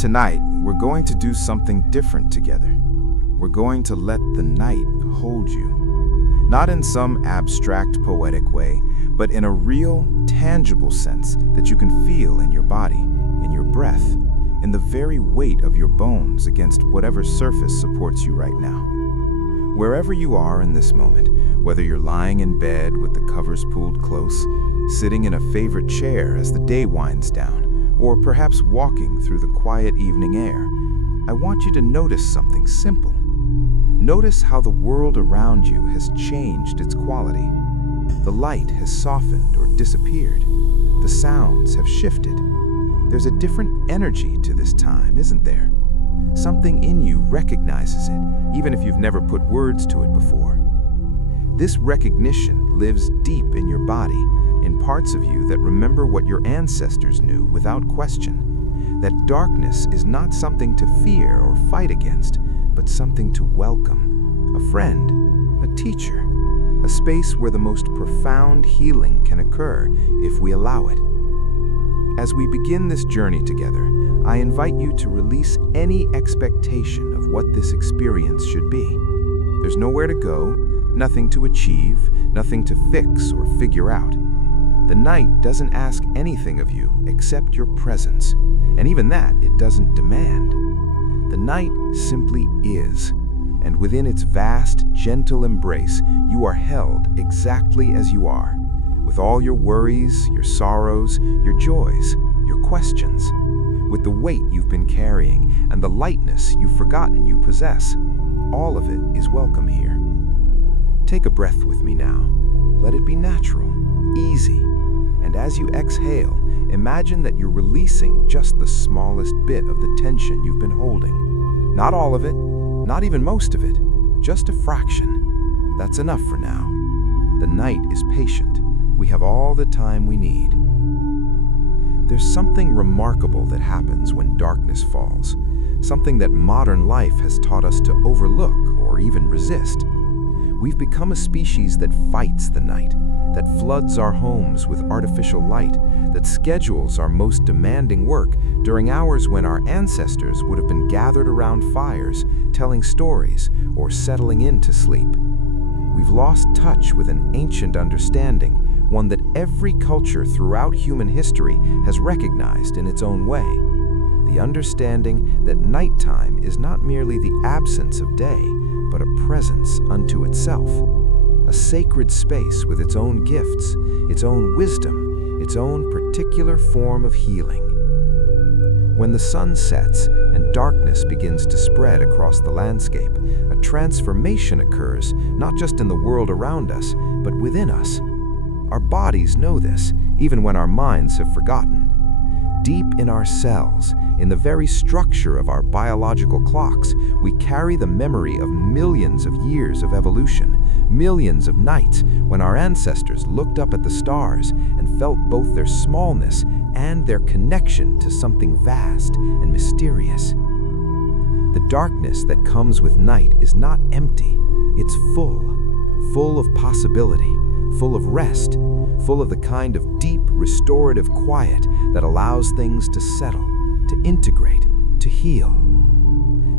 Tonight, we're going to do something different together. We're going to let the night hold you. Not in some abstract, poetic way, but in a real, tangible sense that you can feel in your body, in your breath, in the very weight of your bones against whatever surface supports you right now. Wherever you are in this moment, whether you're lying in bed with the covers pulled close, sitting in a favorite chair as the day winds down, or perhaps walking through the quiet evening air, I want you to notice something simple. Notice how the world around you has changed its quality. The light has softened or disappeared. The sounds have shifted. There's a different energy to this time, isn't there? Something in you recognizes it, even if you've never put words to it before. This recognition lives deep in your body, in parts of you that remember what your ancestors knew without question. That darkness is not something to fear or fight against, but something to welcome. A friend, a teacher, a space where the most profound healing can occur if we allow it. As we begin this journey together, I invite you to release any expectation of what this experience should be. There's nowhere to go, nothing to achieve, nothing to fix or figure out. The night doesn't ask anything of you except your presence, and even that it doesn't demand. The night simply is, and within its vast, gentle embrace, you are held exactly as you are, with all your worries, your sorrows, your joys, your questions, with the weight you've been carrying and the lightness you've forgotten you possess. All of it is welcome here. Take a breath with me now. Let it be natural, easy, and as you exhale, imagine that you're releasing just the smallest bit of the tension you've been holding. Not all of it, not even most of it, just a fraction. That's enough for now. The night is patient. We have all the time we need. There's something remarkable that happens when darkness falls, something that modern life has taught us to overlook or even resist. We've become a species that fights the night, that floods our homes with artificial light, that schedules our most demanding work during hours when our ancestors would have been gathered around fires, telling stories, or settling in to sleep. We've lost touch with an ancient understanding, one that every culture throughout human history has recognized in its own way. The understanding that nighttime is not merely the absence of day, but a presence unto itself. A sacred space with its own gifts, its own wisdom, its own particular form of healing. When the sun sets and darkness begins to spread across the landscape, a transformation occurs, not just in the world around us, but within us. Our bodies know this, even when our minds have forgotten. Deep in our cells, in the very structure of our biological clocks, we carry the memory of millions of years of evolution, millions of nights when our ancestors looked up at the stars and felt both their smallness and their connection to something vast and mysterious. The darkness that comes with night is not empty, it's full of possibility, full of rest, full of the kind of deep, restorative quiet that allows things to settle, to integrate, to heal.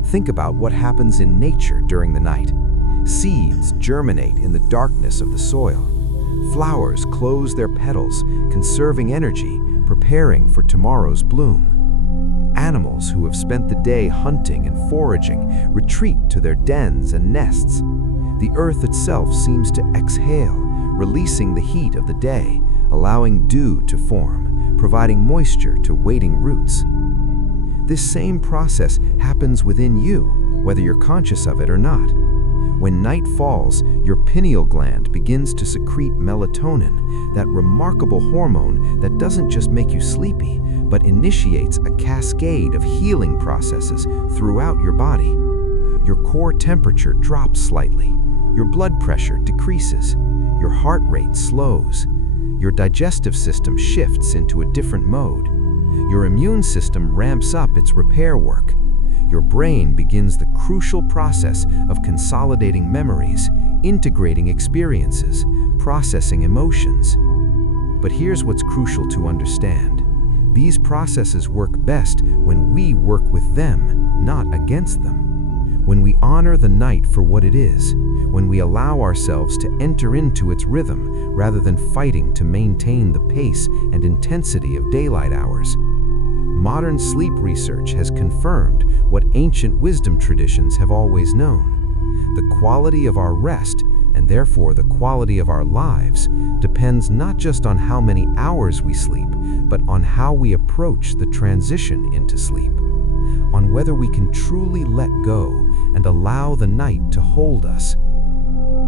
Think about what happens in nature during the night. Seeds germinate in the darkness of the soil. Flowers close their petals, conserving energy, preparing for tomorrow's bloom. Animals who have spent the day hunting and foraging retreat to their dens and nests. The earth itself seems to exhale, releasing the heat of the day, allowing dew to form, providing moisture to waiting roots. This same process happens within you, whether you're conscious of it or not. When night falls, your pineal gland begins to secrete melatonin, that remarkable hormone that doesn't just make you sleepy, but initiates a cascade of healing processes throughout your body. Your core temperature drops slightly, your blood pressure decreases, your heart rate slows, your digestive system shifts into a different mode, your immune system ramps up its repair work, your brain begins the crucial process of consolidating memories, integrating experiences, processing emotions. But here's what's crucial to understand. These processes work best when we work with them, not against them. When we honor the night for what it is, when we allow ourselves to enter into its rhythm rather than fighting to maintain the pace and intensity of daylight hours. Modern sleep research has confirmed what ancient wisdom traditions have always known. The quality of our rest, and therefore the quality of our lives, depends not just on how many hours we sleep, but on how we approach the transition into sleep, on whether we can truly let go and allow the night to hold us.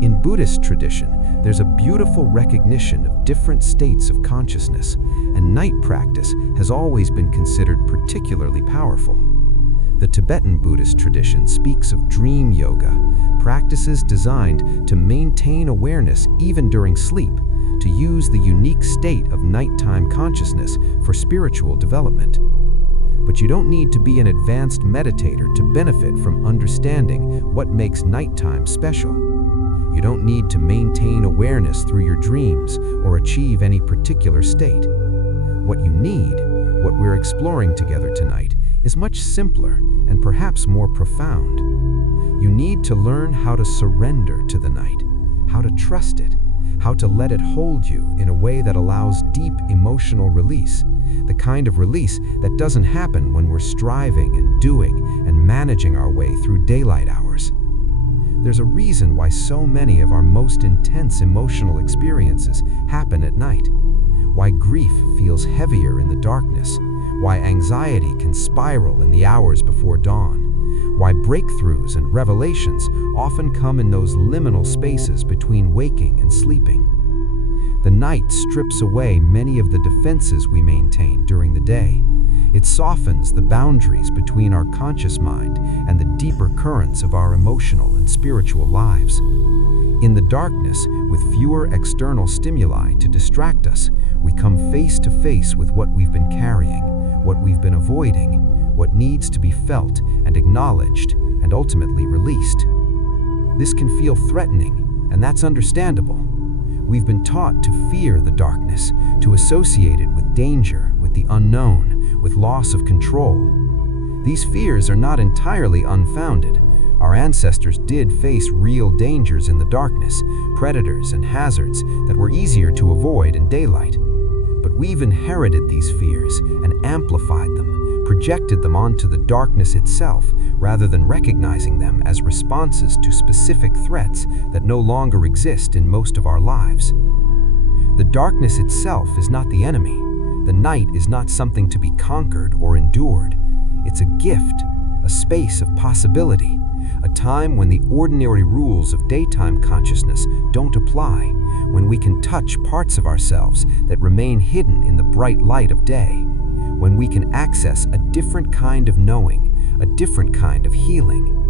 In Buddhist tradition, there's a beautiful recognition of different states of consciousness, and night practice has always been considered particularly powerful. The Tibetan Buddhist tradition speaks of dream yoga, practices designed to maintain awareness even during sleep, to use the unique state of nighttime consciousness for spiritual development. But you don't need to be an advanced meditator to benefit from understanding what makes nighttime special. You don't need to maintain awareness through your dreams or achieve any particular state. What you need, what we're exploring together tonight, is much simpler and perhaps more profound. You need to learn how to surrender to the night, how to trust it, how to let it hold you in a way that allows deep emotional release, the kind of release that doesn't happen when we're striving and doing and managing our way through daylight hours. There's a reason why so many of our most intense emotional experiences happen at night, why grief feels heavier in the darkness, why anxiety can spiral in the hours before dawn, why breakthroughs and revelations often come in those liminal spaces between waking and sleeping. The night strips away many of the defenses we maintain during the day. It softens the boundaries between our conscious mind and the deeper currents of our emotional and spiritual lives. In the darkness, with fewer external stimuli to distract us, we come face to face with what we've been carrying, what we've been avoiding, what needs to be felt and acknowledged and ultimately released. This can feel threatening, and that's understandable. We've been taught to fear the darkness, to associate it with danger, with the unknown, with loss of control. These fears are not entirely unfounded. Our ancestors did face real dangers in the darkness, predators and hazards that were easier to avoid in daylight. But we've inherited these fears and amplified them, projected them onto the darkness itself, rather than recognizing them as responses to specific threats that no longer exist in most of our lives. The darkness itself is not the enemy. The night is not something to be conquered or endured. It's a gift, a space of possibility, a time when the ordinary rules of daytime consciousness don't apply, when we can touch parts of ourselves that remain hidden in the bright light of day, when we can access a different kind of knowing, a different kind of healing.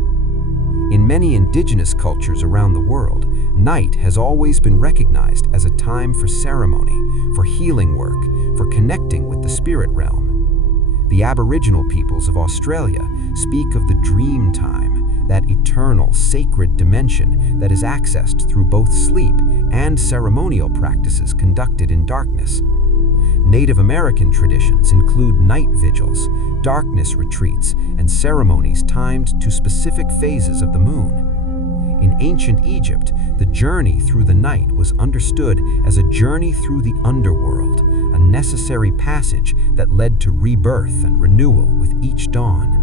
In many indigenous cultures around the world, night has always been recognized as a time for ceremony, for healing work, for connecting with the spirit realm. The Aboriginal peoples of Australia speak of the dream time, that eternal, sacred dimension that is accessed through both sleep and ceremonial practices conducted in darkness. Native American traditions include night vigils, darkness retreats, and ceremonies timed to specific phases of the moon. In ancient Egypt, the journey through the night was understood as a journey through the underworld, a necessary passage that led to rebirth and renewal with each dawn.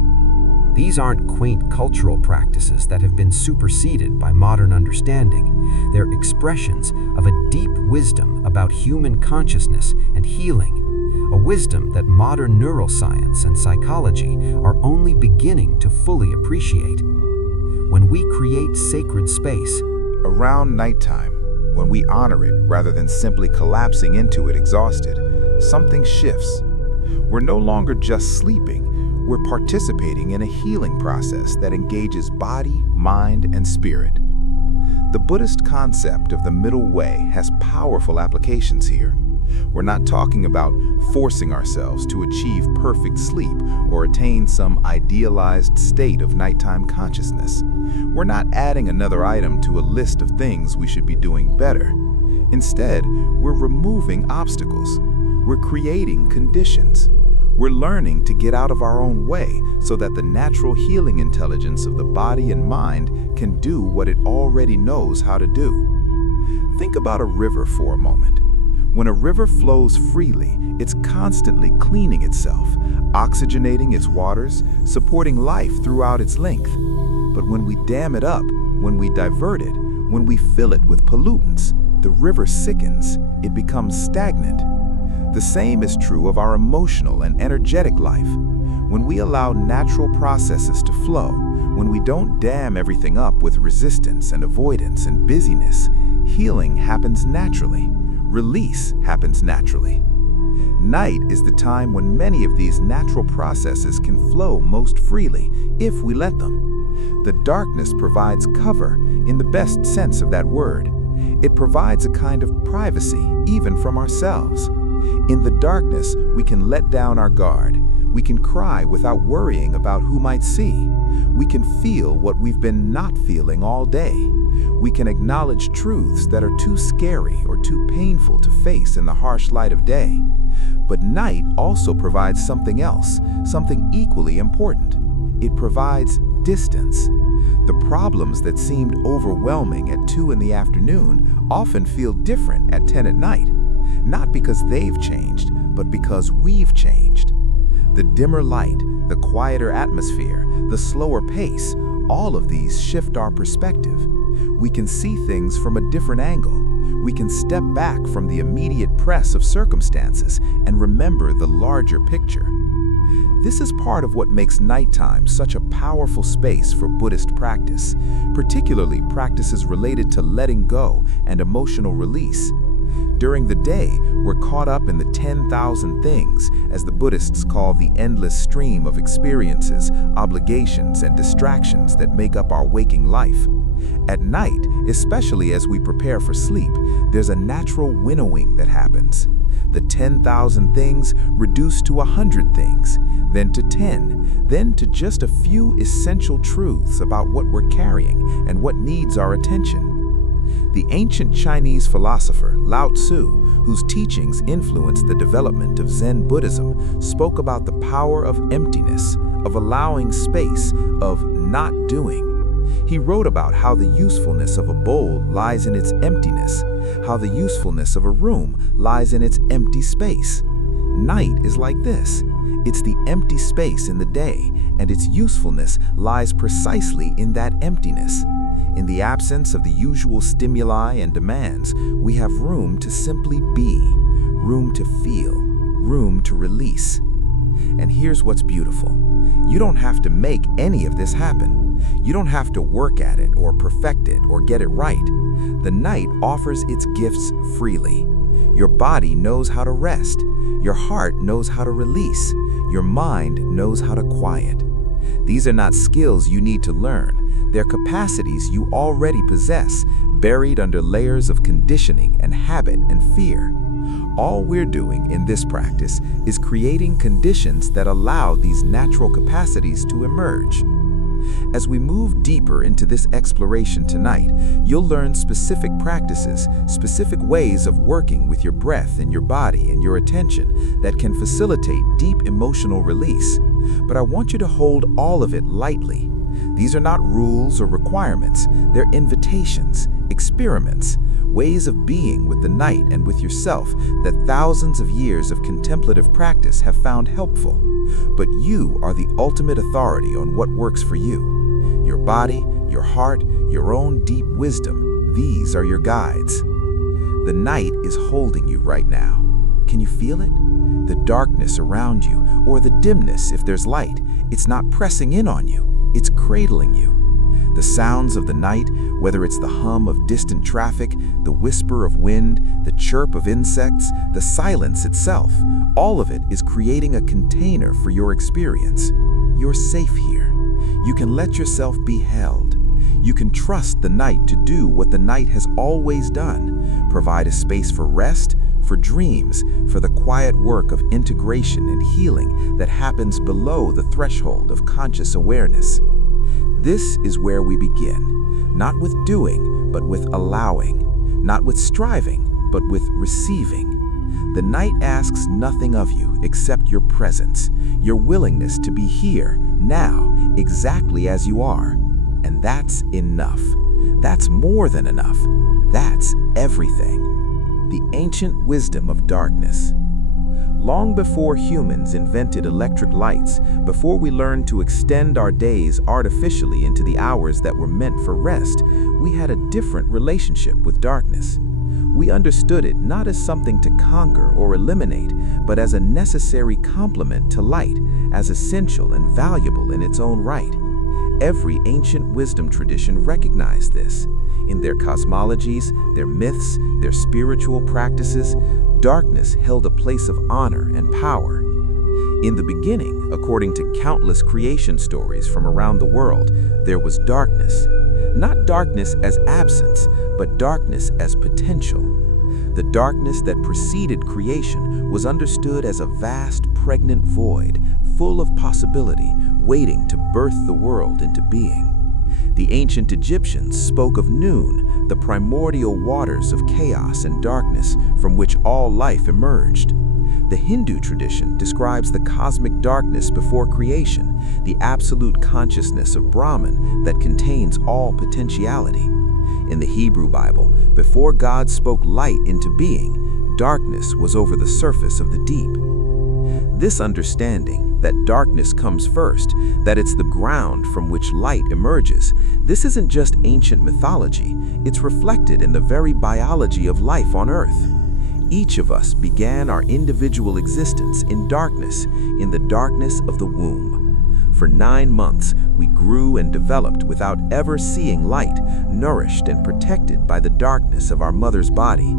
These aren't quaint cultural practices that have been superseded by modern understanding. They're expressions of a deep wisdom about human consciousness and healing, a wisdom that modern neuroscience and psychology are only beginning to fully appreciate. When we create sacred space Around nighttime, when we honor it rather than simply collapsing into it exhausted, something shifts. We're no longer just sleeping. We're participating in a healing process that engages body, mind, and spirit. The Buddhist concept of the middle way has powerful applications here. We're not talking about forcing ourselves to achieve perfect sleep or attain some idealized state of nighttime consciousness. We're not adding another item to a list of things we should be doing better. Instead, we're removing obstacles. We're creating conditions. We're learning to get out of our own way so that the natural healing intelligence of the body and mind can do what it already knows how to do. Think about a river for a moment. When a river flows freely, it's constantly cleaning itself, oxygenating its waters, supporting life throughout its length. But when we dam it up, when we divert it, when we fill it with pollutants, the river sickens, it becomes stagnant. The same is true of our emotional and energetic life. When we allow natural processes to flow, when we don't dam everything up with resistance and avoidance and busyness, healing happens naturally. Release happens naturally. Night is the time when many of these natural processes can flow most freely, if we let them. The darkness provides cover, in the best sense of that word. It provides a kind of privacy, even from ourselves. In the darkness, we can let down our guard. We can cry without worrying about who might see. We can feel what we've been not feeling all day. We can acknowledge truths that are too scary or too painful to face in the harsh light of day. But night also provides something else, something equally important. It provides distance. The problems that seemed overwhelming at 2 in the afternoon often feel different at 10 at night. Not because they've changed, but because we've changed. The dimmer light, the quieter atmosphere, the slower pace, all of these shift our perspective. We can see things from a different angle. We can step back from the immediate press of circumstances and remember the larger picture. This is part of what makes nighttime such a powerful space for Buddhist practice, particularly practices related to letting go and emotional release. During the day, we're caught up in the 10,000 things, as the Buddhists call the endless stream of experiences, obligations, and distractions that make up our waking life. At night, especially as we prepare for sleep, there's a natural winnowing that happens. The 10,000 things reduce to 100 things, then to 10, then to just a few essential truths about what we're carrying and what needs our attention. The ancient Chinese philosopher Lao Tzu, whose teachings influenced the development of Zen Buddhism, spoke about the power of emptiness, of allowing space, of not doing. He wrote about how the usefulness of a bowl lies in its emptiness, how the usefulness of a room lies in its empty space. Night is like this. It's the empty space in the day, and its usefulness lies precisely in that emptiness. In the absence of the usual stimuli and demands, we have room to simply be, room to feel, room to release. And here's what's beautiful. You don't have to make any of this happen. You don't have to work at it or perfect it or get it right. The night offers its gifts freely. Your body knows how to rest. Your heart knows how to release. Your mind knows how to quiet. These are not skills you need to learn. They're capacities you already possess, buried under layers of conditioning and habit and fear. All we're doing in this practice is creating conditions that allow these natural capacities to emerge. As we move deeper into this exploration tonight, you'll learn specific practices, specific ways of working with your breath and your body and your attention that can facilitate deep emotional release. But I want you to hold all of it lightly. These are not rules or requirements, they're invitations, experiments, ways of being with the night and with yourself that thousands of years of contemplative practice have found helpful. But you are the ultimate authority on what works for you. Your body, your heart, your own deep wisdom, these are your guides. The night is holding you right now. Can you feel it? The darkness around you, or the dimness if there's light, it's not pressing in on you, it's cradling you. The sounds of the night, whether it's the hum of distant traffic, the whisper of wind, the chirp of insects, the silence itself, all of it is creating a container for your experience. You're safe here. You can let yourself be held. You can trust the night to do what the night has always done, provide a space for rest, for dreams, for the quiet work of integration and healing that happens below the threshold of conscious awareness. This is where we begin, not with doing, but with allowing, not with striving, but with receiving. The night asks nothing of you except your presence, your willingness to be here, now, exactly as you are. And that's enough. That's more than enough. That's everything. The ancient wisdom of darkness. Long before humans invented electric lights, before we learned to extend our days artificially into the hours that were meant for rest, we had a different relationship with darkness. We understood it not as something to conquer or eliminate, but as a necessary complement to light, as essential and valuable in its own right. Every ancient wisdom tradition recognized this. In their cosmologies, their myths, their spiritual practices, darkness held a place of honor and power. In the beginning, according to countless creation stories from around the world, there was darkness. Not darkness as absence, but darkness as potential. The darkness that preceded creation was understood as a vast, pregnant void, full of possibility, waiting to birth the world into being. The ancient Egyptians spoke of noon, the primordial waters of chaos and darkness from which all life emerged. The Hindu tradition describes the cosmic darkness before creation, the absolute consciousness of Brahman that contains all potentiality. In the Hebrew Bible, before God spoke light into being, darkness was over the surface of the deep. This understanding, that darkness comes first, that it's the ground from which light emerges, this isn't just ancient mythology, it's reflected in the very biology of life on Earth. Each of us began our individual existence in darkness, in the darkness of the womb. For 9 months, we grew and developed without ever seeing light, nourished and protected by the darkness of our mother's body.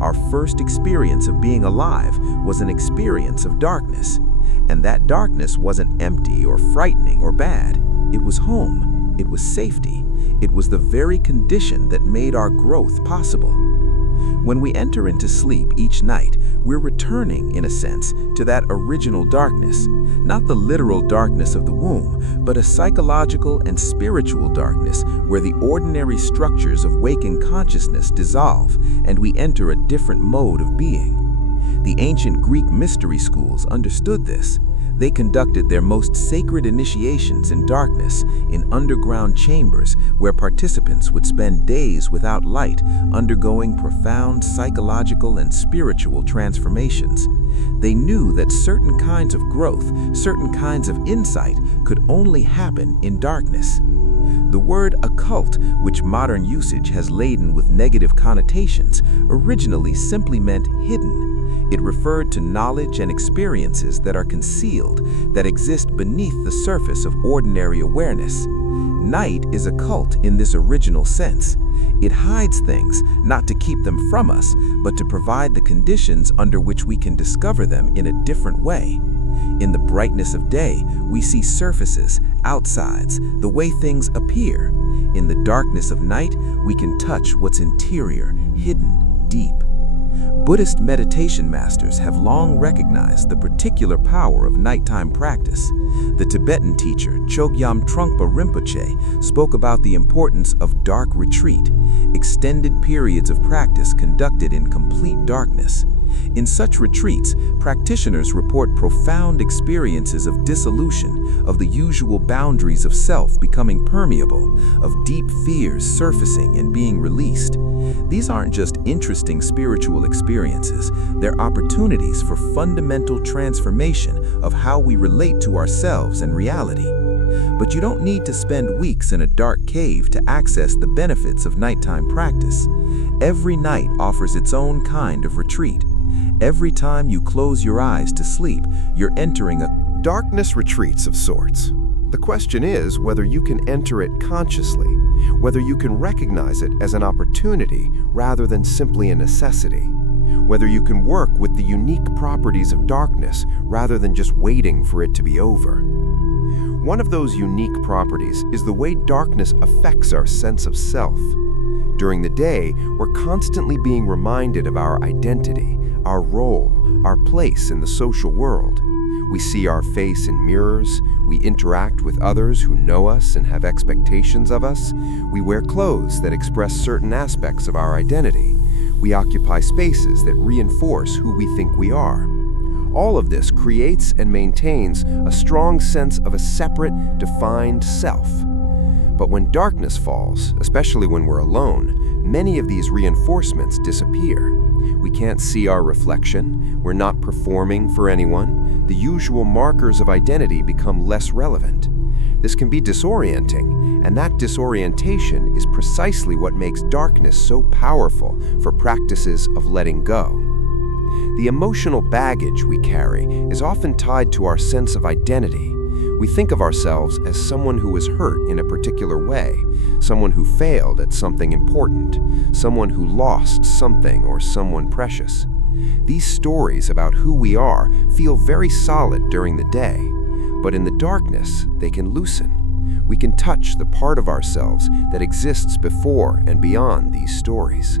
Our first experience of being alive was an experience of darkness. And that darkness wasn't empty or frightening or bad. It was home. It was safety. It was the very condition that made our growth possible. When we enter into sleep each night, we're returning, in a sense, to that original darkness. Not the literal darkness of the womb, but a psychological and spiritual darkness where the ordinary structures of waking consciousness dissolve and we enter a different mode of being. The ancient Greek mystery schools understood this. They conducted their most sacred initiations in darkness, in underground chambers where participants would spend days without light, undergoing profound psychological and spiritual transformations. They knew that certain kinds of growth, certain kinds of insight could only happen in darkness. The word occult, which modern usage has laden with negative connotations, originally simply meant hidden. It referred to knowledge and experiences that are concealed, that exist beneath the surface of ordinary awareness. Night is occult in this original sense. It hides things, not to keep them from us, but to provide the conditions under which we can discover them in a different way. In the brightness of day, we see surfaces, outsides, the way things appear. In the darkness of night, we can touch what's interior, hidden, deep. Buddhist meditation masters have long recognized the particular power of nighttime practice. The Tibetan teacher Chogyam Trungpa Rinpoche spoke about the importance of dark retreat, extended periods of practice conducted in complete darkness. In such retreats, practitioners report profound experiences of dissolution, of the usual boundaries of self becoming permeable, of deep fears surfacing and being released. These aren't just interesting spiritual experiences, they're opportunities for fundamental transformation of how we relate to ourselves and reality. But you don't need to spend weeks in a dark cave to access the benefits of nighttime practice. Every night offers its own kind of retreat. Every time you close your eyes to sleep, you're entering a darkness retreats of sorts. The question is whether you can enter it consciously, whether you can recognize it as an opportunity rather than simply a necessity, whether you can work with the unique properties of darkness rather than just waiting for it to be over. One of those unique properties is the way darkness affects our sense of self. During the day, we're constantly being reminded of our identity, our role, our place in the social world. We see our face in mirrors, we interact with others who know us and have expectations of us, we wear clothes that express certain aspects of our identity. We occupy spaces that reinforce who we think we are. All of this creates and maintains a strong sense of a separate, defined self. But when darkness falls, especially when we're alone, many of these reinforcements disappear. We can't see our reflection, we're not performing for anyone, the usual markers of identity become less relevant. This can be disorienting, and that disorientation is precisely what makes darkness so powerful for practices of letting go. The emotional baggage we carry is often tied to our sense of identity. We think of ourselves as someone who was hurt in a particular way, someone who failed at something important, someone who lost something or someone precious. These stories about who we are feel very solid during the day, but in the darkness, they can loosen. We can touch the part of ourselves that exists before and beyond these stories.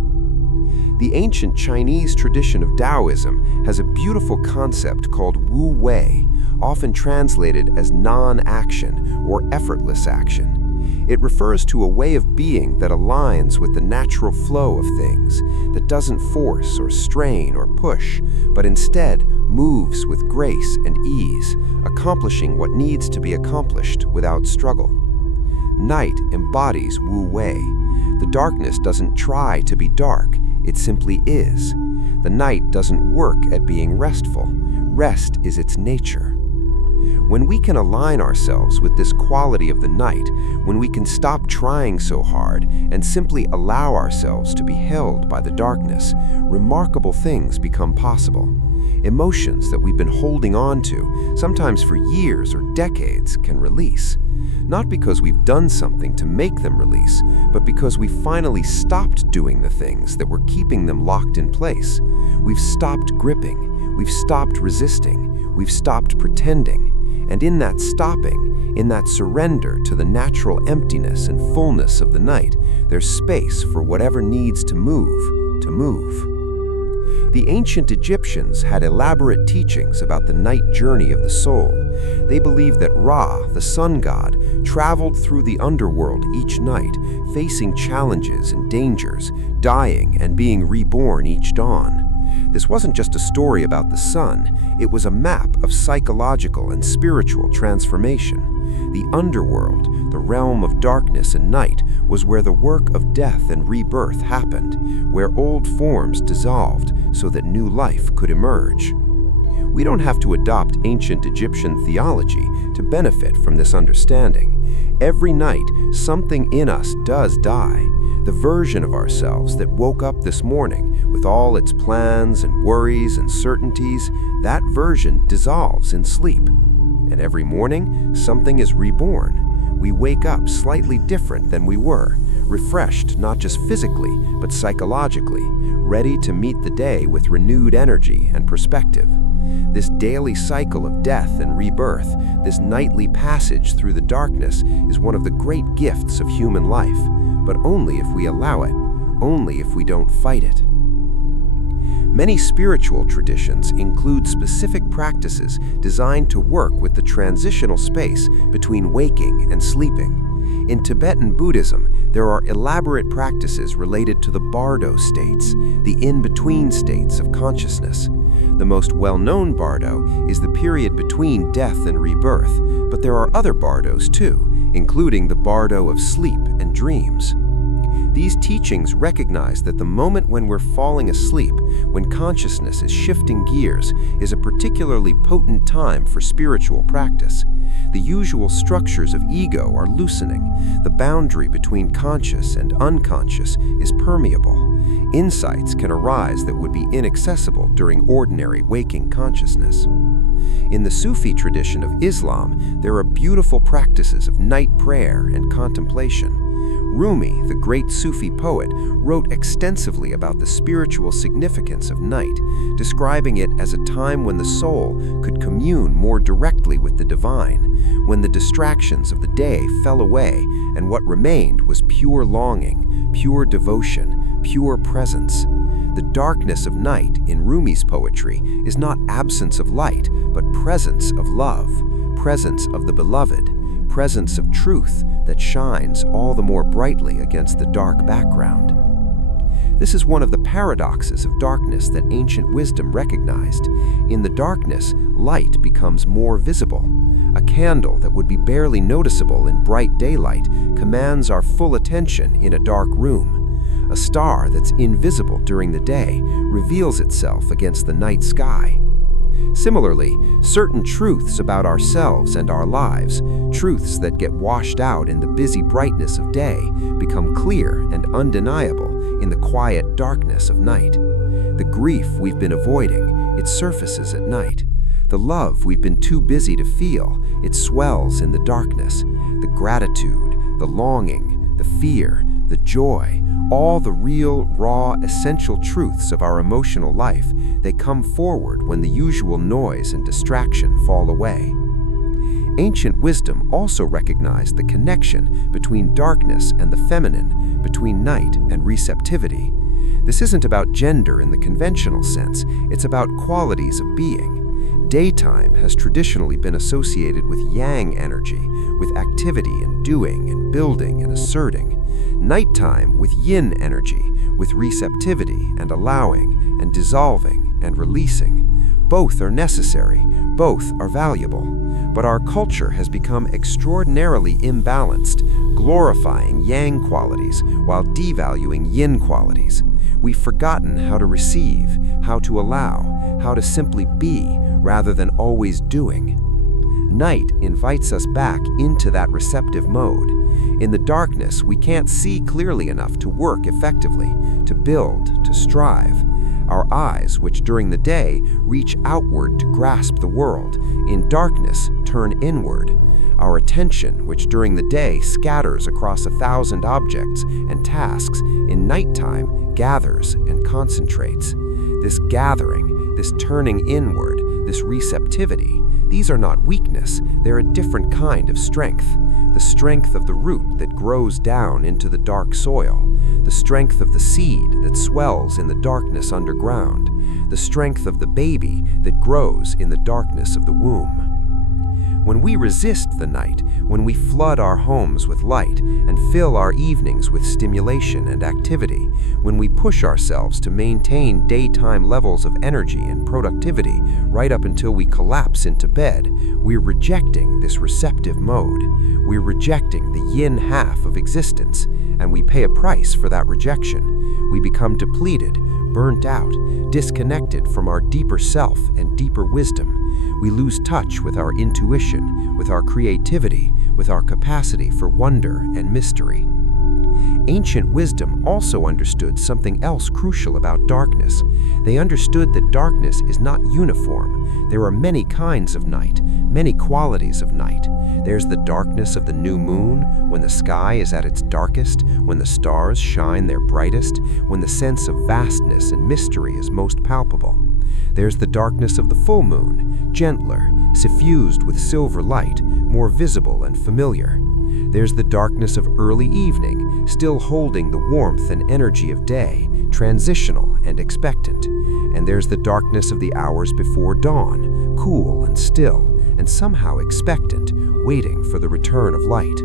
The ancient Chinese tradition of Taoism has a beautiful concept called Wu Wei, often translated as non-action or effortless action. It refers to a way of being that aligns with the natural flow of things, that doesn't force or strain or push, but instead moves with grace and ease, accomplishing what needs to be accomplished without struggle. Night embodies Wu Wei. The darkness doesn't try to be dark, it simply is. The night doesn't work at being restful. Rest is its nature. When we can align ourselves with this quality of the night, when we can stop trying so hard and simply allow ourselves to be held by the darkness, remarkable things become possible. Emotions that we've been holding on to, sometimes for years or decades, can release. Not because we've done something to make them release, but because we finally stopped doing the things that were keeping them locked in place. We've stopped gripping, we've stopped resisting, we've stopped pretending. And in that stopping, in that surrender to the natural emptiness and fullness of the night, there's space for whatever needs to move, to move. The ancient Egyptians had elaborate teachings about the night journey of the soul. They believed that Ra, the sun god, traveled through the underworld each night, facing challenges and dangers, dying and being reborn each dawn. This wasn't just a story about the sun, it was a map of psychological and spiritual transformation. The underworld, the realm of darkness and night, was where the work of death and rebirth happened, where old forms dissolved so that new life could emerge. We don't have to adopt ancient Egyptian theology to benefit from this understanding. Every night, something in us does die. The version of ourselves that woke up this morning with all its plans and worries and certainties, that version dissolves in sleep. And every morning, something is reborn. We wake up slightly different than we were, refreshed not just physically, but psychologically, ready to meet the day with renewed energy and perspective. This daily cycle of death and rebirth, this nightly passage through the darkness, is one of the great gifts of human life, but only if we allow it, only if we don't fight it. Many spiritual traditions include specific practices designed to work with the transitional space between waking and sleeping. In Tibetan Buddhism, there are elaborate practices related to the bardo states, the in-between states of consciousness. The most well-known bardo is the period between death and rebirth, but there are other bardos too, including the bardo of sleep and dreams. These teachings recognize that the moment when we're falling asleep, when consciousness is shifting gears, is a particularly potent time for spiritual practice. The usual structures of ego are loosening. The boundary between conscious and unconscious is permeable. Insights can arise that would be inaccessible during ordinary waking consciousness. In the Sufi tradition of Islam, there are beautiful practices of night prayer and contemplation. Rumi, the great Sufi poet, wrote extensively about the spiritual significance of night, describing it as a time when the soul could commune more directly with the divine, when the distractions of the day fell away and what remained was pure longing, pure devotion, pure presence. The darkness of night in Rumi's poetry is not absence of light, but presence of love, presence of the beloved, presence of truth that shines all the more brightly against the dark background. This is one of the paradoxes of darkness that ancient wisdom recognized. In the darkness, light becomes more visible. A candle that would be barely noticeable in bright daylight commands our full attention in a dark room. A star that's invisible during the day reveals itself against the night sky. Similarly, certain truths about ourselves and our lives, truths that get washed out in the busy brightness of day, become clear and undeniable in the quiet darkness of night. The grief we've been avoiding, it surfaces at night. The love we've been too busy to feel, it swells in the darkness. The gratitude, the longing, the fear, the joy, all the real, raw, essential truths of our emotional life, they come forward when the usual noise and distraction fall away. Ancient wisdom also recognized the connection between darkness and the feminine, between night and receptivity. This isn't about gender in the conventional sense, it's about qualities of being. Daytime has traditionally been associated with yang energy, with activity and doing and building and asserting. Nighttime with yin energy, with receptivity and allowing and dissolving and releasing. Both are necessary, both are valuable. But our culture has become extraordinarily imbalanced, glorifying yang qualities while devaluing yin qualities. We've forgotten how to receive, how to allow, how to simply be rather than always doing. Night invites us back into that receptive mode. In the darkness, we can't see clearly enough to work effectively, to build, to strive. Our eyes, which during the day reach outward to grasp the world, in darkness turn inward. Our attention, which during the day scatters across 1,000 objects and tasks, in nighttime gathers and concentrates. This gathering, this turning inward, this receptivity, these are not weakness, they're a different kind of strength. The strength of the root that grows down into the dark soil, the strength of the seed that swells in the darkness underground, the strength of the baby that grows in the darkness of the womb. When we resist the night, when we flood our homes with light and fill our evenings with stimulation and activity, when we push ourselves to maintain daytime levels of energy and productivity right up until we collapse into bed, we're rejecting this receptive mode. We're rejecting the yin half of existence, and we pay a price for that rejection. We become depleted, burnt out, disconnected from our deeper self and deeper wisdom. We lose touch with our intuition, with our creativity, with our capacity for wonder and mystery. Ancient wisdom also understood something else crucial about darkness. They understood that darkness is not uniform. There are many kinds of night, many qualities of night. There's the darkness of the new moon, when the sky is at its darkest, when the stars shine their brightest, when the sense of vastness and mystery is most palpable. There's the darkness of the full moon, gentler, suffused with silver light, more visible and familiar. There's the darkness of early evening, still holding the warmth and energy of day, transitional and expectant. And there's the darkness of the hours before dawn, cool and still, and somehow expectant, waiting for the return of light.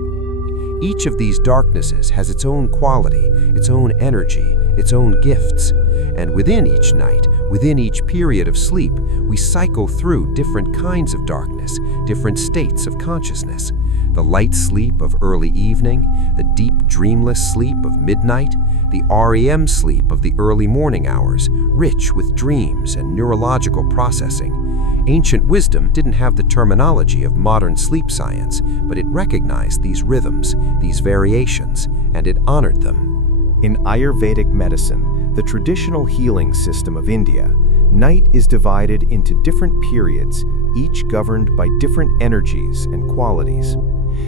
Each of these darknesses has its own quality, its own energy, its own gifts. And within each night, within each period of sleep, we cycle through different kinds of darkness, different states of consciousness. The light sleep of early evening, the deep dreamless sleep of midnight, the REM sleep of the early morning hours, rich with dreams and neurological processing. Ancient wisdom didn't have the terminology of modern sleep science, but it recognized these rhythms, these variations, and it honored them. In Ayurvedic medicine, the traditional healing system of India, night is divided into different periods, each governed by different energies and qualities.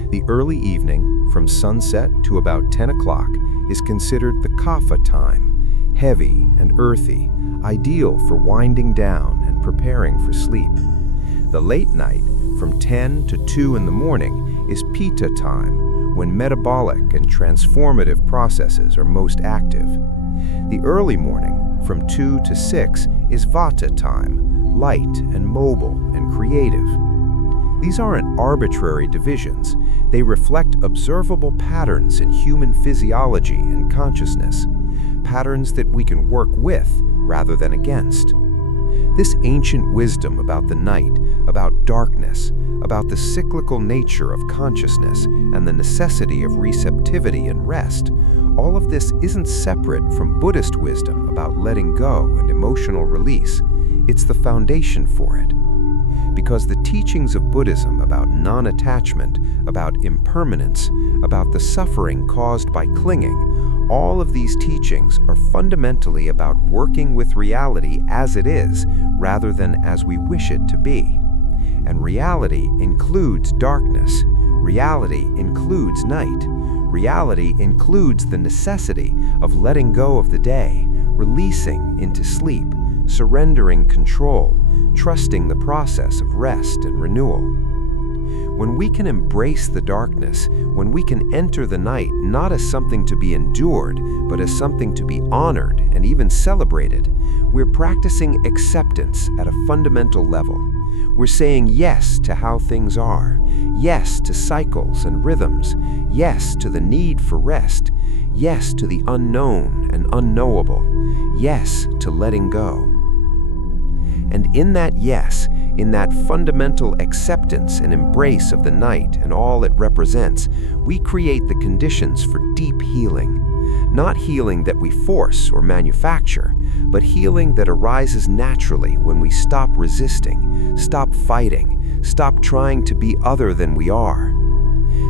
The early evening, from sunset to about 10 o'clock, is considered the kapha time, heavy and earthy, ideal for winding down and preparing for sleep. The late night, from 10 to 2 in the morning, is pitta time, when metabolic and transformative processes are most active. The early morning, from 2 to 6, is vata time, light and mobile and creative. These aren't arbitrary divisions. They reflect observable patterns in human physiology and consciousness. patterns that we can work with rather than against. This ancient wisdom about the night, about darkness, about the cyclical nature of consciousness and the necessity of receptivity and rest, all of this isn't separate from Buddhist wisdom about letting go and emotional release. It's the foundation for it. Because the teachings of Buddhism about non-attachment, about impermanence, about the suffering caused by clinging, all of these teachings are fundamentally about working with reality as it is rather than as we wish it to be. And reality includes darkness. Reality includes night. Reality includes the necessity of letting go of the day, releasing into sleep, surrendering control, trusting the process of rest and renewal. When we can embrace the darkness, when we can enter the night not as something to be endured, but as something to be honored and even celebrated, we're practicing acceptance at a fundamental level. We're saying yes to how things are, yes to cycles and rhythms, yes to the need for rest, yes to the unknown and unknowable, yes to letting go. And in that yes, in that fundamental acceptance and embrace of the night and all it represents, we create the conditions for deep healing. Not healing that we force or manufacture, but healing that arises naturally when we stop resisting, stop fighting, stop trying to be other than we are.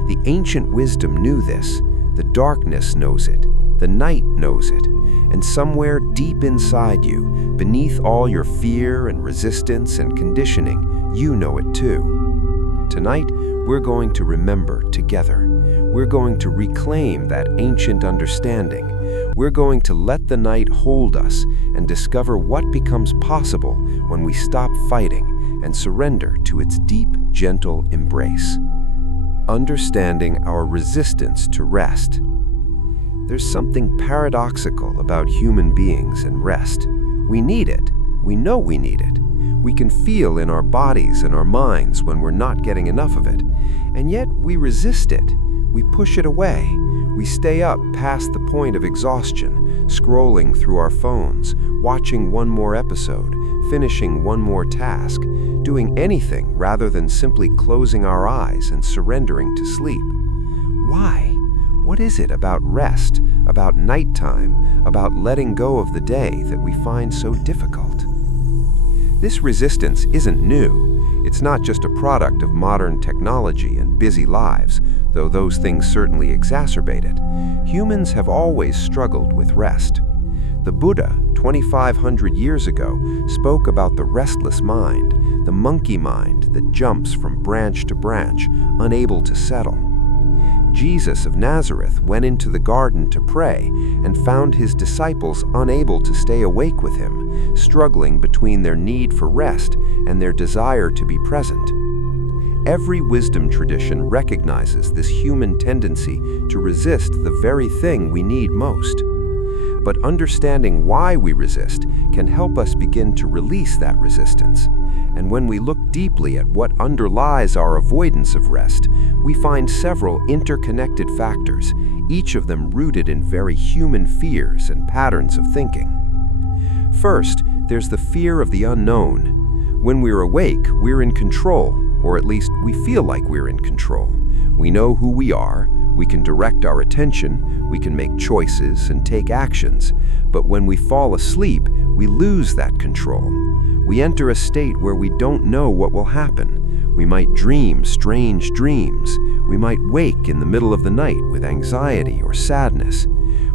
The ancient wisdom knew this. The darkness knows it. The night knows it. And somewhere deep inside you, beneath all your fear and resistance and conditioning, you know it too. Tonight, we're going to remember together. We're going to reclaim that ancient understanding. We're going to let the night hold us and discover what becomes possible when we stop fighting and surrender to its deep, gentle embrace. Understanding our resistance to rest. There's something paradoxical about human beings and rest. We need it. We know we need it. We can feel in our bodies and our minds when we're not getting enough of it. And yet we resist it. We push it away. We stay up past the point of exhaustion, scrolling through our phones, watching one more episode, finishing one more task, doing anything rather than simply closing our eyes and surrendering to sleep. Why? What is it about rest, about nighttime, about letting go of the day that we find so difficult? This resistance isn't new. It's not just a product of modern technology and busy lives, though those things certainly exacerbate it. Humans have always struggled with rest. The Buddha, 2,500 years ago, spoke about the restless mind, the monkey mind that jumps from branch to branch, unable to settle. Jesus of Nazareth went into the garden to pray and found his disciples unable to stay awake with him, struggling between their need for rest and their desire to be present. Every wisdom tradition recognizes this human tendency to resist the very thing we need most. But understanding why we resist can help us begin to release that resistance. And when we look deeply at what underlies our avoidance of rest, we find several interconnected factors, each of them rooted in very human fears and patterns of thinking. First, there's the fear of the unknown. When we're awake, we're in control, or at least we feel like we're in control. We know who we are, we can direct our attention, we can make choices and take actions. But when we fall asleep, we lose that control. We enter a state where we don't know what will happen. We might dream strange dreams. We might wake in the middle of the night with anxiety or sadness.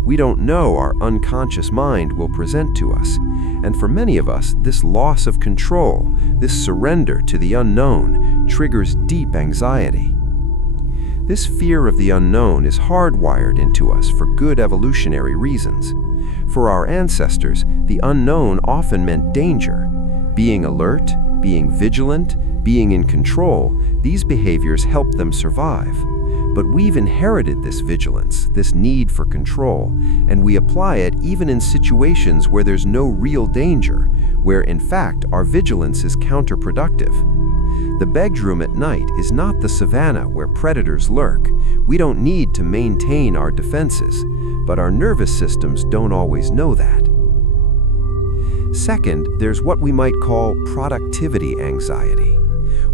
We don't know our unconscious mind will present to us. And for many of us, this loss of control, this surrender to the unknown, triggers deep anxiety. This fear of the unknown is hardwired into us for good evolutionary reasons. For our ancestors, the unknown often meant danger. Being alert, being vigilant, being in control, these behaviors helped them survive. But we've inherited this vigilance, this need for control, and we apply it even in situations where there's no real danger, where in fact our vigilance is counterproductive. The bedroom at night is not the savanna where predators lurk. We don't need to maintain our defenses. but our nervous systems don't always know that. Second, there's what we might call productivity anxiety.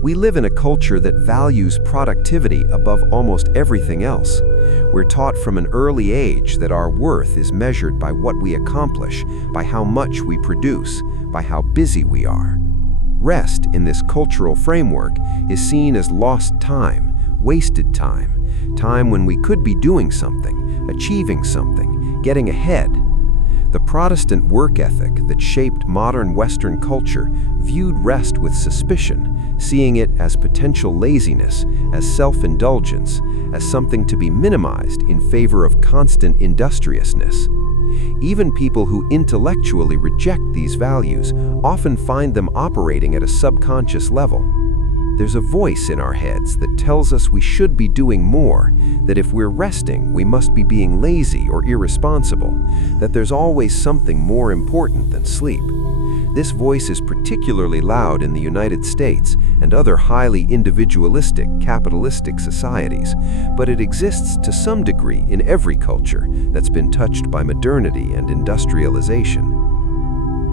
We live in a culture that values productivity above almost everything else. We're taught from an early age that our worth is measured by what we accomplish, by how much we produce, by how busy we are. Rest in this cultural framework is seen as lost time, wasted time, time when we could be doing something, achieving something, getting ahead. The Protestant work ethic that shaped modern Western culture viewed rest with suspicion, seeing it as potential laziness, as self-indulgence, as something to be minimized in favor of constant industriousness. Even people who intellectually reject these values often find them operating at a subconscious level. There's a voice in our heads that tells us we should be doing more, that if we're resting, we must be being lazy or irresponsible, that there's always something more important than sleep. This voice is particularly loud in the United States and other highly individualistic, capitalistic societies, but it exists to some degree in every culture that's been touched by modernity and industrialization.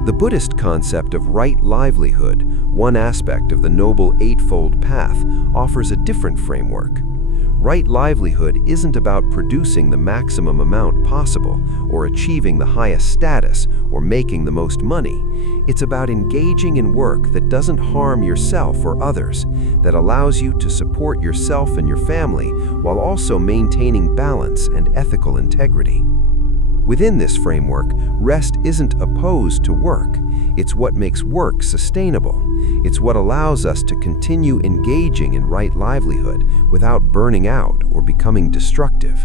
The Buddhist concept of right livelihood, one aspect of the Noble Eightfold Path, offers a different framework. Right livelihood isn't about producing the maximum amount possible, or achieving the highest status, or making the most money. It's about engaging in work that doesn't harm yourself or others, that allows you to support yourself and your family while also maintaining balance and ethical integrity. Within this framework, rest isn't opposed to work. It's what makes work sustainable. It's what allows us to continue engaging in right livelihood without burning out or becoming destructive.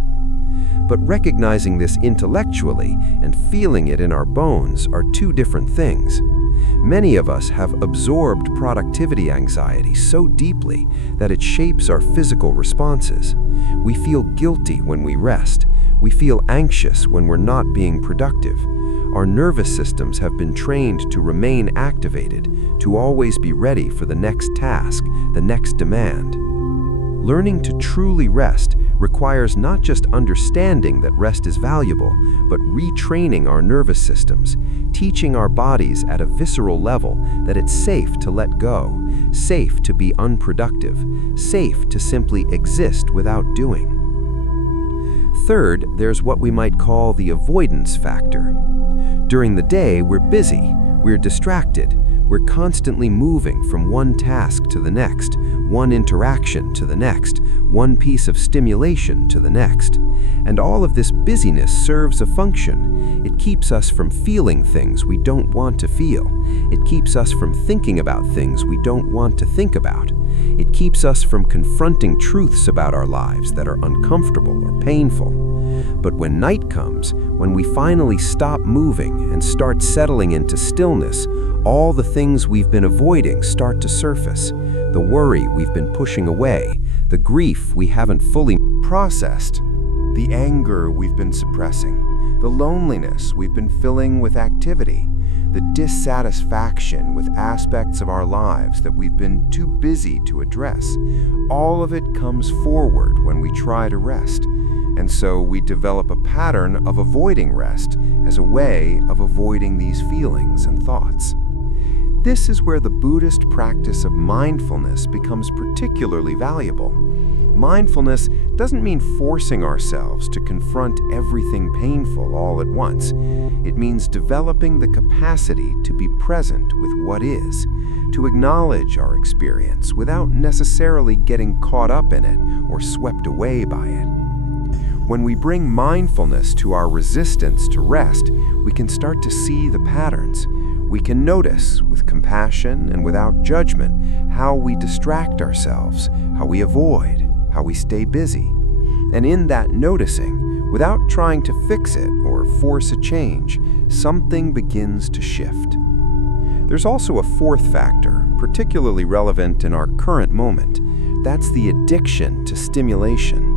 But recognizing this intellectually and feeling it in our bones are two different things. Many of us have absorbed productivity anxiety so deeply that it shapes our physical responses. We feel guilty when we rest. We feel anxious when we're not being productive. Our nervous systems have been trained to remain activated, to always be ready for the next task, the next demand. Learning to truly rest requires not just understanding that rest is valuable, but retraining our nervous systems, teaching our bodies at a visceral level that it's safe to let go, safe to be unproductive, safe to simply exist without doing. Third, there's what we might call the avoidance factor. During the day, we're busy, we're distracted, we're constantly moving from one task to the next, one interaction to the next, one piece of stimulation to the next. And all of this busyness serves a function. It keeps us from feeling things we don't want to feel. It keeps us from thinking about things we don't want to think about. It keeps us from confronting truths about our lives that are uncomfortable or painful. But when night comes, when we finally stop moving and start settling into stillness, all the things we've been avoiding start to surface. The worry we've been pushing away, the grief we haven't fully processed, the anger we've been suppressing, the loneliness we've been filling with activity, the dissatisfaction with aspects of our lives that we've been too busy to address. All of it comes forward when we try to rest. And so we develop a pattern of avoiding rest as a way of avoiding these feelings and thoughts. This is where the Buddhist practice of mindfulness becomes particularly valuable. Mindfulness doesn't mean forcing ourselves to confront everything painful all at once. It means developing the capacity to be present with what is, to acknowledge our experience without necessarily getting caught up in it or swept away by it. When we bring mindfulness to our resistance to rest, we can start to see the patterns. We can notice, with compassion and without judgment, how we distract ourselves, how we avoid, how we stay busy. And in that noticing, without trying to fix it or force a change, something begins to shift. There's also a fourth factor, particularly relevant in our current moment. That's the addiction to stimulation.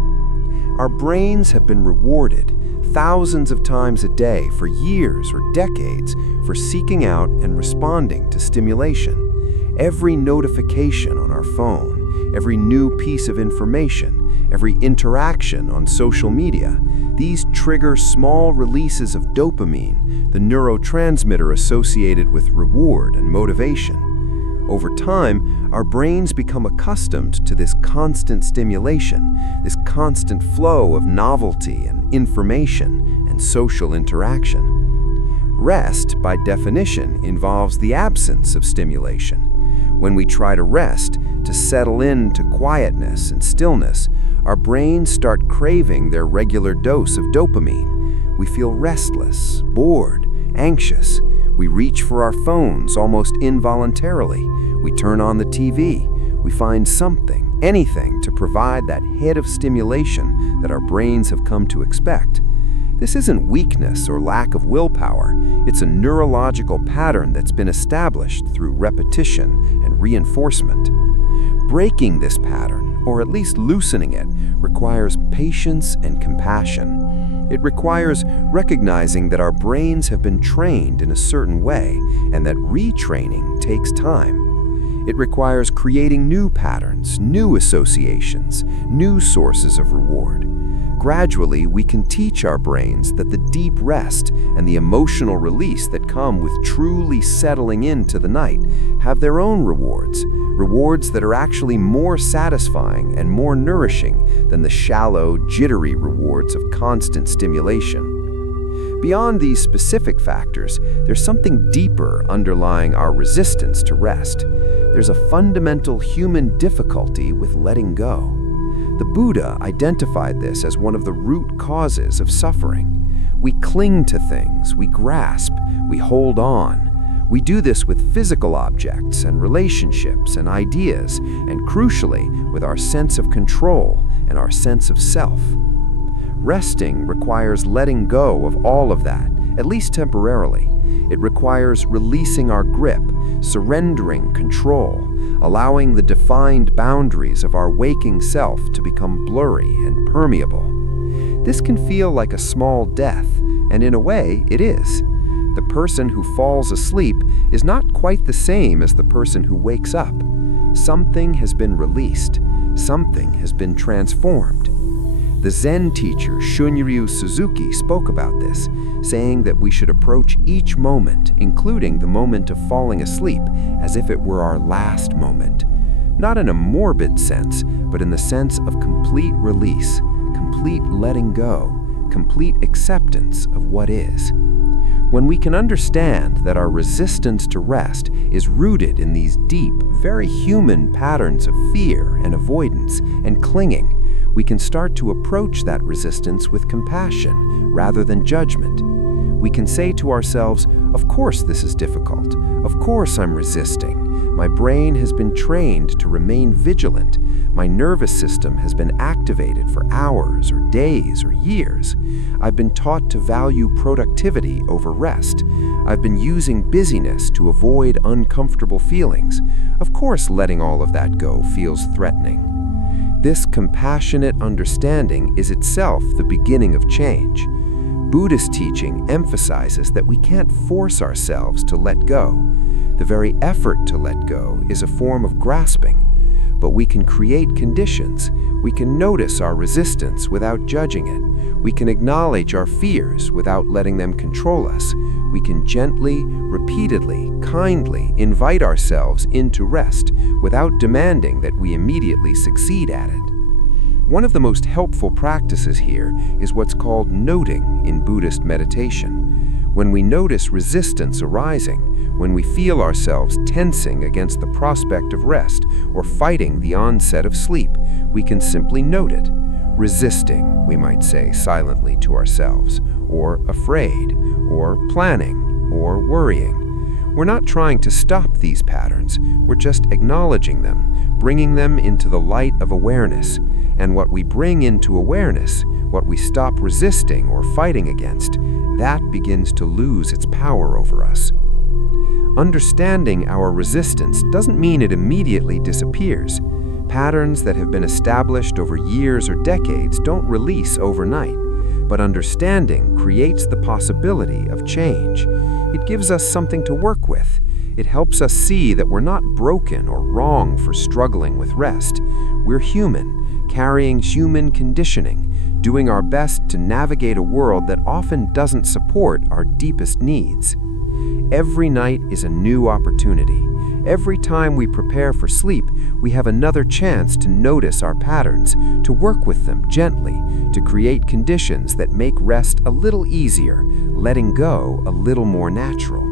Our brains have been rewarded thousands of times a day for years or decades for seeking out and responding to stimulation. Every notification on our phone, every new piece of information, every interaction on social media, These trigger small releases of dopamine, the neurotransmitter associated with reward and motivation. Over time, our brains become accustomed to this constant stimulation, this constant flow of novelty and information and social interaction. Rest, by definition, involves the absence of stimulation. When we try to rest, to settle into quietness and stillness, our brains start craving their regular dose of dopamine. We feel restless, bored, anxious. We reach for our phones almost involuntarily. We turn on the TV. We find something, anything, to provide that hit of stimulation that our brains have come to expect. This isn't weakness or lack of willpower. It's a neurological pattern that's been established through repetition and reinforcement. Breaking this pattern, or at least loosening it, requires patience and compassion. It requires recognizing that our brains have been trained in a certain way and that retraining takes time. It requires creating new patterns, new associations, new sources of reward. Gradually, we can teach our brains that the deep rest and the emotional release that come with truly settling into the night have their own rewards, rewards that are actually more satisfying and more nourishing than the shallow, jittery rewards of constant stimulation. Beyond these specific factors, there's something deeper underlying our resistance to rest. There's a fundamental human difficulty with letting go. The Buddha identified this as one of the root causes of suffering. We cling to things, we grasp, we hold on. We do this with physical objects and relationships and ideas, and crucially, with our sense of control and our sense of self. Resting requires letting go of all of that, at least temporarily. It requires releasing our grip, surrendering control, allowing the defined boundaries of our waking self to become blurry and permeable. This can feel like a small death, and in a way, it is. The person who falls asleep is not quite the same as the person who wakes up. Something has been released. Something has been transformed. The Zen teacher Shunryu Suzuki spoke about this, saying that we should approach each moment, including the moment of falling asleep, as if it were our last moment. Not in a morbid sense, but in the sense of complete release, complete letting go, complete acceptance of what is. When we can understand that our resistance to rest is rooted in these deep, very human patterns of fear and avoidance and clinging, we can start to approach that resistance with compassion rather than judgment. We can say to ourselves, of course this is difficult. Of course I'm resisting. My brain has been trained to remain vigilant. My nervous system has been activated for hours or days or years. I've been taught to value productivity over rest. I've been using busyness to avoid uncomfortable feelings. Of course, letting all of that go feels threatening. This compassionate understanding is itself the beginning of change. Buddhist teaching emphasizes that we can't force ourselves to let go. The very effort to let go is a form of grasping. But we can create conditions. We can notice our resistance without judging it. We can acknowledge our fears without letting them control us. We can gently, repeatedly, kindly invite ourselves into rest without demanding that we immediately succeed at it. One of the most helpful practices here is what's called noting in Buddhist meditation. When we notice resistance arising, when we feel ourselves tensing against the prospect of rest or fighting the onset of sleep, we can simply note it. Resisting, we might say silently to ourselves, or afraid, or planning, or worrying. We're not trying to stop these patterns, we're just acknowledging them, bringing them into the light of awareness. And what we bring into awareness, what we stop resisting or fighting against, that begins to lose its power over us. Understanding our resistance doesn't mean it immediately disappears. Patterns that have been established over years or decades don't release overnight, but understanding creates the possibility of change. It gives us something to work with. It helps us see that we're not broken or wrong for struggling with rest. We're human, carrying human conditioning, doing our best to navigate a world that often doesn't support our deepest needs. Every night is a new opportunity. Every time we prepare for sleep, we have another chance to notice our patterns, to work with them gently, to create conditions that make rest a little easier, letting go a little more natural.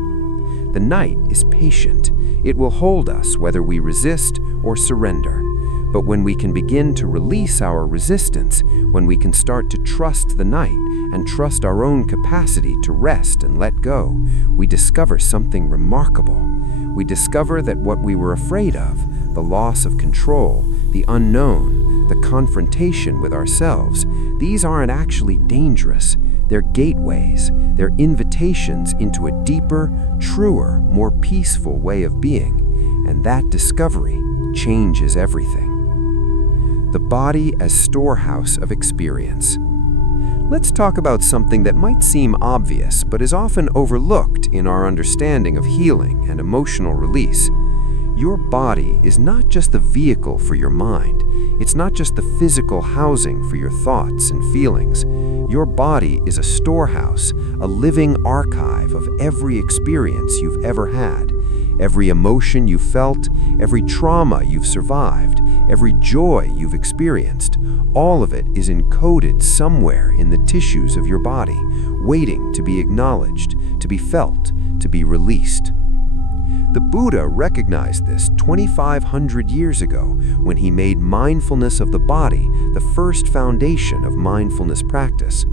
The night is patient. It will hold us whether we resist or surrender. But when we can begin to release our resistance, when we can start to trust the night and trust our own capacity to rest and let go, we discover something remarkable. We discover that what we were afraid of, the loss of control, the unknown, the confrontation with ourselves, these aren't actually dangerous. They're gateways. They're invitations into a deeper, truer, more peaceful way of being. And that discovery changes everything. The body as storehouse of experience. Let's talk about something that might seem obvious but is often overlooked in our understanding of healing and emotional release. Your body is not just the vehicle for your mind. It's not just the physical housing for your thoughts and feelings. Your body is a storehouse, a living archive of every experience you've ever had. Every emotion you've felt, every trauma you've survived, every joy you've experienced, all of it is encoded somewhere in the tissues of your body, waiting to be acknowledged, to be felt, to be released. The Buddha recognized this 2,500 years ago when he made mindfulness of the body the first foundation of mindfulness practice.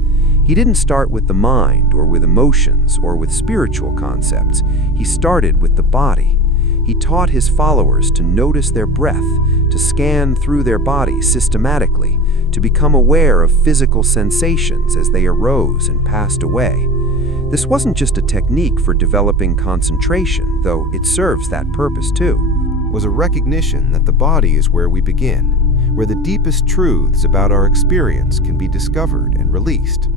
He didn't start with the mind or with emotions or with spiritual concepts. He started with the body. He taught his followers to notice their breath, to scan through their body systematically, to become aware of physical sensations as they arose and passed away. This wasn't just a technique for developing concentration, though it serves that purpose too. Was a recognition that the body is where we begin, where the deepest truths about our experience can be discovered and released.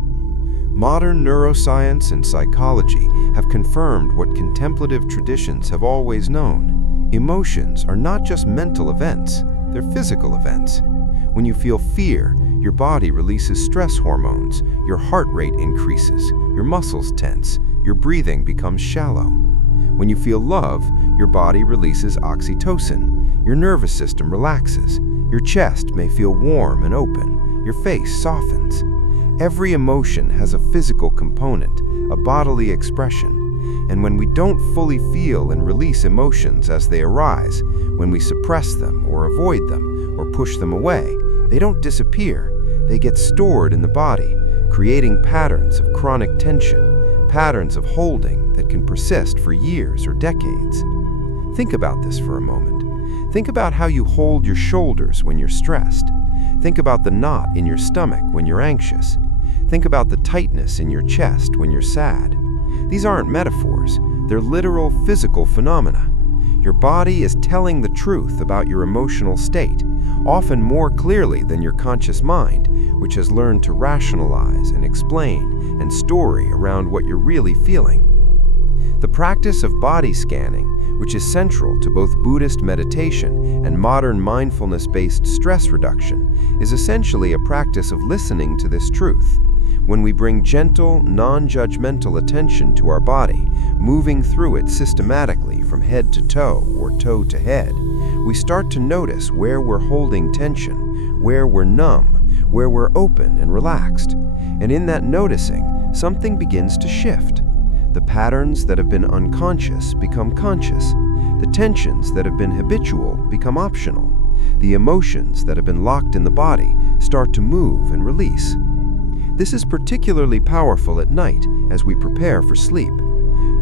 Modern neuroscience and psychology have confirmed what contemplative traditions have always known. Emotions are not just mental events, they're physical events. When you feel fear, your body releases stress hormones, your heart rate increases, your muscles tense, your breathing becomes shallow. When you feel love, your body releases oxytocin, your nervous system relaxes, your chest may feel warm and open, your face softens. Every emotion has a physical component, a bodily expression, and when we don't fully feel and release emotions as they arise, when we suppress them or avoid them or push them away, they don't disappear. They get stored in the body, creating patterns of chronic tension, patterns of holding that can persist for years or decades. Think about this for a moment. Think about how you hold your shoulders when you're stressed. Think about the knot in your stomach when you're anxious. Think about the tightness in your chest when you're sad. These aren't metaphors, they're literal physical phenomena. Your body is telling the truth about your emotional state, often more clearly than your conscious mind, which has learned to rationalize and explain and story around what you're really feeling. The practice of body scanning, which is central to both Buddhist meditation and modern mindfulness-based stress reduction, is essentially a practice of listening to this truth. When we bring gentle, non-judgmental attention to our body, moving through it systematically from head to toe or toe to head, we start to notice where we're holding tension, where we're numb, where we're open and relaxed. And in that noticing, something begins to shift. The patterns that have been unconscious become conscious. The tensions that have been habitual become optional. The emotions that have been locked in the body start to move and release. This is particularly powerful at night as we prepare for sleep.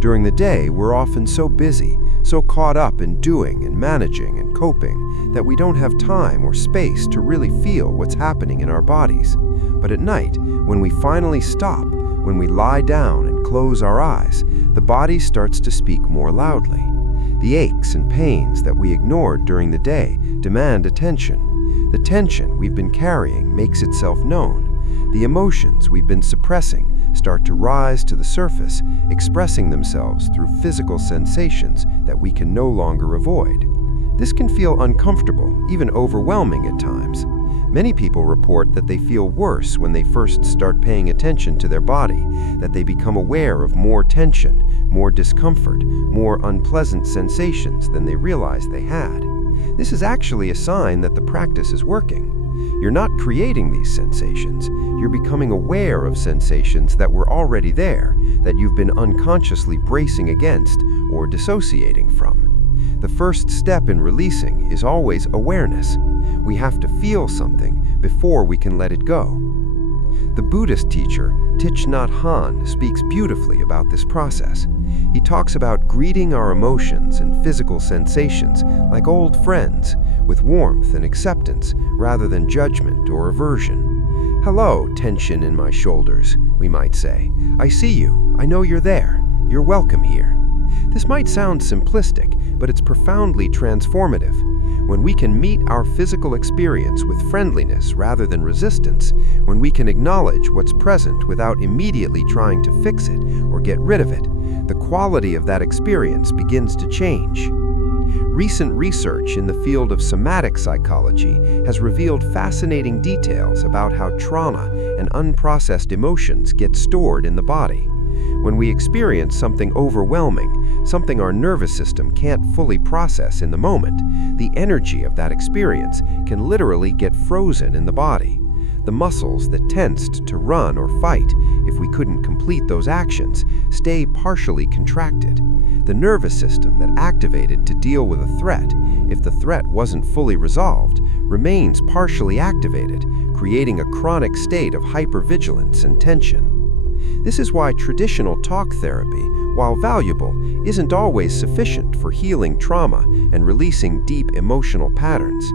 During the day, we're often so busy, so caught up in doing and managing and coping, that we don't have time or space to really feel what's happening in our bodies. But at night, when we finally stop, when we lie down and close our eyes, the body starts to speak more loudly. The aches and pains that we ignored during the day demand attention. The tension we've been carrying makes itself known. The emotions we've been suppressing start to rise to the surface, expressing themselves through physical sensations that we can no longer avoid. This can feel uncomfortable, even overwhelming at times. Many people report that they feel worse when they first start paying attention to their body, that they become aware of more tension, more discomfort, more unpleasant sensations than they realized they had. This is actually a sign that the practice is working. You're not creating these sensations, you're becoming aware of sensations that were already there, that you've been unconsciously bracing against or dissociating from. The first step in releasing is always awareness. We have to feel something before we can let it go. The Buddhist teacher Thich Nhat Hanh speaks beautifully about this process. He talks about greeting our emotions and physical sensations like old friends, with warmth and acceptance rather than judgment or aversion. "Hello, tension in my shoulders," we might say. "I see you. I know you're there. You're welcome here." This might sound simplistic, but it's profoundly transformative. When we can meet our physical experience with friendliness rather than resistance, when we can acknowledge what's present without immediately trying to fix it or get rid of it, the quality of that experience begins to change. Recent research in the field of somatic psychology has revealed fascinating details about how trauma and unprocessed emotions get stored in the body. When we experience something overwhelming, something our nervous system can't fully process in the moment, the energy of that experience can literally get frozen in the body. The muscles that tensed to run or fight if we couldn't complete those actions stay partially contracted. The nervous system that activated to deal with a threat, if the threat wasn't fully resolved, remains partially activated, creating a chronic state of hypervigilance and tension. This is why traditional talk therapy, while valuable, isn't always sufficient for healing trauma and releasing deep emotional patterns.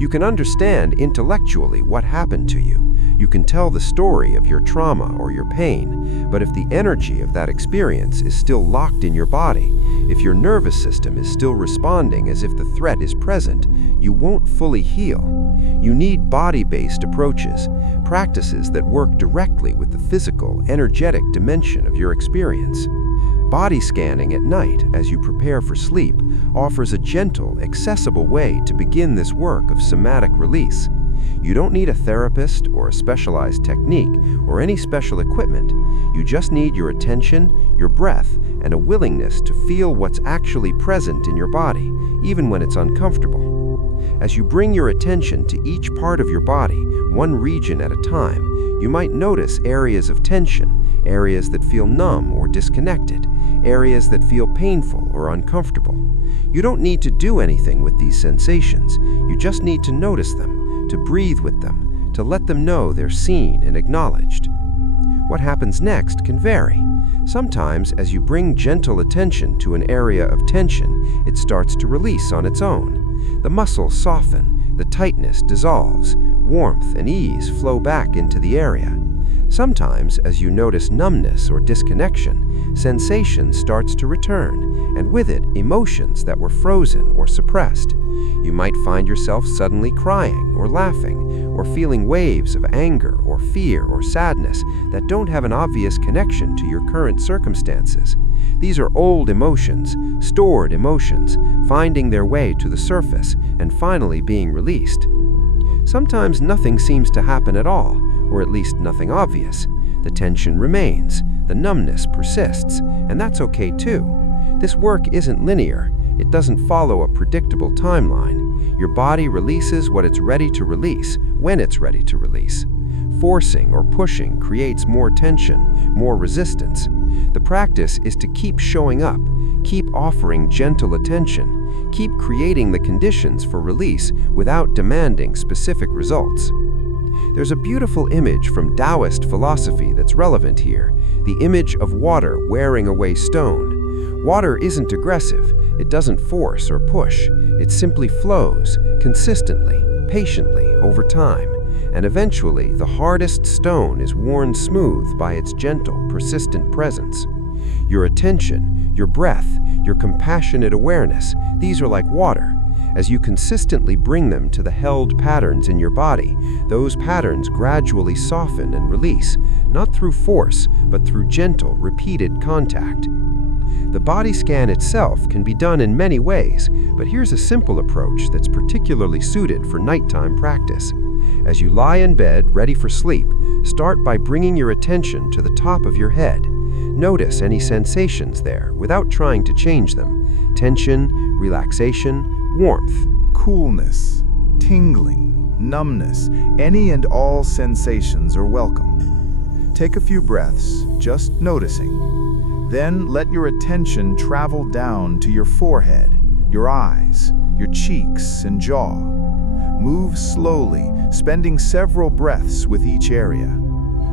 You can understand intellectually what happened to you. You can tell the story of your trauma or your pain, but if the energy of that experience is still locked in your body, if your nervous system is still responding as if the threat is present, you won't fully heal. You need body-based approaches, practices that work directly with the physical, energetic dimension of your experience. Body scanning at night as you prepare for sleep offers a gentle, accessible way to begin this work of somatic release. You don't need a therapist or a specialized technique or any special equipment. You just need your attention, your breath, and a willingness to feel what's actually present in your body, even when it's uncomfortable. As you bring your attention to each part of your body, one region at a time, you might notice areas of tension, areas that feel numb or disconnected, areas that feel painful or uncomfortable. You don't need to do anything with these sensations. You just need to notice them, to breathe with them, to let them know they're seen and acknowledged. What happens next can vary. Sometimes, as you bring gentle attention to an area of tension, it starts to release on its own. The muscles soften, the tightness dissolves, warmth and ease flow back into the area. Sometimes, as you notice numbness or disconnection, sensation starts to return, and with it, emotions that were frozen or suppressed. You might find yourself suddenly crying or laughing, or feeling waves of anger or fear or sadness that don't have an obvious connection to your current circumstances. These are old emotions, stored emotions, finding their way to the surface and finally being released. Sometimes nothing seems to happen at all, or at least nothing obvious. The tension remains, the numbness persists, and that's okay too. This work isn't linear. It doesn't follow a predictable timeline. Your body releases what it's ready to release, when it's ready to release. Forcing or pushing creates more tension, more resistance. The practice is to keep showing up, keep offering gentle attention, keep creating the conditions for release without demanding specific results. There's a beautiful image from Taoist philosophy that's relevant here, the image of water wearing away stone. Water isn't aggressive, it doesn't force or push, it simply flows, consistently, patiently, over time, and eventually the hardest stone is worn smooth by its gentle, persistent presence. Your attention, your breath, your compassionate awareness, these are like water. As you consistently bring them to the held patterns in your body, those patterns gradually soften and release, not through force, but through gentle, repeated contact. The body scan itself can be done in many ways, but here's a simple approach that's particularly suited for nighttime practice. As you lie in bed, ready for sleep, start by bringing your attention to the top of your head. Notice any sensations there without trying to change them. Tension, relaxation, warmth. Coolness, tingling, numbness, any and all sensations are welcome. Take a few breaths, just noticing. Then let your attention travel down to your forehead, your eyes, your cheeks and jaw. Move slowly, spending several breaths with each area.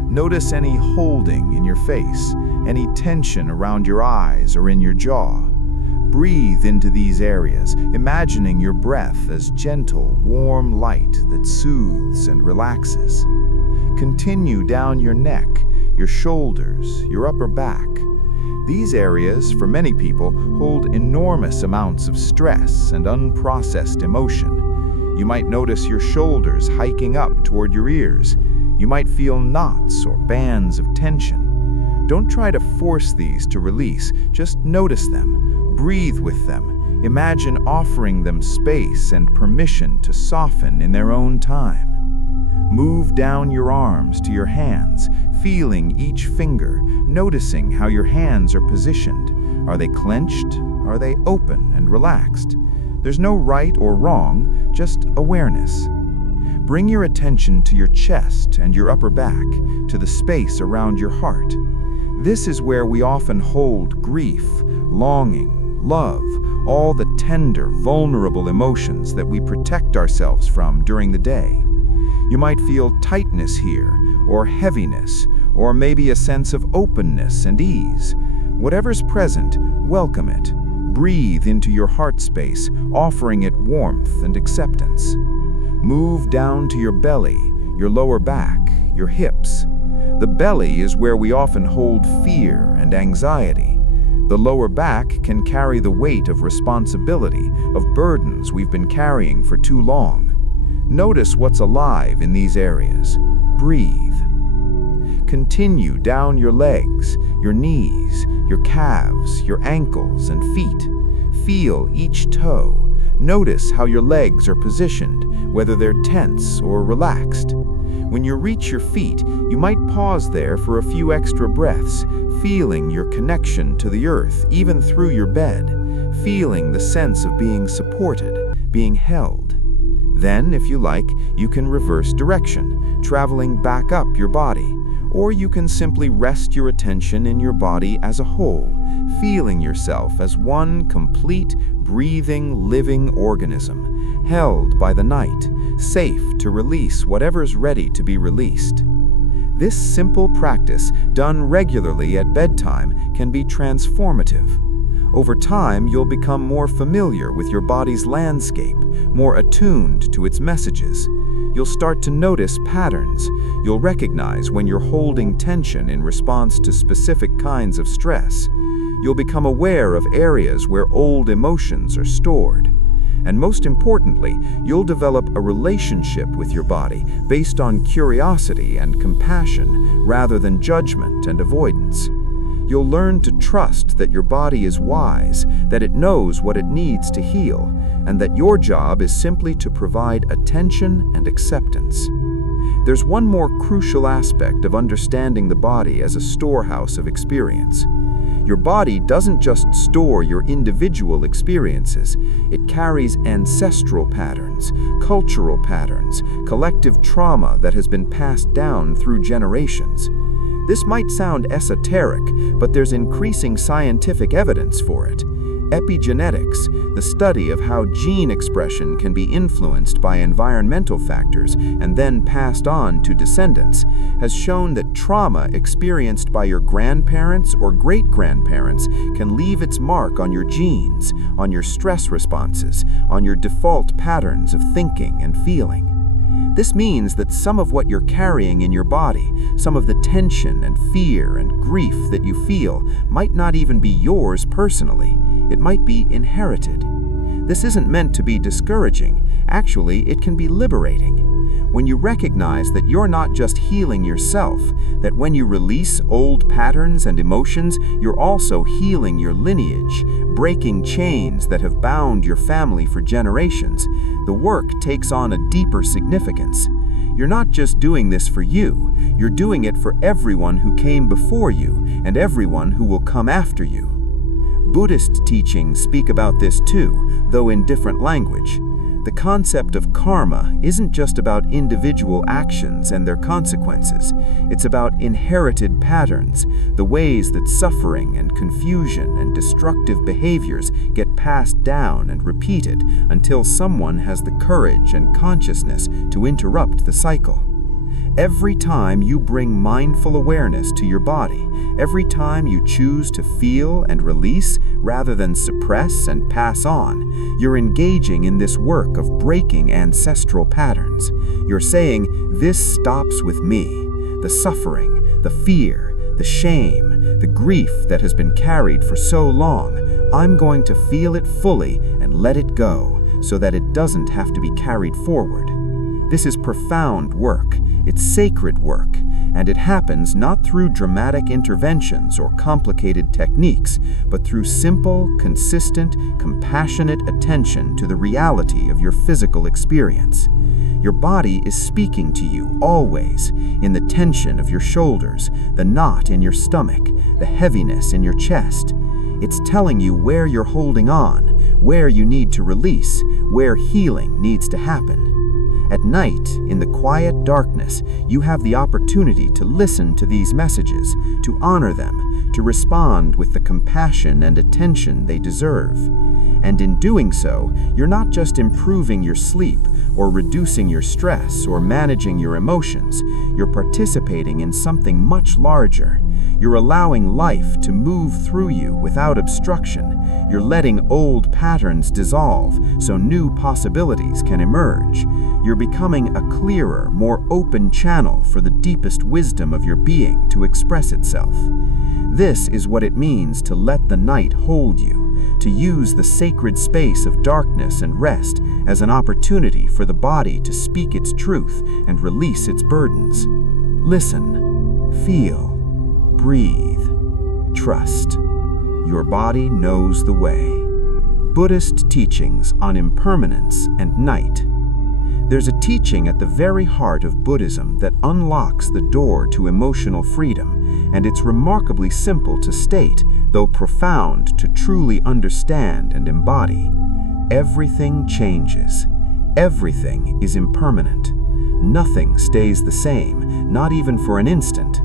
Notice any holding in your face, any tension around your eyes or in your jaw. Breathe into these areas, imagining your breath as gentle, warm light that soothes and relaxes. Continue down your neck, your shoulders, your upper back. These areas, for many people, hold enormous amounts of stress and unprocessed emotion. You might notice your shoulders hiking up toward your ears. You might feel knots or bands of tension. Don't try to force these to release, just notice them, breathe with them, imagine offering them space and permission to soften in their own time. Move down your arms to your hands, feeling each finger, noticing how your hands are positioned. Are they clenched? Are they open and relaxed? There's no right or wrong, just awareness. Bring your attention to your chest and your upper back, to the space around your heart. This is where we often hold grief, longing, love, all the tender, vulnerable emotions that we protect ourselves from during the day. You might feel tightness here, or heaviness, or maybe a sense of openness and ease. Whatever's present, welcome it. Breathe into your heart space, offering it warmth and acceptance. Move down to your belly, your lower back, your hips. The belly is where we often hold fear and anxiety. The lower back can carry the weight of responsibility, of burdens we've been carrying for too long. Notice what's alive in these areas. Breathe. Continue down your legs, your knees, your calves, your ankles and feet. Feel each toe. Notice how your legs are positioned, whether they're tense or relaxed. When you reach your feet, you might pause there for a few extra breaths, feeling your connection to the earth even through your bed, feeling the sense of being supported, being held. Then, if you like, you can reverse direction, traveling back up your body. Or you can simply rest your attention in your body as a whole, feeling yourself as one complete, breathing, living organism, held by the night, safe to release whatever's ready to be released. This simple practice, done regularly at bedtime, can be transformative. Over time, you'll become more familiar with your body's landscape, more attuned to its messages. You'll start to notice patterns. You'll recognize when you're holding tension in response to specific kinds of stress. You'll become aware of areas where old emotions are stored. And most importantly, you'll develop a relationship with your body based on curiosity and compassion rather than judgment and avoidance. You'll learn to trust that your body is wise, that it knows what it needs to heal, and that your job is simply to provide attention and acceptance. There's one more crucial aspect of understanding the body as a storehouse of experience. Your body doesn't just store your individual experiences, it carries ancestral patterns, cultural patterns, collective trauma that has been passed down through generations. This might sound esoteric, but there's increasing scientific evidence for it. Epigenetics, the study of how gene expression can be influenced by environmental factors and then passed on to descendants, has shown that trauma experienced by your grandparents or great-grandparents can leave its mark on your genes, on your stress responses, on your default patterns of thinking and feeling. This means that some of what you're carrying in your body, some of the tension and fear and grief that you feel, might not even be yours personally. It might be inherited. This isn't meant to be discouraging. Actually, it can be liberating. When you recognize that you're not just healing yourself, that when you release old patterns and emotions, you're also healing your lineage, breaking chains that have bound your family for generations, the work takes on a deeper significance. You're not just doing this for you, you're doing it for everyone who came before you and everyone who will come after you. Buddhist teachings speak about this too, though in different language. The concept of karma isn't just about individual actions and their consequences. It's about inherited patterns, the ways that suffering and confusion and destructive behaviors get passed down and repeated until someone has the courage and consciousness to interrupt the cycle. Every time you bring mindful awareness to your body, every time you choose to feel and release rather than suppress and pass on, you're engaging in this work of breaking ancestral patterns. You're saying, "This stops with me." The suffering, the fear, the shame, the grief that has been carried for so long, I'm going to feel it fully and let it go so that it doesn't have to be carried forward. This is profound work. It's sacred work, and it happens not through dramatic interventions or complicated techniques, but through simple, consistent, compassionate attention to the reality of your physical experience. Your body is speaking to you always, in the tension of your shoulders, the knot in your stomach, the heaviness in your chest. It's telling you where you're holding on, where you need to release, where healing needs to happen. At night, in the quiet darkness, you have the opportunity to listen to these messages, to honor them, to respond with the compassion and attention they deserve. And in doing so, you're not just improving your sleep, or reducing your stress, or managing your emotions. You're participating in something much larger. You're allowing life to move through you without obstruction. You're letting old patterns dissolve so new possibilities can emerge. You're becoming a clearer, more open channel for the deepest wisdom of your being to express itself. This is what it means to let the night hold you, to use the sacred space of darkness and rest as an opportunity for the body to speak its truth and release its burdens. Listen, feel, breathe, trust. Your body knows the way. Buddhist teachings on impermanence and night. There's a teaching at the very heart of Buddhism that unlocks the door to emotional freedom, and it's remarkably simple to state, though profound to truly understand and embody. Everything changes. Everything is impermanent. Nothing stays the same, not even for an instant.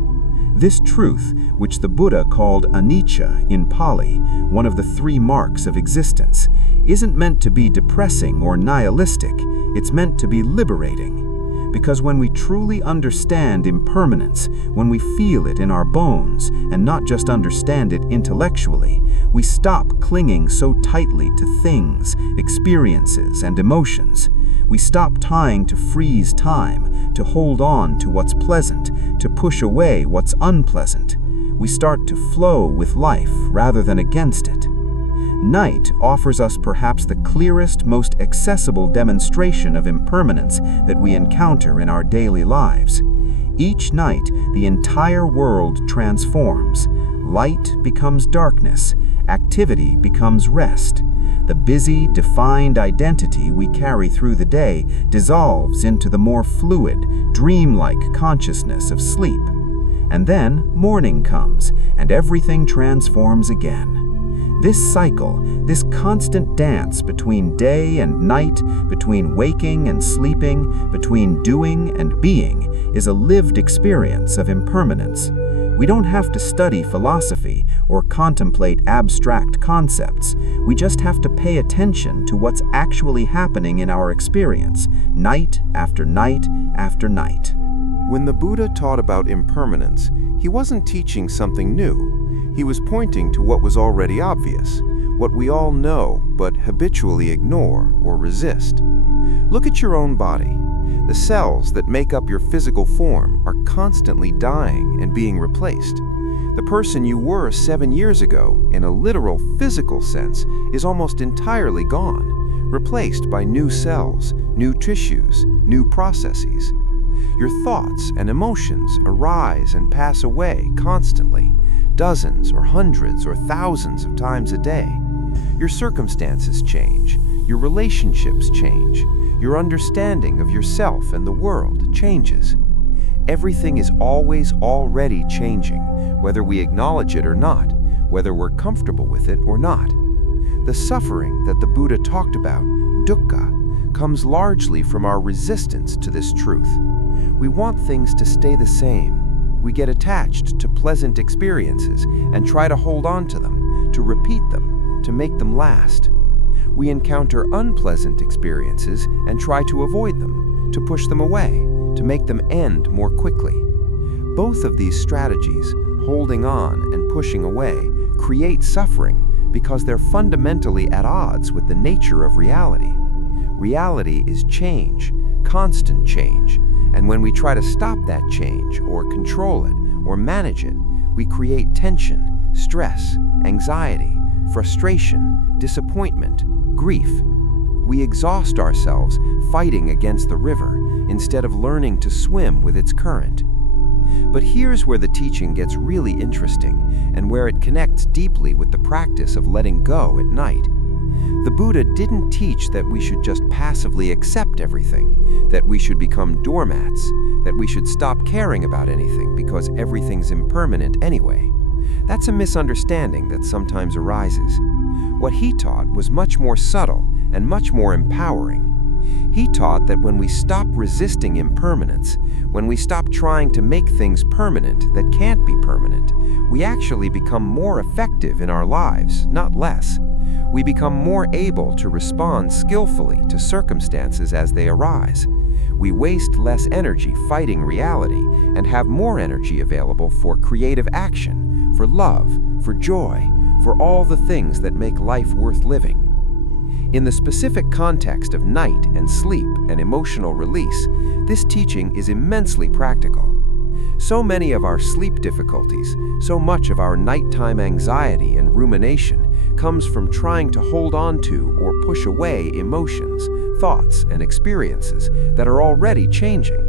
This truth, which the Buddha called anicca in Pali, one of the three marks of existence, isn't meant to be depressing or nihilistic. It's meant to be liberating. Because when we truly understand impermanence, when we feel it in our bones and not just understand it intellectually, we stop clinging so tightly to things, experiences, and emotions. We stop trying to freeze time, to hold on to what's pleasant, to push away what's unpleasant. We start to flow with life rather than against it. Night offers us perhaps the clearest, most accessible demonstration of impermanence that we encounter in our daily lives. Each night, the entire world transforms. Light becomes darkness. Activity becomes rest. The busy, defined identity we carry through the day dissolves into the more fluid, dreamlike consciousness of sleep. And then morning comes, and everything transforms again. This cycle, this constant dance between day and night, between waking and sleeping, between doing and being, is a lived experience of impermanence. We don't have to study philosophy or contemplate abstract concepts. We just have to pay attention to what's actually happening in our experience, night after night after night. When the Buddha taught about impermanence, he wasn't teaching something new. He was pointing to what was already obvious, what we all know but habitually ignore or resist. Look at your own body. The cells that make up your physical form are constantly dying and being replaced. The person you were 7 years ago, in a literal physical sense, is almost entirely gone, replaced by new cells, new tissues, new processes. Your thoughts and emotions arise and pass away constantly, dozens or hundreds or thousands of times a day. Your circumstances change, your relationships change, your understanding of yourself and the world changes. Everything is always already changing, whether we acknowledge it or not, whether we're comfortable with it or not. The suffering that the Buddha talked about, dukkha, comes largely from our resistance to this truth. We want things to stay the same. We get attached to pleasant experiences and try to hold on to them, to repeat them, to make them last. We encounter unpleasant experiences and try to avoid them, to push them away, to make them end more quickly. Both of these strategies, holding on and pushing away, create suffering because they're fundamentally at odds with the nature of reality. Reality is change, constant change, and when we try to stop that change or control it or manage it, we create tension, stress, anxiety, frustration, disappointment, grief. We exhaust ourselves fighting against the river instead of learning to swim with its current. But here's where the teaching gets really interesting and where it connects deeply with the practice of letting go at night. The Buddha didn't teach that we should just passively accept everything, that we should become doormats, that we should stop caring about anything because everything's impermanent anyway. That's a misunderstanding that sometimes arises. What he taught was much more subtle and much more empowering. He taught that when we stop resisting impermanence, when we stop trying to make things permanent that can't be permanent, we actually become more effective in our lives, not less. We become more able to respond skillfully to circumstances as they arise. We waste less energy fighting reality and have more energy available for creative action, for love, for joy, for all the things that make life worth living. In the specific context of night and sleep and emotional release, this teaching is immensely practical. So many of our sleep difficulties, so much of our nighttime anxiety and rumination comes from trying to hold on to or push away emotions, thoughts, and experiences that are already changing.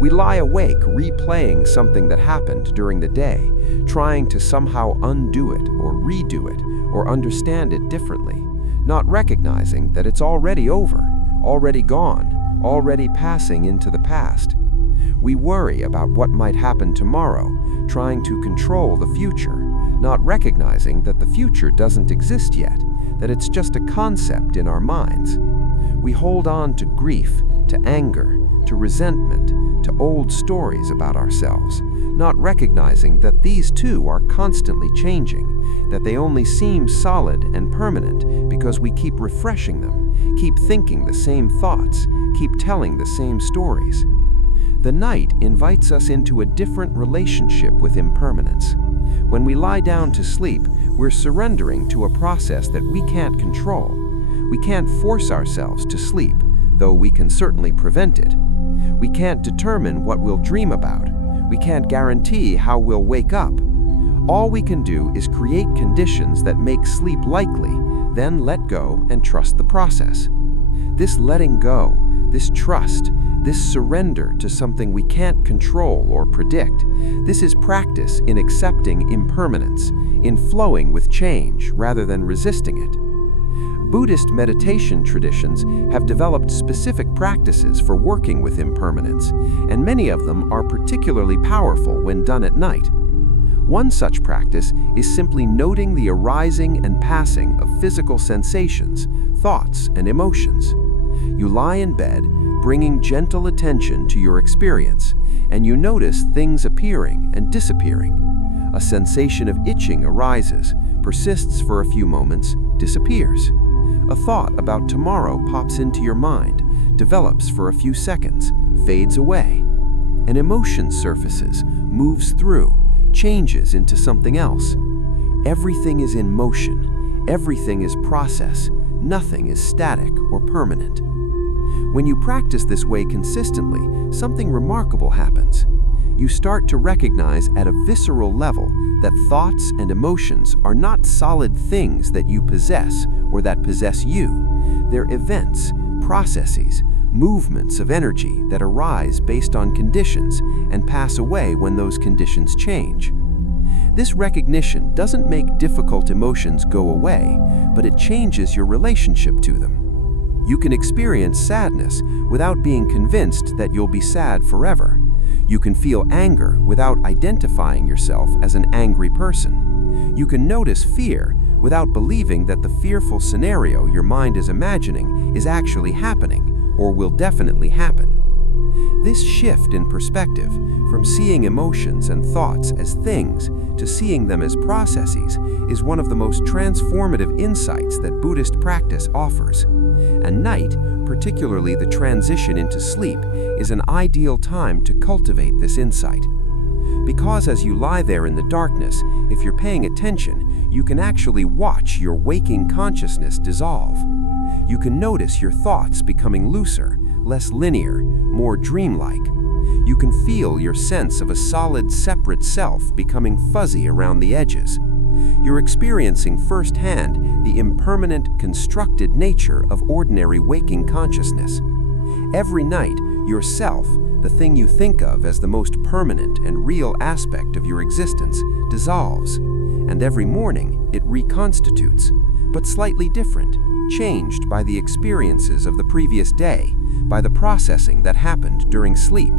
We lie awake replaying something that happened during the day, trying to somehow undo it or redo it or understand it differently, not recognizing that it's already over, already gone, already passing into the past. We worry about what might happen tomorrow, trying to control the future, not recognizing that the future doesn't exist yet, that it's just a concept in our minds. We hold on to grief, to anger, to resentment, to old stories about ourselves, not recognizing that these too are constantly changing, that they only seem solid and permanent because we keep refreshing them, keep thinking the same thoughts, keep telling the same stories. The night invites us into a different relationship with impermanence. When we lie down to sleep, we're surrendering to a process that we can't control. We can't force ourselves to sleep, though we can certainly prevent it. We can't determine what we'll dream about. We can't guarantee how we'll wake up. All we can do is create conditions that make sleep likely, then let go and trust the process. This letting go, this trust, this surrender to something we can't control or predict, this is practice in accepting impermanence, in flowing with change rather than resisting it. Buddhist meditation traditions have developed specific practices for working with impermanence, and many of them are particularly powerful when done at night. One such practice is simply noting the arising and passing of physical sensations, thoughts, and emotions. You lie in bed, bringing gentle attention to your experience, and you notice things appearing and disappearing. A sensation of itching arises, persists for a few moments, disappears. A thought about tomorrow pops into your mind, develops for a few seconds, fades away. An emotion surfaces, moves through, changes into something else. Everything is in motion. Everything is process. Nothing is static or permanent. When you practice this way consistently, something remarkable happens. You start to recognize at a visceral level that thoughts and emotions are not solid things that you possess or that possess you. They're events, processes, movements of energy that arise based on conditions and pass away when those conditions change. This recognition doesn't make difficult emotions go away, but it changes your relationship to them. You can experience sadness without being convinced that you'll be sad forever. You can feel anger without identifying yourself as an angry person. You can notice fear without believing that the fearful scenario your mind is imagining is actually happening or will definitely happen. This shift in perspective, from seeing emotions and thoughts as things to seeing them as processes, is one of the most transformative insights that Buddhist practice offers. And night, particularly the transition into sleep, is an ideal time to cultivate this insight. Because as you lie there in the darkness, if you're paying attention, you can actually watch your waking consciousness dissolve. You can notice your thoughts becoming looser, less linear, more dreamlike. You can feel your sense of a solid, separate self becoming fuzzy around the edges. You're experiencing firsthand the impermanent, constructed nature of ordinary waking consciousness. Every night, yourself, the thing you think of as the most permanent and real aspect of your existence, dissolves, and every morning it reconstitutes, but slightly different, changed by the experiences of the previous day, by the processing that happened during sleep,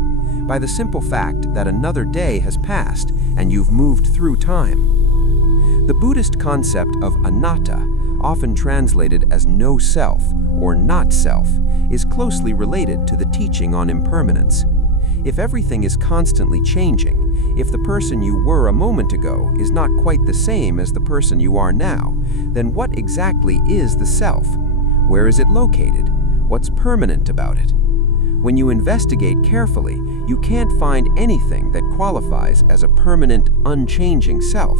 by the simple fact that another day has passed and you've moved through time. The Buddhist concept of anatta, often translated as no self or not self, is closely related to the teaching on impermanence. If everything is constantly changing, if the person you were a moment ago is not quite the same as the person you are now, then what exactly is the self? Where is it located? What's permanent about it? When you investigate carefully, you can't find anything that qualifies as a permanent, unchanging self.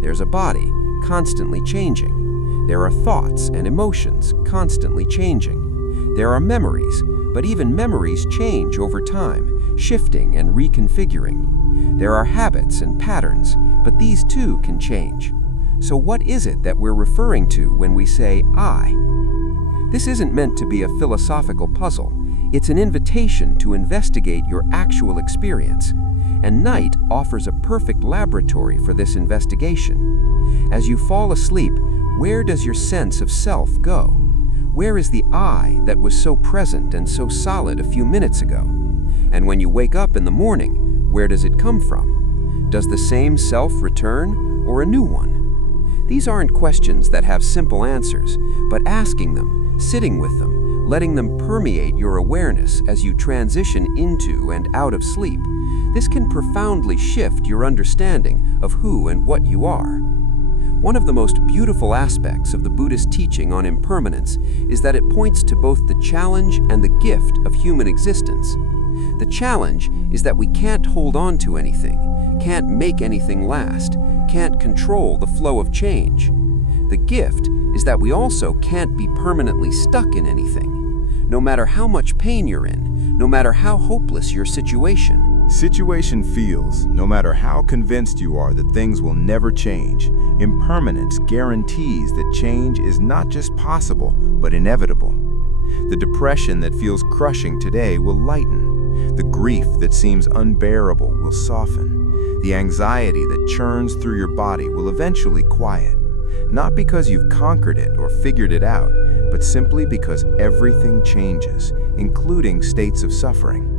There's a body, constantly changing. There are thoughts and emotions, constantly changing. There are memories, but even memories change over time, shifting and reconfiguring. There are habits and patterns, but these too can change. So what is it that we're referring to when we say I? This isn't meant to be a philosophical puzzle. It's an invitation to investigate your actual experience, and night offers a perfect laboratory for this investigation. As you fall asleep, where does your sense of self go? Where is the I that was so present and so solid a few minutes ago? And when you wake up in the morning, where does it come from? Does the same self return or a new one? These aren't questions that have simple answers, but asking them, sitting with them, letting them permeate your awareness as you transition into and out of sleep, this can profoundly shift your understanding of who and what you are. One of the most beautiful aspects of the Buddhist teaching on impermanence is that it points to both the challenge and the gift of human existence. The challenge is that we can't hold on to anything, can't make anything last, can't control the flow of change. The gift is that we also can't be permanently stuck in anything. No matter how much pain you're in, no matter how hopeless your situation. Situation feels, no matter how convinced you are that things will never change, impermanence guarantees that change is not just possible, but inevitable. The depression that feels crushing today will lighten. The grief that seems unbearable will soften. The anxiety that churns through your body will eventually quiet. Not because you've conquered it or figured it out, but simply because everything changes, including states of suffering.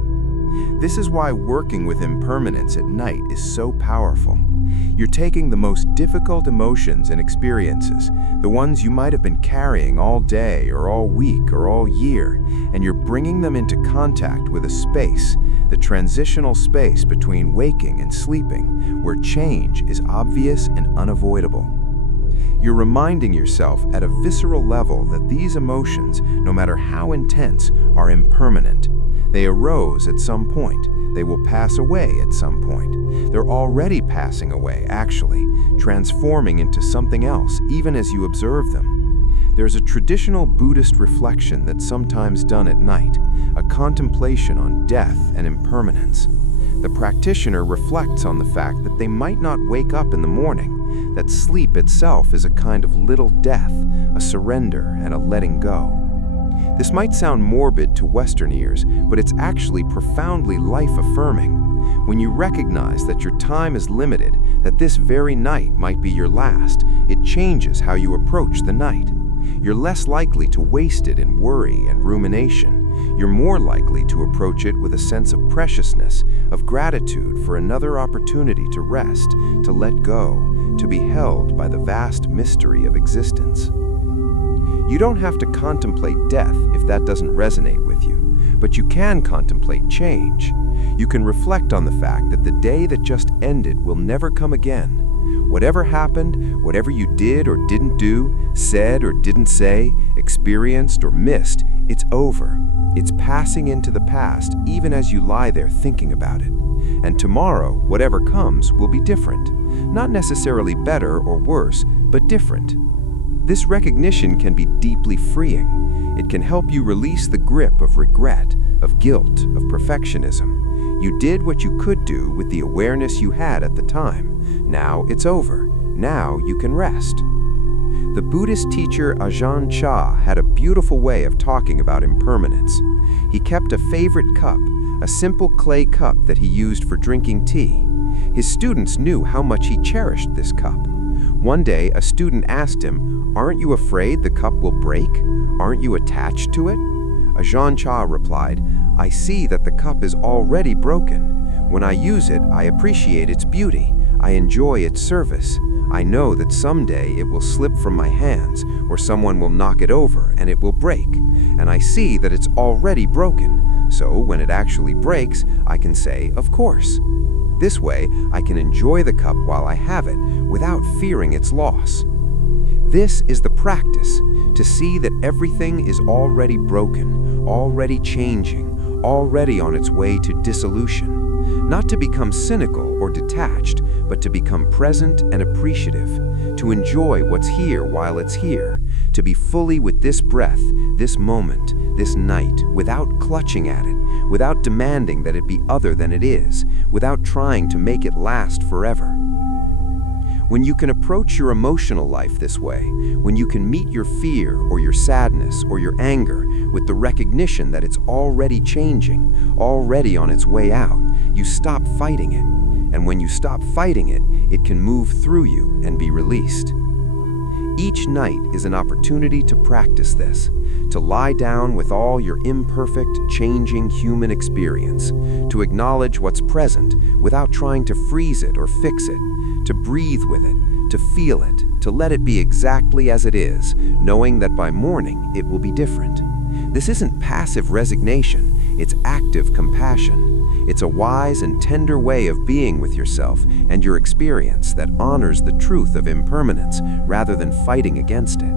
This is why working with impermanence at night is so powerful. You're taking the most difficult emotions and experiences, the ones you might have been carrying all day or all week or all year, and you're bringing them into contact with a space, the transitional space between waking and sleeping, where change is obvious and unavoidable. You're reminding yourself at a visceral level that these emotions, no matter how intense, are impermanent. They arose at some point. They will pass away at some point. They're already passing away, actually, transforming into something else, even as you observe them. There's a traditional Buddhist reflection that's sometimes done at night, a contemplation on death and impermanence. The practitioner reflects on the fact that they might not wake up in the morning, that sleep itself is a kind of little death, a surrender and a letting go. This might sound morbid to Western ears, but it's actually profoundly life-affirming. When you recognize that your time is limited, that this very night might be your last, it changes how you approach the night. You're less likely to waste it in worry and rumination. You're more likely to approach it with a sense of preciousness, of gratitude for another opportunity to rest, to let go, to be held by the vast mystery of existence. You don't have to contemplate death if that doesn't resonate with you, but you can contemplate change. You can reflect on the fact that the day that just ended will never come again. Whatever happened, whatever you did or didn't do, said or didn't say, experienced or missed, it's over. It's passing into the past even as you lie there thinking about it. And tomorrow, whatever comes, will be different. Not necessarily better or worse, but different. This recognition can be deeply freeing. It can help you release the grip of regret, of guilt, of perfectionism. You did what you could do with the awareness you had at the time. Now it's over. Now you can rest. The Buddhist teacher Ajahn Chah had a beautiful way of talking about impermanence. He kept a favorite cup, a simple clay cup that he used for drinking tea. His students knew how much he cherished this cup. One day, a student asked him, "Aren't you afraid the cup will break? Aren't you attached to it?" Ajahn Chah replied, "I see that the cup is already broken. When I use it, I appreciate its beauty. I enjoy its service. I know that someday it will slip from my hands, or someone will knock it over and it will break. And I see that it's already broken. So when it actually breaks, I can say, of course. This way, I can enjoy the cup while I have it, without fearing its loss." This is the practice, to see that everything is already broken, already changing, already on its way to dissolution. Not to become cynical or detached, but to become present and appreciative, to enjoy what's here while it's here, to be fully with this breath, this moment, this night, without clutching at it, without demanding that it be other than it is, without trying to make it last forever. When you can approach your emotional life this way, when you can meet your fear or your sadness or your anger with the recognition that it's already changing, already on its way out, you stop fighting it. And when you stop fighting it, it can move through you and be released. Each night is an opportunity to practice this, to lie down with all your imperfect, changing human experience, to acknowledge what's present without trying to freeze it or fix it, to breathe with it, to feel it, to let it be exactly as it is, knowing that by morning it will be different. This isn't passive resignation, it's active compassion. It's a wise and tender way of being with yourself and your experience that honors the truth of impermanence rather than fighting against it.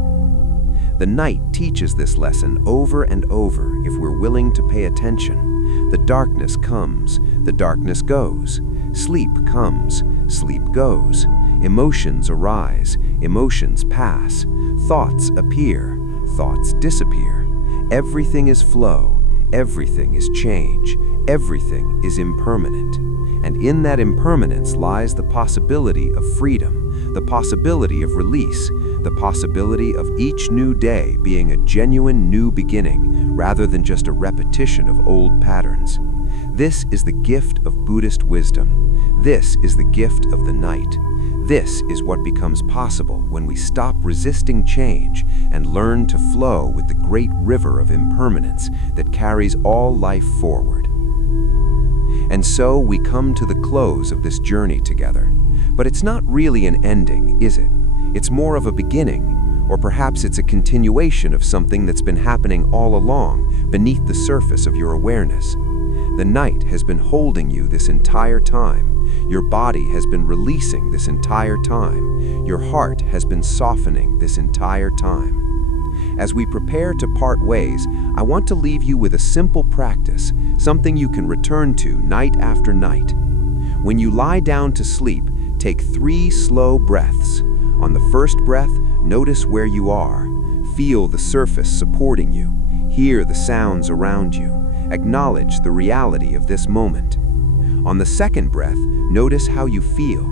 The night teaches this lesson over and over if we're willing to pay attention. The darkness comes, the darkness goes. Sleep comes, sleep goes. Emotions arise, emotions pass. Thoughts appear, thoughts disappear. Everything is flow, everything is change, everything is impermanent. And in that impermanence lies the possibility of freedom, the possibility of release, the possibility of each new day being a genuine new beginning rather than just a repetition of old patterns. This is the gift of Buddhist wisdom. This is the gift of the night. This is what becomes possible when we stop resisting change and learn to flow with the great river of impermanence that carries all life forward. And so we come to the close of this journey together. But it's not really an ending, is it? It's more of a beginning, or perhaps it's a continuation of something that's been happening all along beneath the surface of your awareness. The night has been holding you this entire time. Your body has been releasing this entire time. Your heart has been softening this entire time. As we prepare to part ways, I want to leave you with a simple practice, something you can return to night after night. When you lie down to sleep, take 3 slow breaths. On the first breath, notice where you are. Feel the surface supporting you. Hear the sounds around you. Acknowledge the reality of this moment. On the second breath, notice how you feel.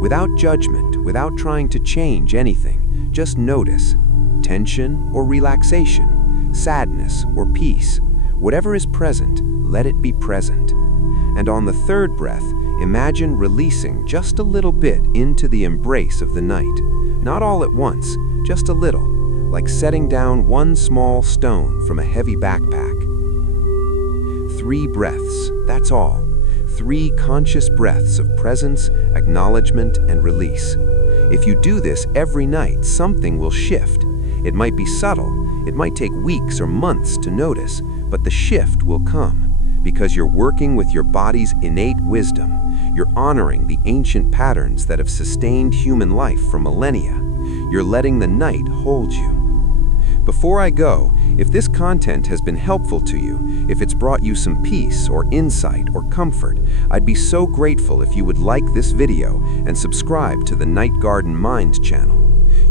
Without judgment, without trying to change anything, just notice. Tension or relaxation, sadness or peace. Whatever is present, let it be present. And on the third breath, imagine releasing just a little bit into the embrace of the night. Not all at once, just a little, like setting down one small stone from a heavy backpack. 3 breaths, that's all. 3 conscious breaths of presence, acknowledgement, and release. If you do this every night, something will shift. It might be subtle, it might take weeks or months to notice, but the shift will come because you're working with your body's innate wisdom. You're honoring the ancient patterns that have sustained human life for millennia. You're letting the night hold you. Before I go, if this content has been helpful to you, if it's brought you some peace or insight or comfort, I'd be so grateful if you would like this video and subscribe to the Night Garden Mind channel.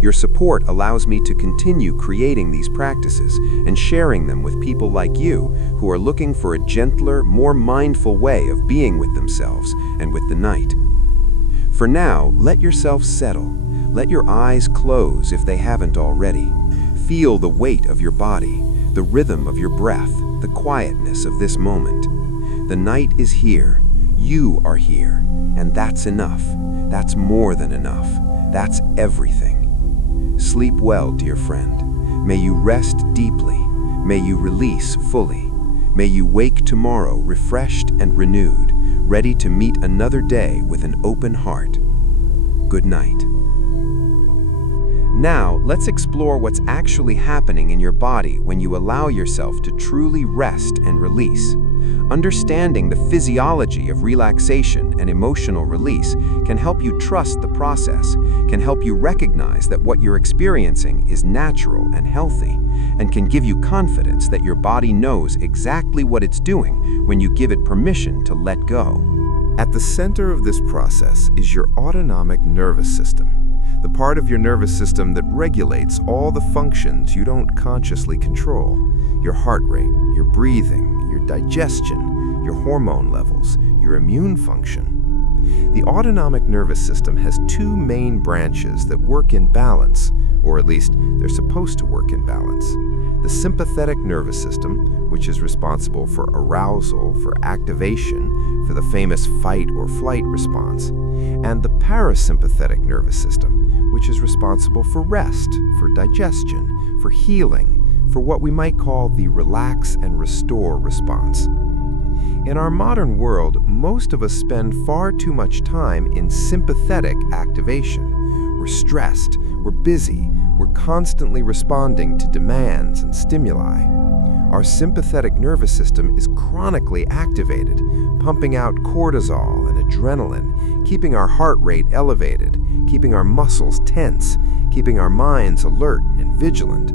Your support allows me to continue creating these practices and sharing them with people like you who are looking for a gentler, more mindful way of being with themselves and with the night. For now, let yourself settle. Let your eyes close if they haven't already. Feel the weight of your body, the rhythm of your breath, the quietness of this moment. The night is here. You are here. And that's enough. That's more than enough. That's everything. Sleep well, dear friend. May you rest deeply. May you release fully. May you wake tomorrow refreshed and renewed, ready to meet another day with an open heart. Good night. Now, let's explore what's actually happening in your body when you allow yourself to truly rest and release. Understanding the physiology of relaxation and emotional release can help you trust the process, can help you recognize that what you're experiencing is natural and healthy, and can give you confidence that your body knows exactly what it's doing when you give it permission to let go. At the center of this process is your autonomic nervous system, the part of your nervous system that regulates all the functions you don't consciously control: your heart rate, your breathing, your digestion, your hormone levels, your immune function. The autonomic nervous system has 2 main branches that work in balance, or at least they're supposed to work in balance. The sympathetic nervous system, which is responsible for arousal, for activation, for the famous fight or flight response, and the parasympathetic nervous system, which is responsible for rest, for digestion, for healing, for what we might call the relax and restore response. In our modern world, most of us spend far too much time in sympathetic activation. We're stressed, we're busy, we're constantly responding to demands and stimuli. Our sympathetic nervous system is chronically activated, pumping out cortisol and adrenaline, keeping our heart rate elevated, keeping our muscles tense, keeping our minds alert and vigilant.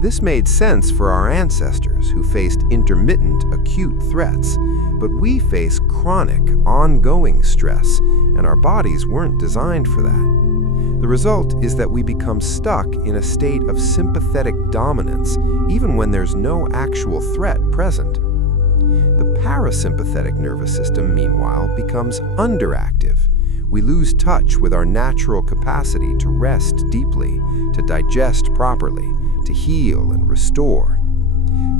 This made sense for our ancestors who faced intermittent, acute threats, but we face chronic, ongoing stress, and our bodies weren't designed for that. The result is that we become stuck in a state of sympathetic dominance, even when there's no actual threat present. The parasympathetic nervous system, meanwhile, becomes underactive. We lose touch with our natural capacity to rest deeply, to digest properly, to heal and restore.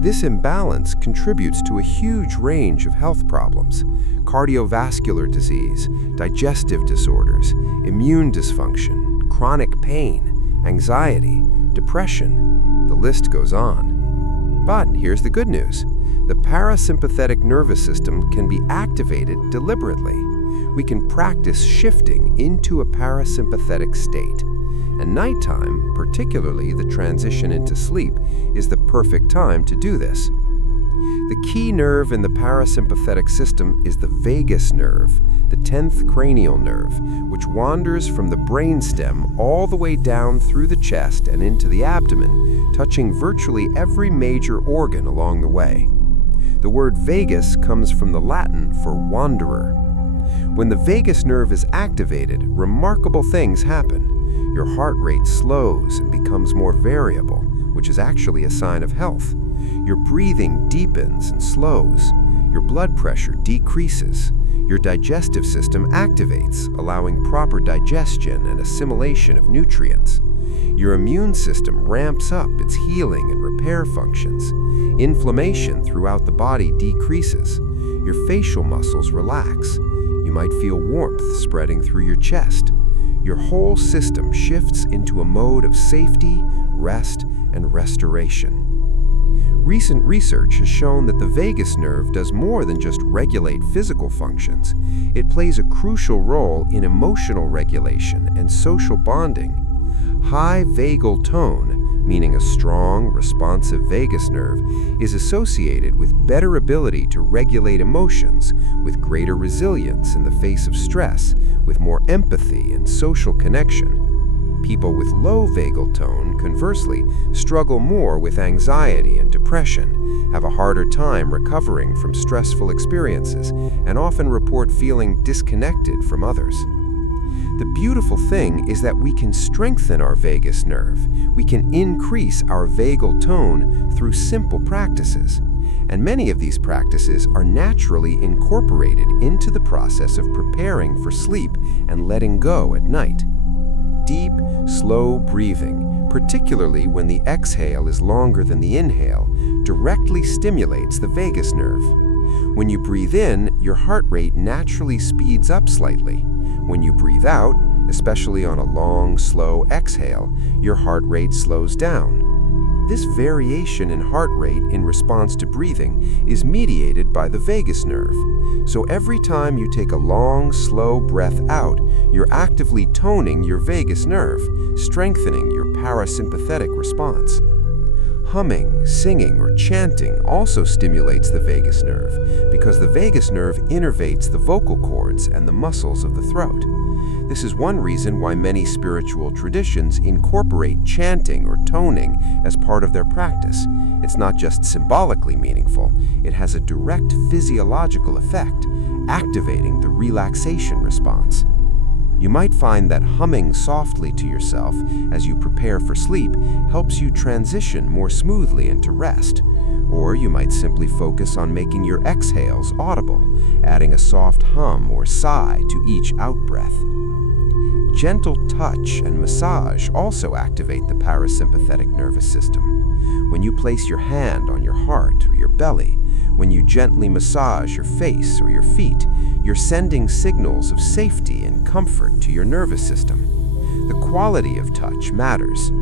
This imbalance contributes to a huge range of health problems: cardiovascular disease, digestive disorders, immune dysfunction, chronic pain, anxiety, depression. The list goes on. But here's the good news. The parasympathetic nervous system can be activated deliberately. We can practice shifting into a parasympathetic state. And nighttime, particularly the transition into sleep, is the perfect time to do this. The key nerve in the parasympathetic system is the vagus nerve, the 10th cranial nerve, which wanders from the brainstem all the way down through the chest and into the abdomen, touching virtually every major organ along the way. The word vagus comes from the Latin for wanderer. When the vagus nerve is activated, remarkable things happen. Your heart rate slows and becomes more variable, which is actually a sign of health. Your breathing deepens and slows. Your blood pressure decreases. Your digestive system activates, allowing proper digestion and assimilation of nutrients. Your immune system ramps up its healing and repair functions. Inflammation throughout the body decreases. Your facial muscles relax. You might feel warmth spreading through your chest. Your whole system shifts into a mode of safety, rest, and restoration. Recent research has shown that the vagus nerve does more than just regulate physical functions. It plays a crucial role in emotional regulation and social bonding. High vagal tone, meaning a strong, responsive vagus nerve, is associated with better ability to regulate emotions, with greater resilience in the face of stress, with more empathy and social connection. People with low vagal tone, conversely, struggle more with anxiety and depression, have a harder time recovering from stressful experiences, and often report feeling disconnected from others. The beautiful thing is that we can strengthen our vagus nerve. We can increase our vagal tone through simple practices. And many of these practices are naturally incorporated into the process of preparing for sleep and letting go at night. Deep, slow breathing, particularly when the exhale is longer than the inhale, directly stimulates the vagus nerve. When you breathe in, your heart rate naturally speeds up slightly. When you breathe out, especially on a long, slow exhale, your heart rate slows down. This variation in heart rate in response to breathing is mediated by the vagus nerve. So every time you take a long, slow breath out, you're actively toning your vagus nerve, strengthening your parasympathetic response. Humming, singing, or chanting also stimulates the vagus nerve because the vagus nerve innervates the vocal cords and the muscles of the throat. This is one reason why many spiritual traditions incorporate chanting or toning as part of their practice. It's not just symbolically meaningful, it has a direct physiological effect, activating the relaxation response. You might find that humming softly to yourself as you prepare for sleep helps you transition more smoothly into rest. Or you might simply focus on making your exhales audible, adding a soft hum or sigh to each out-breath. Gentle touch and massage also activate the parasympathetic nervous system. When you place your hand on your heart or your belly, when you gently massage your face or your feet, you're sending signals of safety and comfort to your nervous system. The quality of touch matters.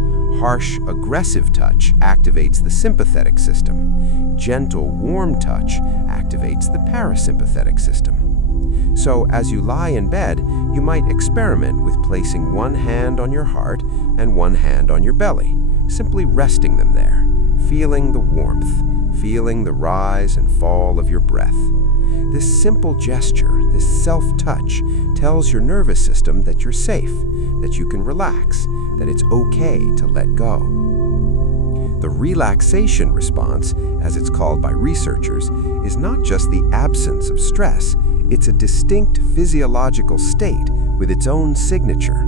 Harsh, aggressive touch activates the sympathetic system. Gentle, warm touch activates the parasympathetic system. So, as you lie in bed, you might experiment with placing one hand on your heart and one hand on your belly, simply resting them there, feeling the warmth, feeling the rise and fall of your breath. This simple gesture, this self-touch, tells your nervous system that you're safe, that you can relax, that it's okay to let go. The relaxation response, as it's called by researchers, is not just the absence of stress, it's a distinct physiological state with its own signature.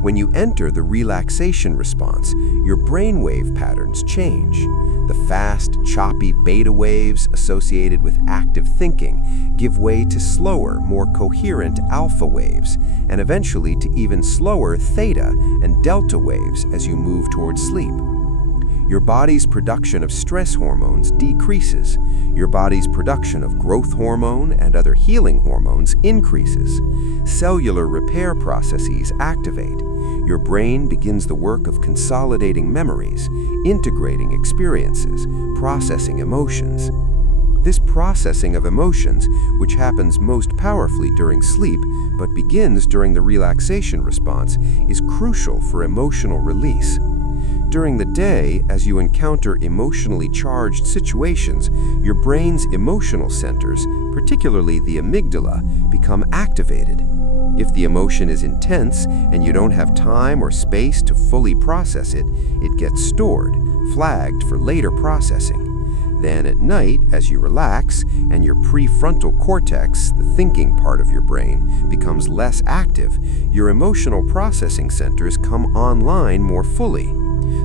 When you enter the relaxation response, your brainwave patterns change. The fast, choppy beta waves associated with active thinking give way to slower, more coherent alpha waves, and eventually to even slower theta and delta waves as you move towards sleep. Your body's production of stress hormones decreases. Your body's production of growth hormone and other healing hormones increases. Cellular repair processes activate. Your brain begins the work of consolidating memories, integrating experiences, processing emotions. This processing of emotions, which happens most powerfully during sleep but begins during the relaxation response, is crucial for emotional release. During the day, as you encounter emotionally charged situations, your brain's emotional centers, particularly the amygdala, become activated. If the emotion is intense and you don't have time or space to fully process it, it gets stored, flagged for later processing. Then at night, as you relax and your prefrontal cortex, the thinking part of your brain, becomes less active, your emotional processing centers come online more fully.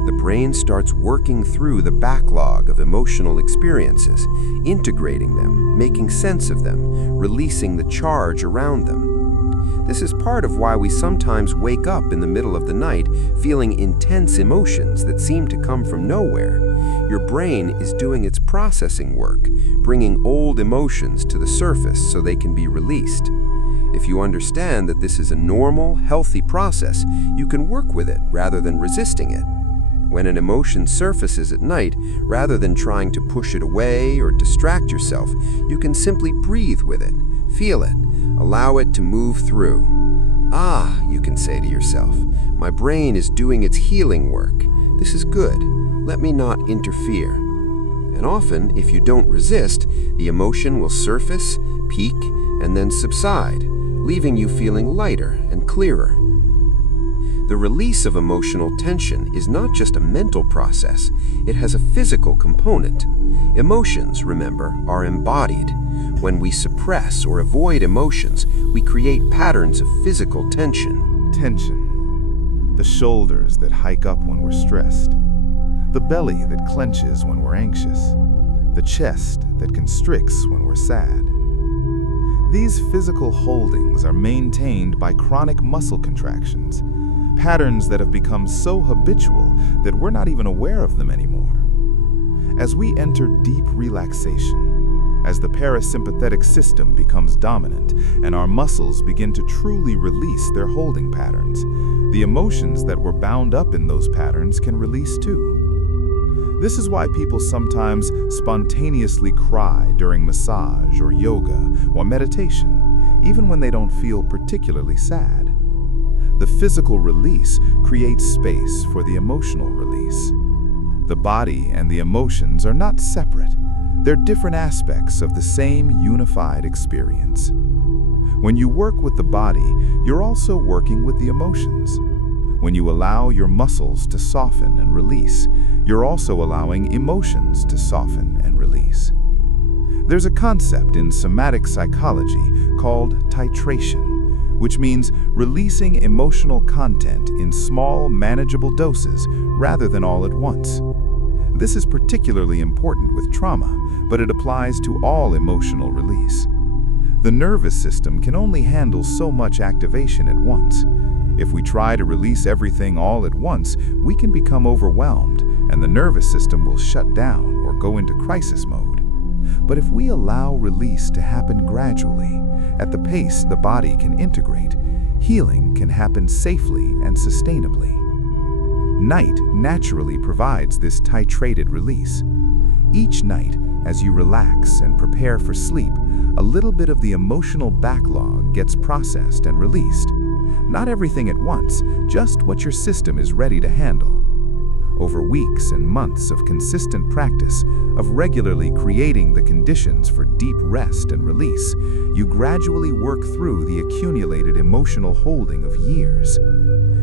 The brain starts working through the backlog of emotional experiences, integrating them, making sense of them, releasing the charge around them. This is part of why we sometimes wake up in the middle of the night feeling intense emotions that seem to come from nowhere. Your brain is doing its processing work, bringing old emotions to the surface so they can be released. If you understand that this is a normal, healthy process, you can work with it rather than resisting it. When an emotion surfaces at night, rather than trying to push it away or distract yourself, you can simply breathe with it, feel it, allow it to move through. Ah, you can say to yourself, my brain is doing its healing work. This is good. Let me not interfere. And often, if you don't resist, the emotion will surface, peak, and then subside, leaving you feeling lighter and clearer. The release of emotional tension is not just a mental process, it has a physical component. Emotions, remember, are embodied. When we suppress or avoid emotions, we create patterns of physical tension. Tension. The shoulders that hike up when we're stressed. The belly that clenches when we're anxious. The chest that constricts when we're sad. These physical holdings are maintained by chronic muscle contractions, patterns that have become so habitual that we're not even aware of them anymore. As we enter deep relaxation, as the parasympathetic system becomes dominant and our muscles begin to truly release their holding patterns, the emotions that were bound up in those patterns can release too. This is why people sometimes spontaneously cry during massage or yoga or meditation, even when they don't feel particularly sad. The physical release creates space for the emotional release. The body and the emotions are not separate. They're different aspects of the same unified experience. When you work with the body, you're also working with the emotions. When you allow your muscles to soften and release, you're also allowing emotions to soften and release. There's a concept in somatic psychology called titration, which means releasing emotional content in small, manageable doses rather than all at once. This is particularly important with trauma, but it applies to all emotional release. The nervous system can only handle so much activation at once. If we try to release everything all at once, we can become overwhelmed, and the nervous system will shut down or go into crisis mode. But if we allow release to happen gradually, at the pace the body can integrate, healing can happen safely and sustainably. Night naturally provides this titrated release. Each night, as you relax and prepare for sleep, a little bit of the emotional backlog gets processed and released. Not everything at once, just what your system is ready to handle. Over weeks and months of consistent practice, of regularly creating the conditions for deep rest and release, you gradually work through the accumulated emotional holding of years.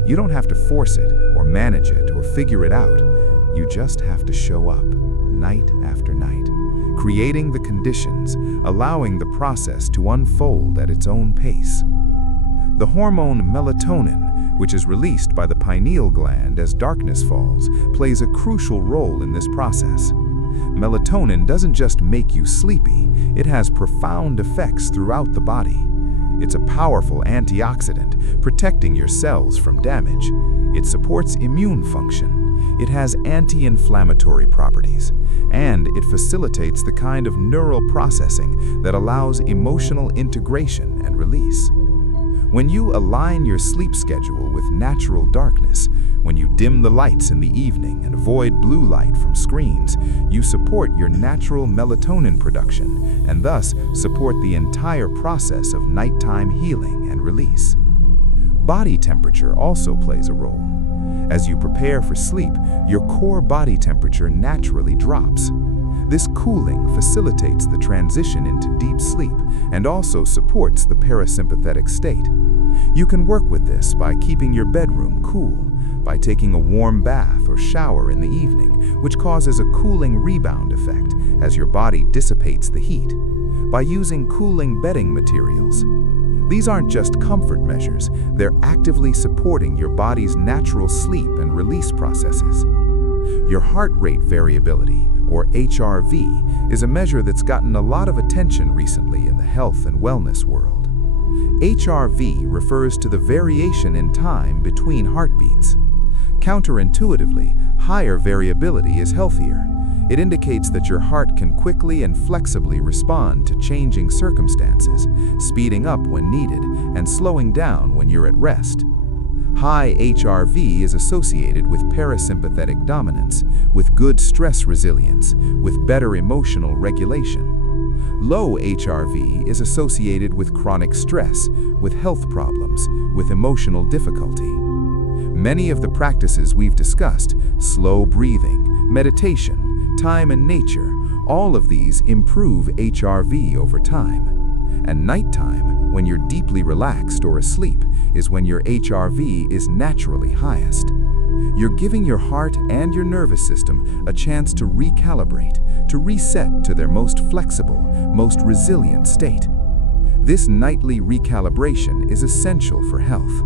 You don't have to force it, or manage it, or figure it out. You just have to show up, night after night, creating the conditions, allowing the process to unfold at its own pace. The hormone melatonin, which is released by the pineal gland as darkness falls, plays a crucial role in this process. Melatonin doesn't just make you sleepy, it has profound effects throughout the body. It's a powerful antioxidant, protecting your cells from damage. It supports immune function. It has anti-inflammatory properties, and it facilitates the kind of neural processing that allows emotional integration and release. When you align your sleep schedule with natural darkness, when you dim the lights in the evening and avoid blue light from screens, you support your natural melatonin production and thus support the entire process of nighttime healing and release. Body temperature also plays a role. As you prepare for sleep, your core body temperature naturally drops. This cooling facilitates the transition into deep sleep and also supports the parasympathetic state. You can work with this by keeping your bedroom cool, by taking a warm bath or shower in the evening, which causes a cooling rebound effect as your body dissipates the heat, by using cooling bedding materials. These aren't just comfort measures, they're actively supporting your body's natural sleep and release processes. Your heart rate variability, or HRV, is a measure that's gotten a lot of attention recently in the health and wellness world. HRV refers to the variation in time between heartbeats. Counterintuitively, higher variability is healthier. It indicates that your heart can quickly and flexibly respond to changing circumstances, speeding up when needed and slowing down when you're at rest. High HRV is associated with parasympathetic dominance, with good stress resilience, with better emotional regulation. Low HRV is associated with chronic stress, with health problems, with emotional difficulty. Many of the practices we've discussed, slow breathing, meditation, time in nature, all of these improve HRV over time. And nighttime, when you're deeply relaxed or asleep, is when your HRV is naturally highest. You're giving your heart and your nervous system a chance to recalibrate, to reset to their most flexible, most resilient state. This nightly recalibration is essential for health.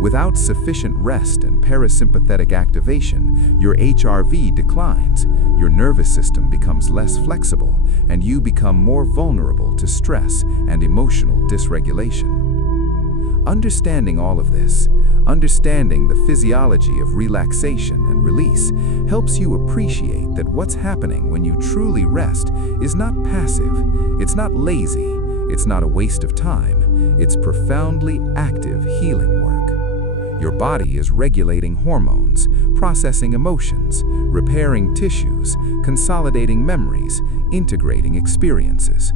Without sufficient rest and parasympathetic activation, your HRV declines, your nervous system becomes less flexible, and you become more vulnerable to stress and emotional dysregulation. Understanding all of this, understanding the physiology of relaxation and release, helps you appreciate that what's happening when you truly rest is not passive, it's not lazy, it's not a waste of time, it's profoundly active healing work. Your body is regulating hormones, processing emotions, repairing tissues, consolidating memories, integrating experiences.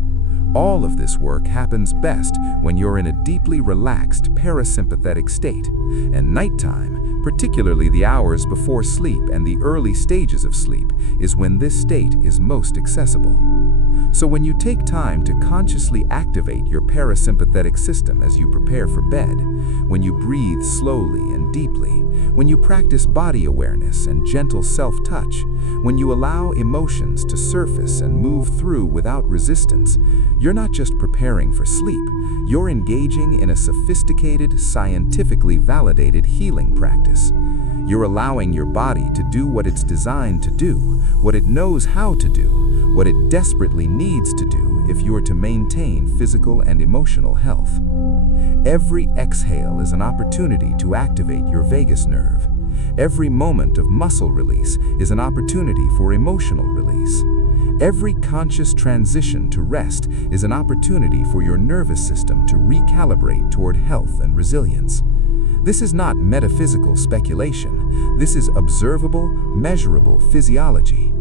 All of this work happens best when you're in a deeply relaxed parasympathetic state, and nighttime, particularly the hours before sleep and the early stages of sleep, is when this state is most accessible. So when you take time to consciously activate your parasympathetic system as you prepare for bed, when you breathe slowly and deeply, when you practice body awareness and gentle self-touch, when you allow emotions to surface and move through without resistance, you're not just preparing for sleep, you're engaging in a sophisticated, scientifically validated healing practice. You're allowing your body to do what it's designed to do, what it knows how to do, what it desperately needs to do if you're to maintain physical and emotional health. Every exhale is an opportunity to activate your vagus nerve. Every moment of muscle release is an opportunity for emotional release. Every conscious transition to rest is an opportunity for your nervous system to recalibrate toward health and resilience. This is not metaphysical speculation. This is observable, measurable physiology.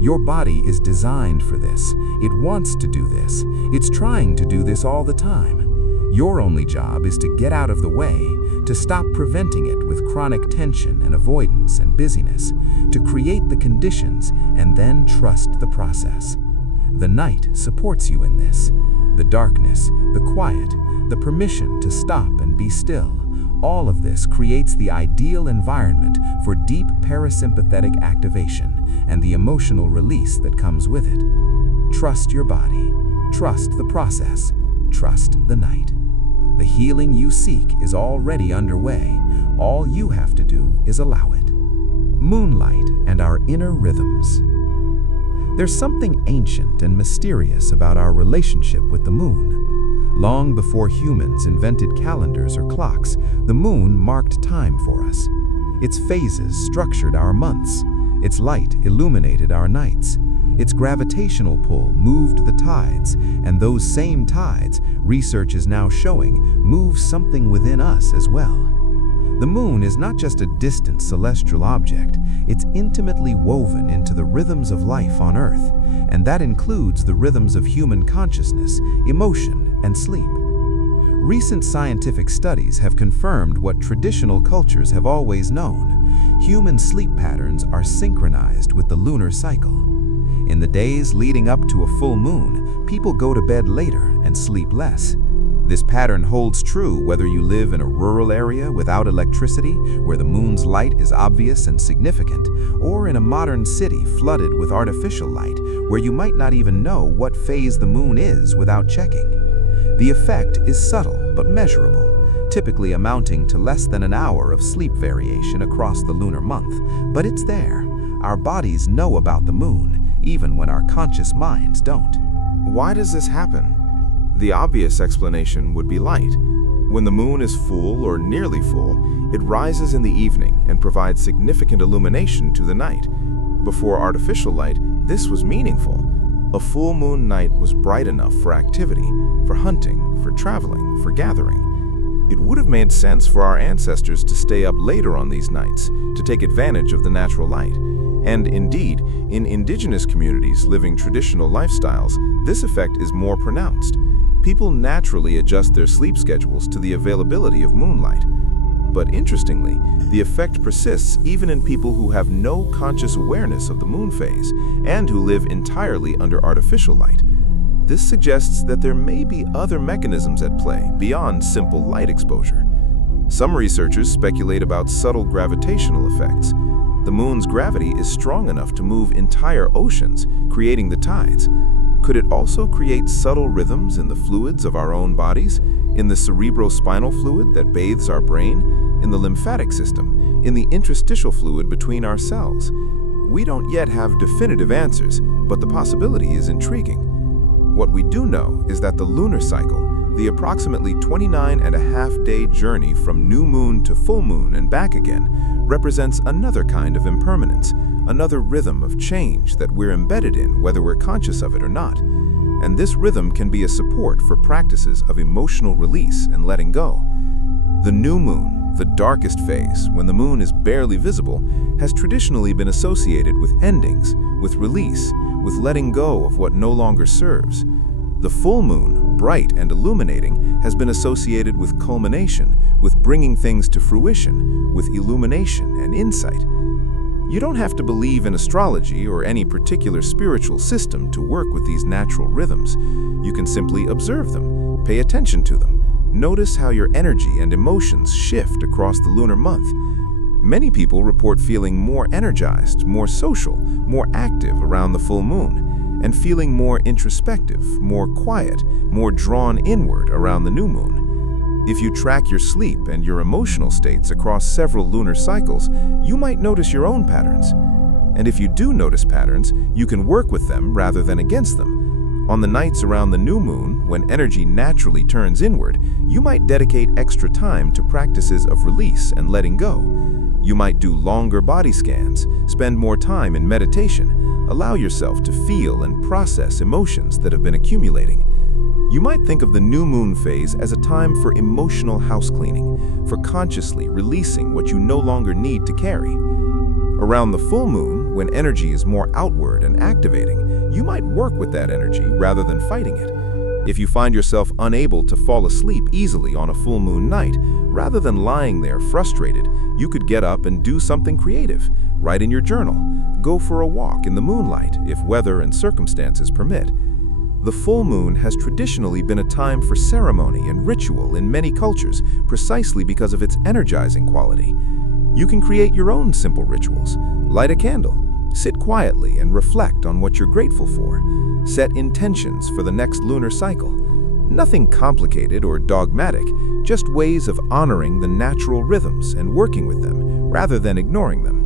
Your body is designed for this. It wants to do this. It's trying to do this all the time. Your only job is to get out of the way, to stop preventing it with chronic tension and avoidance and busyness, to create the conditions and then trust the process. The night supports you in this. The darkness, the quiet, the permission to stop and be still. All of this creates the ideal environment for deep parasympathetic activation and the emotional release that comes with it. Trust your body. Trust the process. Trust the night. The healing you seek is already underway. All you have to do is allow it. Moonlight and our inner rhythms. There's something ancient and mysterious about our relationship with the moon. Long before humans invented calendars or clocks, the moon marked time for us. Its phases structured our months. Its light illuminated our nights. Its gravitational pull moved the tides, and those same tides, research is now showing, move something within us as well. The moon is not just a distant celestial object, it's intimately woven into the rhythms of life on Earth, and that includes the rhythms of human consciousness, emotion, and sleep. Recent scientific studies have confirmed what traditional cultures have always known. Human sleep patterns are synchronized with the lunar cycle. In the days leading up to a full moon, people go to bed later and sleep less. This pattern holds true whether you live in a rural area without electricity, where the moon's light is obvious and significant, or in a modern city flooded with artificial light, where you might not even know what phase the moon is without checking. The effect is subtle but measurable, typically amounting to less than an hour of sleep variation across the lunar month, but it's there. Our bodies know about the moon, even when our conscious minds don't. Why does this happen? The obvious explanation would be light. When the moon is full or nearly full, it rises in the evening and provides significant illumination to the night. Before artificial light, this was meaningful. A full moon night was bright enough for activity, for hunting, for traveling, for gathering. It would have made sense for our ancestors to stay up later on these nights, to take advantage of the natural light. And indeed, in indigenous communities living traditional lifestyles, this effect is more pronounced. People naturally adjust their sleep schedules to the availability of moonlight. But interestingly, the effect persists even in people who have no conscious awareness of the moon phase and who live entirely under artificial light. This suggests that there may be other mechanisms at play beyond simple light exposure. Some researchers speculate about subtle gravitational effects. The moon's gravity is strong enough to move entire oceans, creating the tides. Could it also create subtle rhythms in the fluids of our own bodies, in the cerebrospinal fluid that bathes our brain, in the lymphatic system, in the interstitial fluid between our cells? We don't yet have definitive answers, but the possibility is intriguing. What we do know is that the lunar cycle, the approximately 29.5-day journey from new moon to full moon and back again, represents another kind of impermanence, another rhythm of change that we're embedded in whether we're conscious of it or not. And this rhythm can be a support for practices of emotional release and letting go. The new moon, the darkest phase, when the moon is barely visible, has traditionally been associated with endings, with release, with letting go of what no longer serves. The full moon, bright and illuminating, has been associated with culmination, with bringing things to fruition, with illumination and insight. You don't have to believe in astrology or any particular spiritual system to work with these natural rhythms. You can simply observe them, pay attention to them. Notice how your energy and emotions shift across the lunar month. Many people report feeling more energized, more social, more active around the full moon, and feeling more introspective, more quiet, more drawn inward around the new moon. If you track your sleep and your emotional states across several lunar cycles, you might notice your own patterns. And if you do notice patterns, you can work with them rather than against them. On the nights around the new moon, when energy naturally turns inward, you might dedicate extra time to practices of release and letting go. You might do longer body scans, spend more time in meditation, allow yourself to feel and process emotions that have been accumulating. You might think of the new moon phase as a time for emotional house cleaning, for consciously releasing what you no longer need to carry. Around the full moon, when energy is more outward and activating, you might work with that energy rather than fighting it. If you find yourself unable to fall asleep easily on a full moon night, rather than lying there frustrated, you could get up and do something creative. Write in your journal. Go for a walk in the moonlight if weather and circumstances permit. The full moon has traditionally been a time for ceremony and ritual in many cultures, precisely because of its energizing quality. You can create your own simple rituals. Light a candle, sit quietly and reflect on what you're grateful for. Set intentions for the next lunar cycle. Nothing complicated or dogmatic, just ways of honoring the natural rhythms and working with them, rather than ignoring them.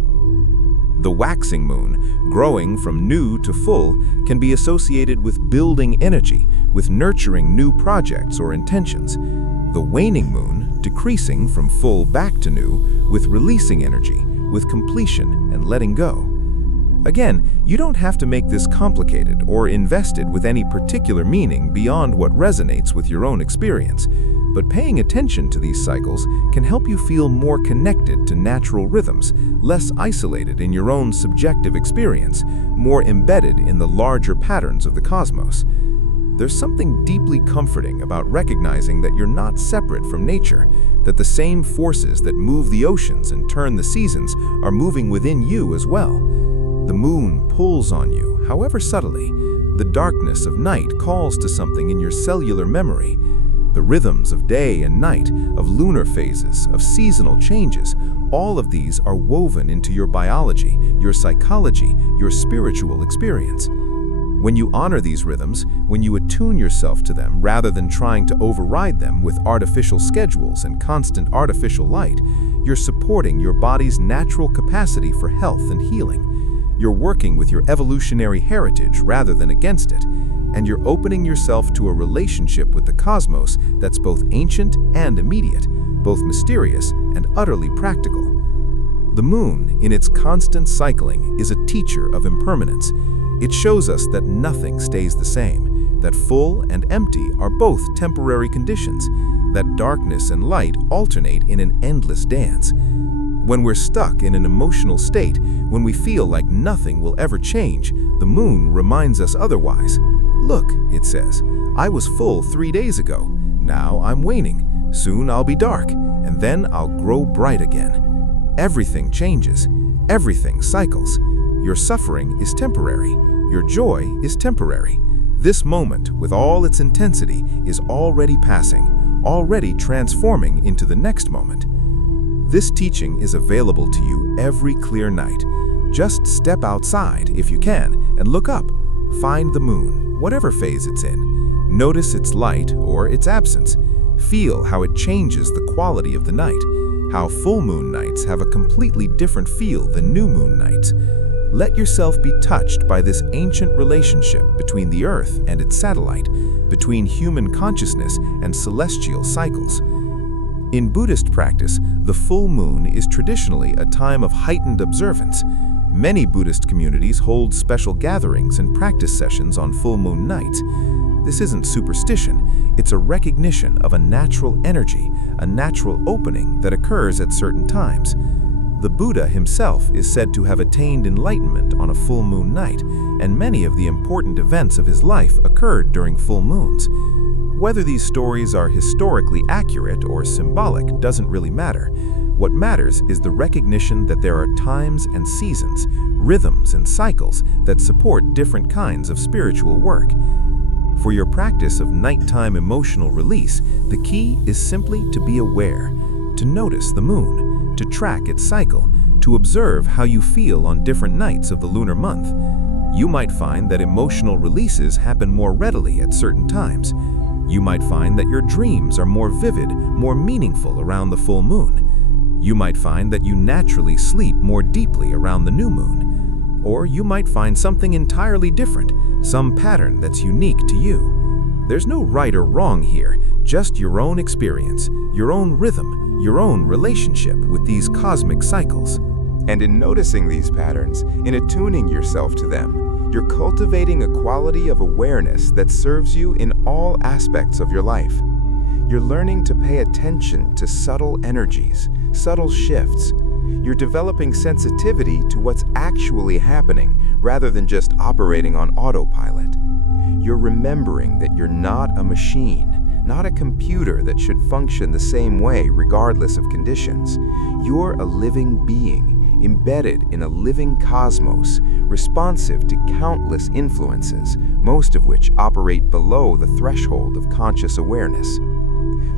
The waxing moon, growing from new to full, can be associated with building energy, with nurturing new projects or intentions. The waning moon, decreasing from full back to new, with releasing energy, with completion and letting go. Again, you don't have to make this complicated or invested with any particular meaning beyond what resonates with your own experience. But paying attention to these cycles can help you feel more connected to natural rhythms, less isolated in your own subjective experience, more embedded in the larger patterns of the cosmos. There's something deeply comforting about recognizing that you're not separate from nature, that the same forces that move the oceans and turn the seasons are moving within you as well. The moon pulls on you, however subtly. The darkness of night calls to something in your cellular memory. The rhythms of day and night, of lunar phases, of seasonal changes, all of these are woven into your biology, your psychology, your spiritual experience. When you honor these rhythms, when you attune yourself to them rather than trying to override them with artificial schedules and constant artificial light, you're supporting your body's natural capacity for health and healing. You're working with your evolutionary heritage rather than against it. and you're opening yourself to a relationship with the cosmos that's both ancient and immediate, both mysterious and utterly practical. The moon, in its constant cycling, is a teacher of impermanence. It shows us that nothing stays the same, that full and empty are both temporary conditions, that darkness and light alternate in an endless dance. When we're stuck in an emotional state, when we feel like nothing will ever change, the moon reminds us otherwise. Look, it says, I was full 3 days ago. Now I'm waning. Soon I'll be dark, and then I'll grow bright again. Everything changes. Everything cycles. Your suffering is temporary. Your joy is temporary. This moment, with all its intensity, is already passing, already transforming into the next moment. This teaching is available to you every clear night. Just step outside, if you can, and look up. Find the moon, whatever phase it's in. Notice its light or its absence. Feel how it changes the quality of the night, how full moon nights have a completely different feel than new moon nights. Let yourself be touched by this ancient relationship between the Earth and its satellite, between human consciousness and celestial cycles. In Buddhist practice, the full moon is traditionally a time of heightened observance. Many Buddhist communities hold special gatherings and practice sessions on full moon nights. This isn't superstition, it's a recognition of a natural energy, a natural opening that occurs at certain times. The Buddha himself is said to have attained enlightenment on a full moon night, and many of the important events of his life occurred during full moons. Whether these stories are historically accurate or symbolic doesn't really matter. What matters is the recognition that there are times and seasons, rhythms and cycles that support different kinds of spiritual work. For your practice of nighttime emotional release, the key is simply to be aware, to notice the moon, to track its cycle, to observe how you feel on different nights of the lunar month. You might find that emotional releases happen more readily at certain times. You might find that your dreams are more vivid, more meaningful around the full moon. You might find that you naturally sleep more deeply around the new moon. Or you might find something entirely different, some pattern that's unique to you. There's no right or wrong here, just your own experience, your own rhythm, your own relationship with these cosmic cycles. And in noticing these patterns, in attuning yourself to them, you're cultivating a quality of awareness that serves you in all aspects of your life. You're learning to pay attention to subtle energies, subtle shifts. You're developing sensitivity to what's actually happening rather than just operating on autopilot. You're remembering that you're not a machine, not a computer that should function the same way regardless of conditions. You're a living being, embedded in a living cosmos, responsive to countless influences, most of which operate below the threshold of conscious awareness.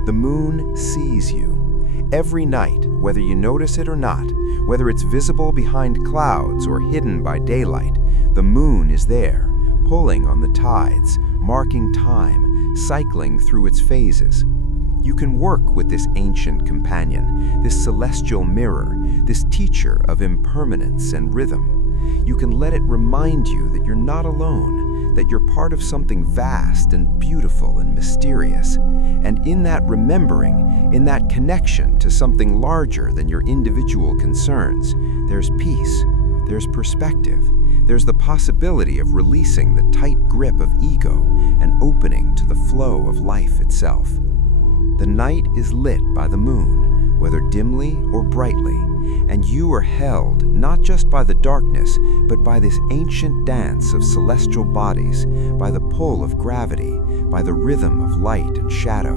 The moon sees you. Every night, whether you notice it or not, whether it's visible behind clouds or hidden by daylight, the moon is there, pulling on the tides, marking time, cycling through its phases. You can work with this ancient companion, this celestial mirror, this teacher of impermanence and rhythm. You can let it remind you that you're not alone, that you're part of something vast and beautiful and mysterious. And in that remembering, in that connection to something larger than your individual concerns, there's peace, there's perspective, there's the possibility of releasing the tight grip of ego and opening to the flow of life itself. The night is lit by the moon, whether dimly or brightly, and you are held not just by the darkness, but by this ancient dance of celestial bodies, by the pull of gravity, by the rhythm of light and shadow.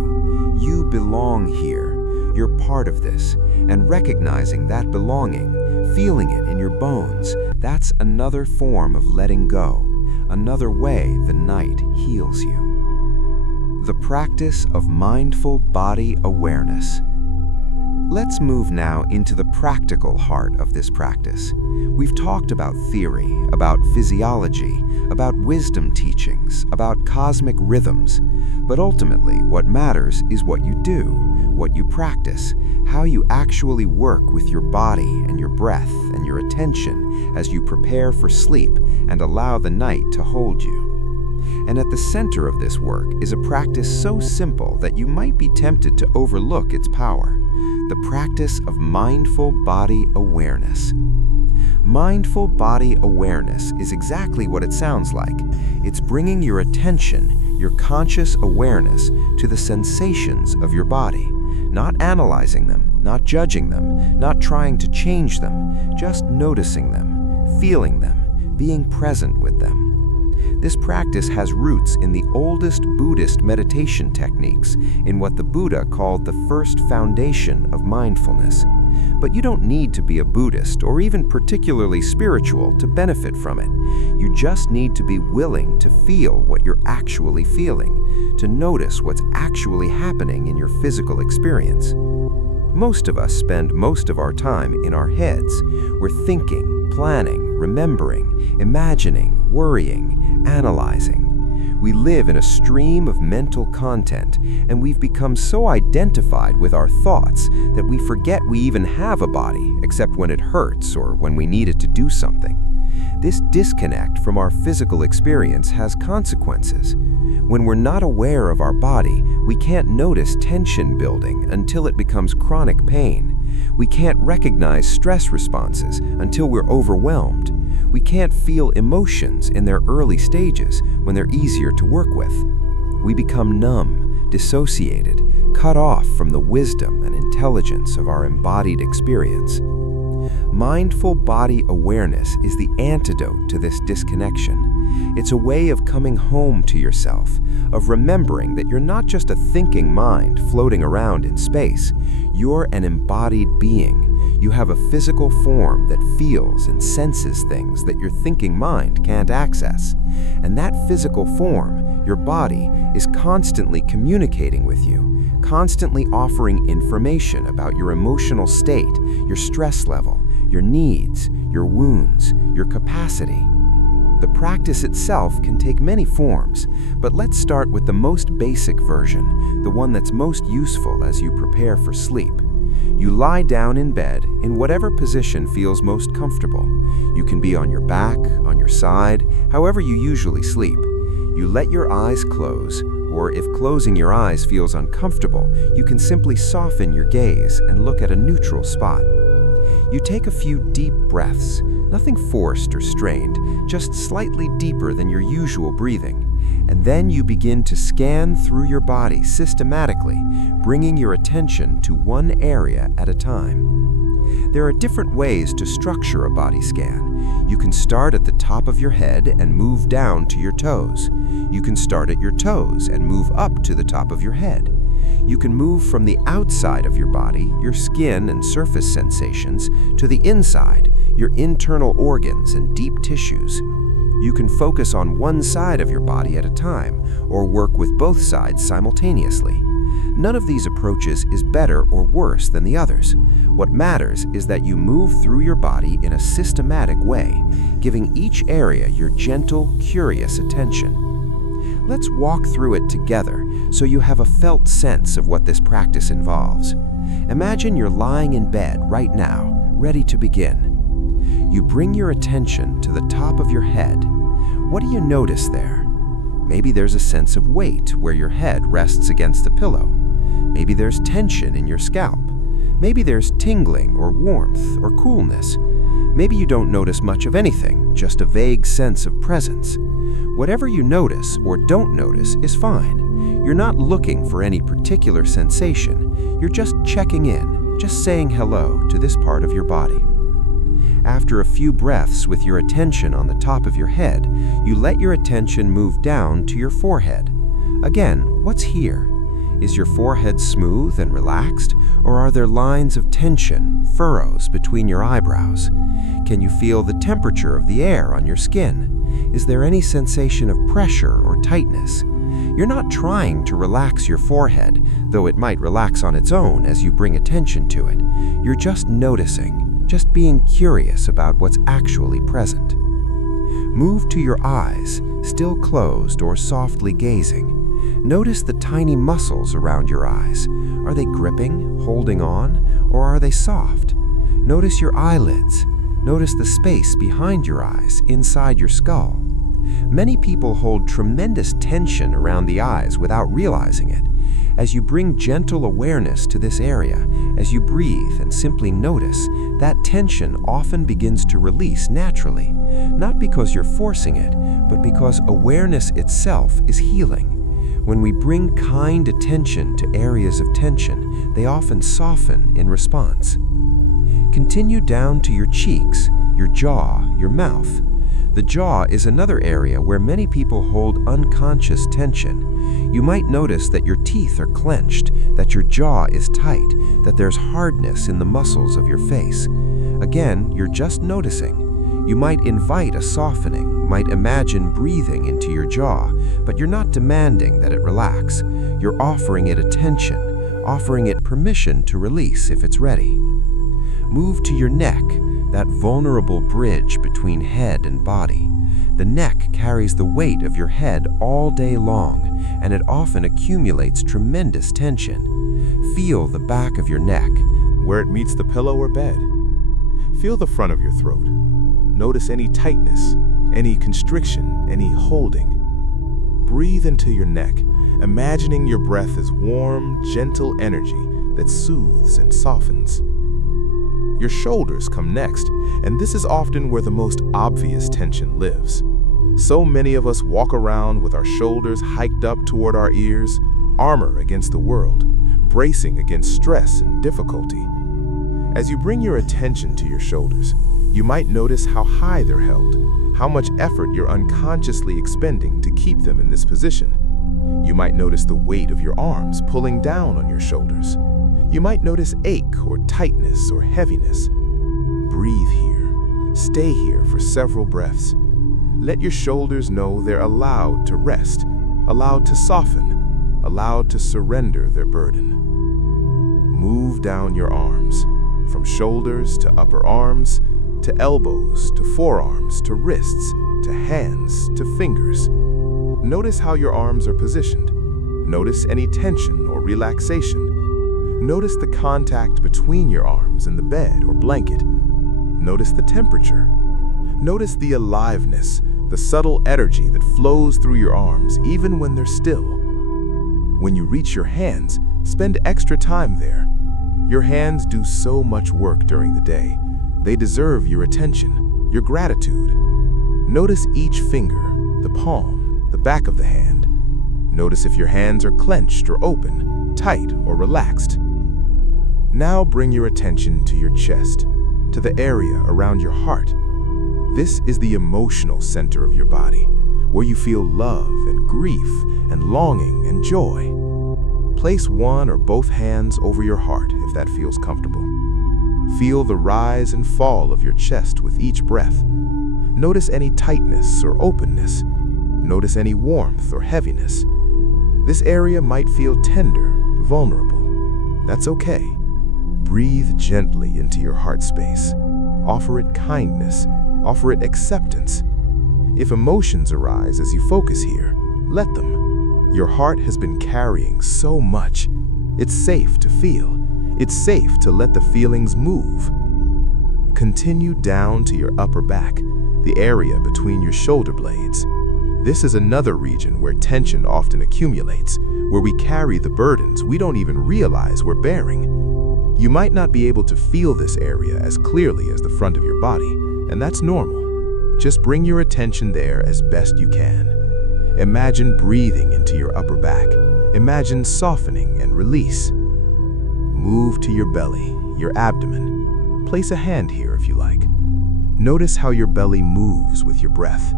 You belong here. You're part of this, and recognizing that belonging, feeling it in your bones, that's another form of letting go, another way the night heals you. The practice of mindful body awareness. Let's move now into the practical heart of this practice. We've talked about theory, about physiology, about wisdom teachings, about cosmic rhythms, but ultimately what matters is what you do, what you practice, how you actually work with your body and your breath and your attention as you prepare for sleep and allow the night to hold you. And at the center of this work is a practice so simple that you might be tempted to overlook its power: the practice of mindful body awareness. Mindful body awareness is exactly what it sounds like. It's bringing your attention, your conscious awareness, to the sensations of your body, not analyzing them, not judging them, not trying to change them, just noticing them, feeling them, being present with them. This practice has roots in the oldest Buddhist meditation techniques, in what the Buddha called the first foundation of mindfulness. But you don't need to be a Buddhist or even particularly spiritual to benefit from it. You just need to be willing to feel what you're actually feeling, to notice what's actually happening in your physical experience. Most of us spend most of our time in our heads. We're thinking, planning, remembering, imagining, worrying, analyzing. We live in a stream of mental content, and we've become so identified with our thoughts that we forget we even have a body, except when it hurts or when we need it to do something. This disconnect from our physical experience has consequences. When we're not aware of our body, we can't notice tension building until it becomes chronic pain. We can't recognize stress responses until we're overwhelmed. We can't feel emotions in their early stages when they're easier to work with. We become numb, dissociated, cut off from the wisdom and intelligence of our embodied experience. Mindful body awareness is the antidote to this disconnection. It's a way of coming home to yourself, of remembering that you're not just a thinking mind floating around in space. You're an embodied being. You have a physical form that feels and senses things that your thinking mind can't access. And that physical form, your body, is constantly communicating with you, constantly offering information about your emotional state, your stress level, your needs, your wounds, your capacity. The practice itself can take many forms, but let's start with the most basic version, the one that's most useful as you prepare for sleep. You lie down in bed in whatever position feels most comfortable. You can be on your back, on your side, however you usually sleep. You let your eyes close, or if closing your eyes feels uncomfortable, you can simply soften your gaze and look at a neutral spot. You take a few deep breaths, nothing forced or strained, just slightly deeper than your usual breathing. And then you begin to scan through your body systematically, bringing your attention to one area at a time. There are different ways to structure a body scan. You can start at the top of your head and move down to your toes. You can start at your toes and move up to the top of your head. You can move from the outside of your body, your skin and surface sensations, to the inside, your internal organs and deep tissues. You can focus on one side of your body at a time, or work with both sides simultaneously. None of these approaches is better or worse than the others. What matters is that you move through your body in a systematic way, giving each area your gentle, curious attention. Let's walk through it together so you have a felt sense of what this practice involves. Imagine you're lying in bed right now, ready to begin. You bring your attention to the top of your head. What do you notice there? Maybe there's a sense of weight where your head rests against the pillow. Maybe there's tension in your scalp. Maybe there's tingling or warmth or coolness. Maybe you don't notice much of anything, just a vague sense of presence. Whatever you notice or don't notice is fine. You're not looking for any particular sensation. You're just checking in, just saying hello to this part of your body. After a few breaths with your attention on the top of your head, you let your attention move down to your forehead. Again, what's here? Is your forehead smooth and relaxed, or are there lines of tension, furrows between your eyebrows? Can you feel the temperature of the air on your skin? Is there any sensation of pressure or tightness? You're not trying to relax your forehead, though it might relax on its own as you bring attention to it. You're just noticing, just being curious about what's actually present. Move to your eyes, still closed or softly gazing. Notice the tiny muscles around your eyes. Are they gripping, holding on, or are they soft? Notice your eyelids. Notice the space behind your eyes, inside your skull. Many people hold tremendous tension around the eyes without realizing it. As you bring gentle awareness to this area, as you breathe and simply notice, that tension often begins to release naturally, not because you're forcing it, but because awareness itself is healing. When we bring kind attention to areas of tension, they often soften in response. Continue down to your cheeks, your jaw, your mouth. The jaw is another area where many people hold unconscious tension. You might notice that your teeth are clenched, that your jaw is tight, that there's hardness in the muscles of your face. Again, you're just noticing. You might invite a softening, might imagine breathing into your jaw, but you're not demanding that it relax. You're offering it attention, offering it permission to release if it's ready. Move to your neck, that vulnerable bridge between head and body. The neck carries the weight of your head all day long, and it often accumulates tremendous tension. Feel the back of your neck, Where it meets the pillow or bed. Feel the front of your throat. Notice any tightness, any constriction, any holding. Breathe into your neck, imagining your breath as warm, gentle energy that soothes and softens. Your shoulders come next, and this is often where the most obvious tension lives. So many of us walk around with our shoulders hiked up toward our ears, armor against the world, bracing against stress and difficulty. As you bring your attention to your shoulders, you might notice how high they're held, how much effort you're unconsciously expending to keep them in this position. You might notice the weight of your arms pulling down on your shoulders. You might notice ache or tightness or heaviness. Breathe here. Stay here for several breaths. Let your shoulders know they're allowed to rest, allowed to soften, allowed to surrender their burden. Move down your arms, from shoulders to upper arms, to elbows, to forearms, to wrists, to hands, to fingers. Notice how your arms are positioned. Notice any tension or relaxation. Notice the contact between your arms and the bed or blanket. Notice the temperature. Notice the aliveness, the subtle energy that flows through your arms even when they're still. When you reach your hands, spend extra time there. Your hands do so much work during the day. They deserve your attention, your gratitude. Notice each finger, the palm, the back of the hand. Notice if your hands are clenched or open, tight or relaxed. Now bring your attention to your chest, to the area around your heart. This is the emotional center of your body, where you feel love and grief and longing and joy. Place one or both hands over your heart if that feels comfortable. Feel the rise and fall of your chest with each breath. Notice any tightness or openness. Notice any warmth or heaviness. This area might feel tender, vulnerable. That's okay. Breathe gently into your heart space. Offer it kindness. Offer it acceptance. If emotions arise as you focus here, let them. Your heart has been carrying so much. It's safe to feel. It's safe to let the feelings move. Continue down to your upper back, the area between your shoulder blades. This is another region where tension often accumulates, where we carry the burdens we don't even realize we're bearing. You might not be able to feel this area as clearly as the front of your body, and that's normal. Just bring your attention there as best you can. Imagine breathing into your upper back. Imagine softening and release. Move to your belly, your abdomen. Place a hand here if you like. Notice how your belly moves with your breath.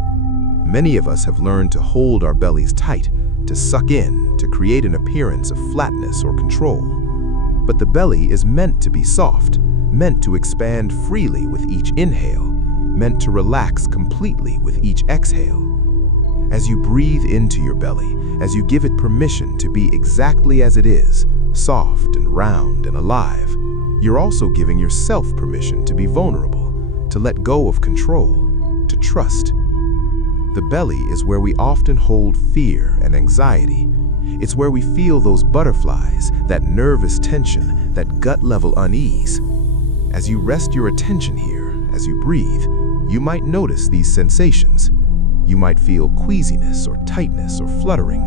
Many of us have learned to hold our bellies tight, to suck in, to create an appearance of flatness or control. But the belly is meant to be soft, meant to expand freely with each inhale, meant to relax completely with each exhale. As you breathe into your belly, as you give it permission to be exactly as it is, soft and round and alive, you're also giving yourself permission to be vulnerable, to let go of control, to trust. The belly is where we often hold fear and anxiety. It's where we feel those butterflies, that nervous tension, that gut-level unease. As you rest your attention here, as you breathe, you might notice these sensations. You might feel queasiness or tightness or fluttering.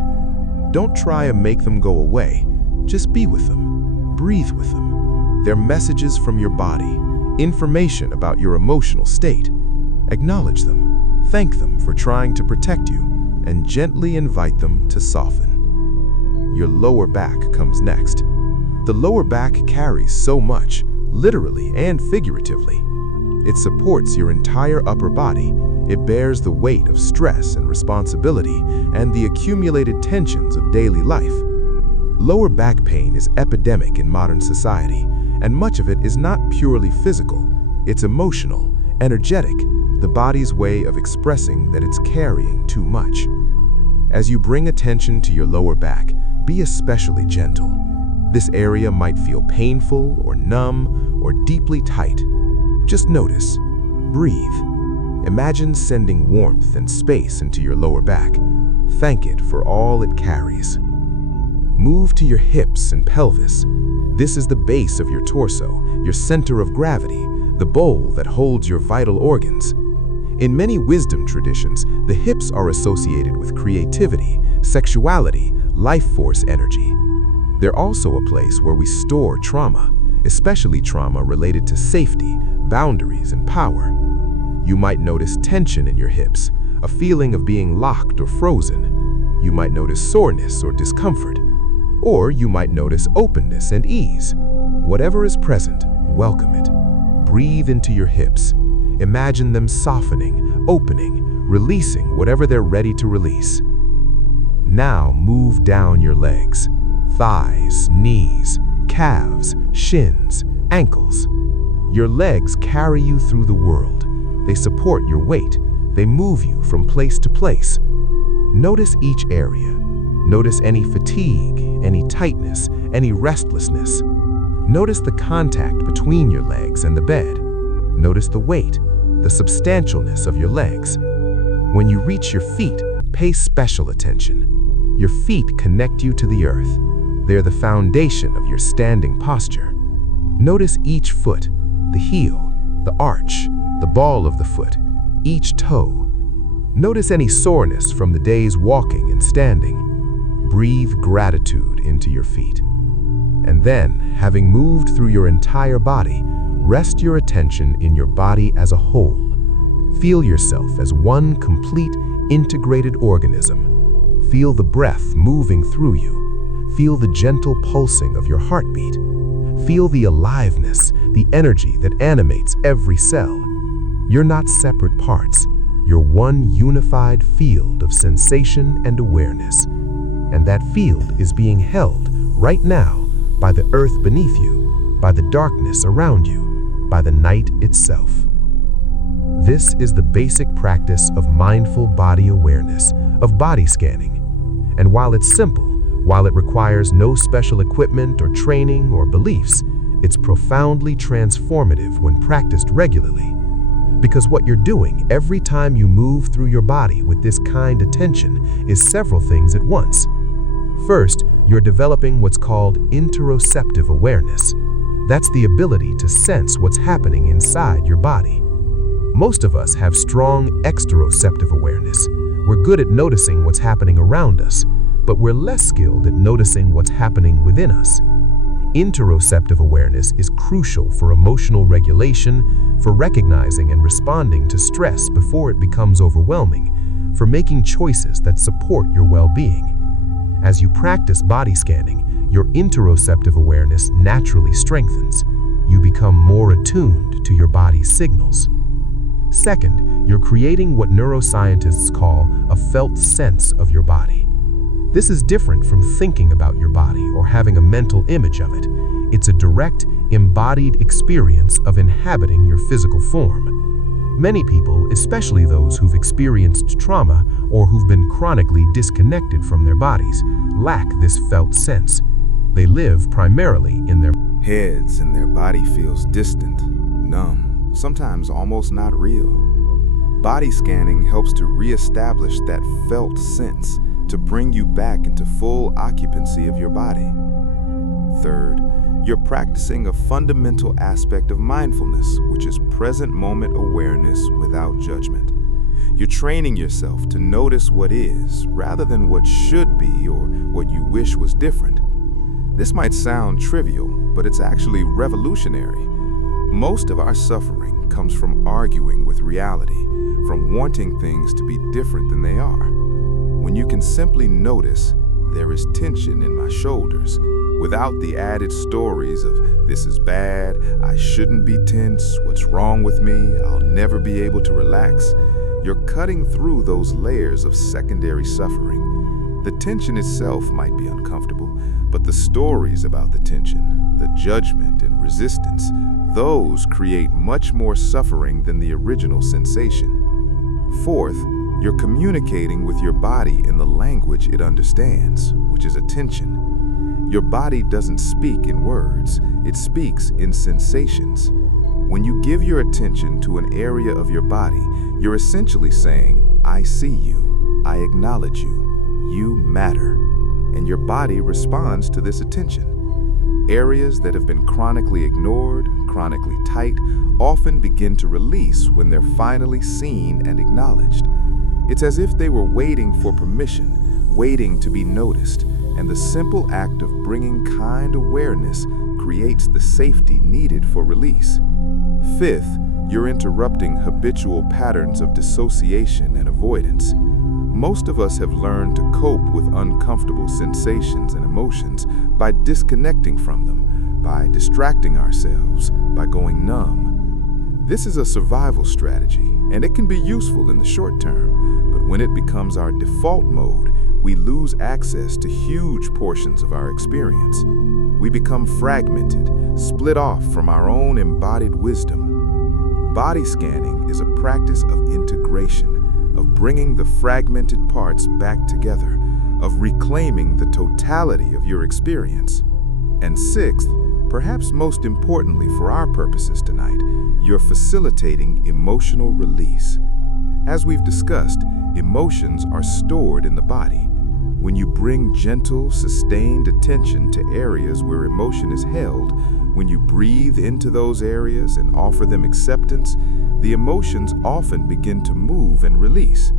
Don't try to make them go away. Just be with them. Breathe with them. They're messages from your body, information about your emotional state. Acknowledge them. Thank them for trying to protect you, and gently invite them to soften. Your lower back comes next. The lower back carries so much, literally and figuratively. It supports your entire upper body. It bears the weight of stress and responsibility and the accumulated tensions of daily life. Lower back pain is epidemic in modern society, and much of it is not purely physical. It's emotional, energetic, the body's way of expressing that it's carrying too much. As you bring attention to your lower back, be especially gentle. This area might feel painful or numb or deeply tight. Just notice. Breathe. Imagine sending warmth and space into your lower back. Thank it for all it carries. Move to your hips and pelvis. This is the base of your torso, your center of gravity, the bowl that holds your vital organs. In many wisdom traditions, the hips are associated with creativity, sexuality, life force energy. They're also a place where we store trauma, especially trauma related to safety, boundaries, and power. You might notice tension in your hips, a feeling of being locked or frozen. You might notice soreness or discomfort. Or you might notice openness and ease. Whatever is present, welcome it. Breathe into your hips. Imagine them softening, opening, releasing whatever they're ready to release. Now move down your legs. Thighs, knees, calves, shins, ankles. Your legs carry you through the world. They support your weight. They move you from place to place. Notice each area. Notice any fatigue, any tightness, any restlessness. Notice the contact between your legs and the bed. Notice the weight, the substantialness of your legs. When you reach your feet, pay special attention. Your feet connect you to the earth. They're the foundation of your standing posture. Notice each foot, the heel, the arch, the ball of the foot, each toe. Notice any soreness from the day's walking and standing. Breathe gratitude into your feet. And then, having moved through your entire body, rest your attention in your body as a whole. Feel yourself as one complete, integrated organism. Feel the breath moving through you. Feel the gentle pulsing of your heartbeat. Feel the aliveness, the energy that animates every cell. You're not separate parts. You're one unified field of sensation and awareness. And that field is being held right now by the earth beneath you, by the darkness around you, by the night itself. This is the basic practice of mindful body awareness, of body scanning. And while it's simple, while it requires no special equipment or training or beliefs, it's profoundly transformative when practiced regularly. Because what you're doing every time you move through your body with this kind attention is several things at once. First, you're developing what's called interoceptive awareness. That's the ability to sense what's happening inside your body. Most of us have strong exteroceptive awareness. We're good at noticing what's happening around us, but we're less skilled at noticing what's happening within us. Interoceptive awareness is crucial for emotional regulation, for recognizing and responding to stress before it becomes overwhelming, for making choices that support your well-being. As you practice body scanning, your interoceptive awareness naturally strengthens. You become more attuned to your body's signals. Second, you're creating what neuroscientists call a felt sense of your body. This is different from thinking about your body or having a mental image of it. It's a direct, embodied experience of inhabiting your physical form. Many people, especially those who've experienced trauma or who've been chronically disconnected from their bodies, lack this felt sense. They live primarily in their heads, and their body feels distant, numb, sometimes almost not real. Body scanning helps to reestablish that felt sense, to bring you back into full occupancy of your body. Third, you're practicing a fundamental aspect of mindfulness, which is present moment awareness without judgment. You're training yourself to notice what is rather than what should be or what you wish was different. This might sound trivial, but it's actually revolutionary. Most of our suffering comes from arguing with reality, from wanting things to be different than they are. When you can simply notice, there is tension in my shoulders, without the added stories of this is bad, I shouldn't be tense, what's wrong with me, I'll never be able to relax, you're cutting through those layers of secondary suffering. The tension itself might be uncomfortable, but the stories about the tension, the judgment and resistance, those create much more suffering than the original sensation. Fourth, you're communicating with your body in the language it understands, which is attention. Your body doesn't speak in words, it speaks in sensations. When you give your attention to an area of your body, you're essentially saying, I see you, I acknowledge you, you matter. And your body responds to this attention. Areas that have been chronically ignored, chronically tight, often begin to release when they're finally seen and acknowledged. It's as if they were waiting for permission, waiting to be noticed, and the simple act of bringing kind awareness creates the safety needed for release. Fifth, you're interrupting habitual patterns of dissociation and avoidance. Most of us have learned to cope with uncomfortable sensations and emotions by disconnecting from them, by distracting ourselves, by going numb. This is a survival strategy, and it can be useful in the short term, but when it becomes our default mode, we lose access to huge portions of our experience. We become fragmented, split off from our own embodied wisdom. Body scanning is a practice of integration, of bringing the fragmented parts back together, of reclaiming the totality of your experience. And sixth, perhaps most importantly for our purposes tonight, you're facilitating emotional release. As we've discussed, emotions are stored in the body. When you bring gentle, sustained attention to areas where emotion is held, when you breathe into those areas and offer them acceptance, the emotions often begin to move and release.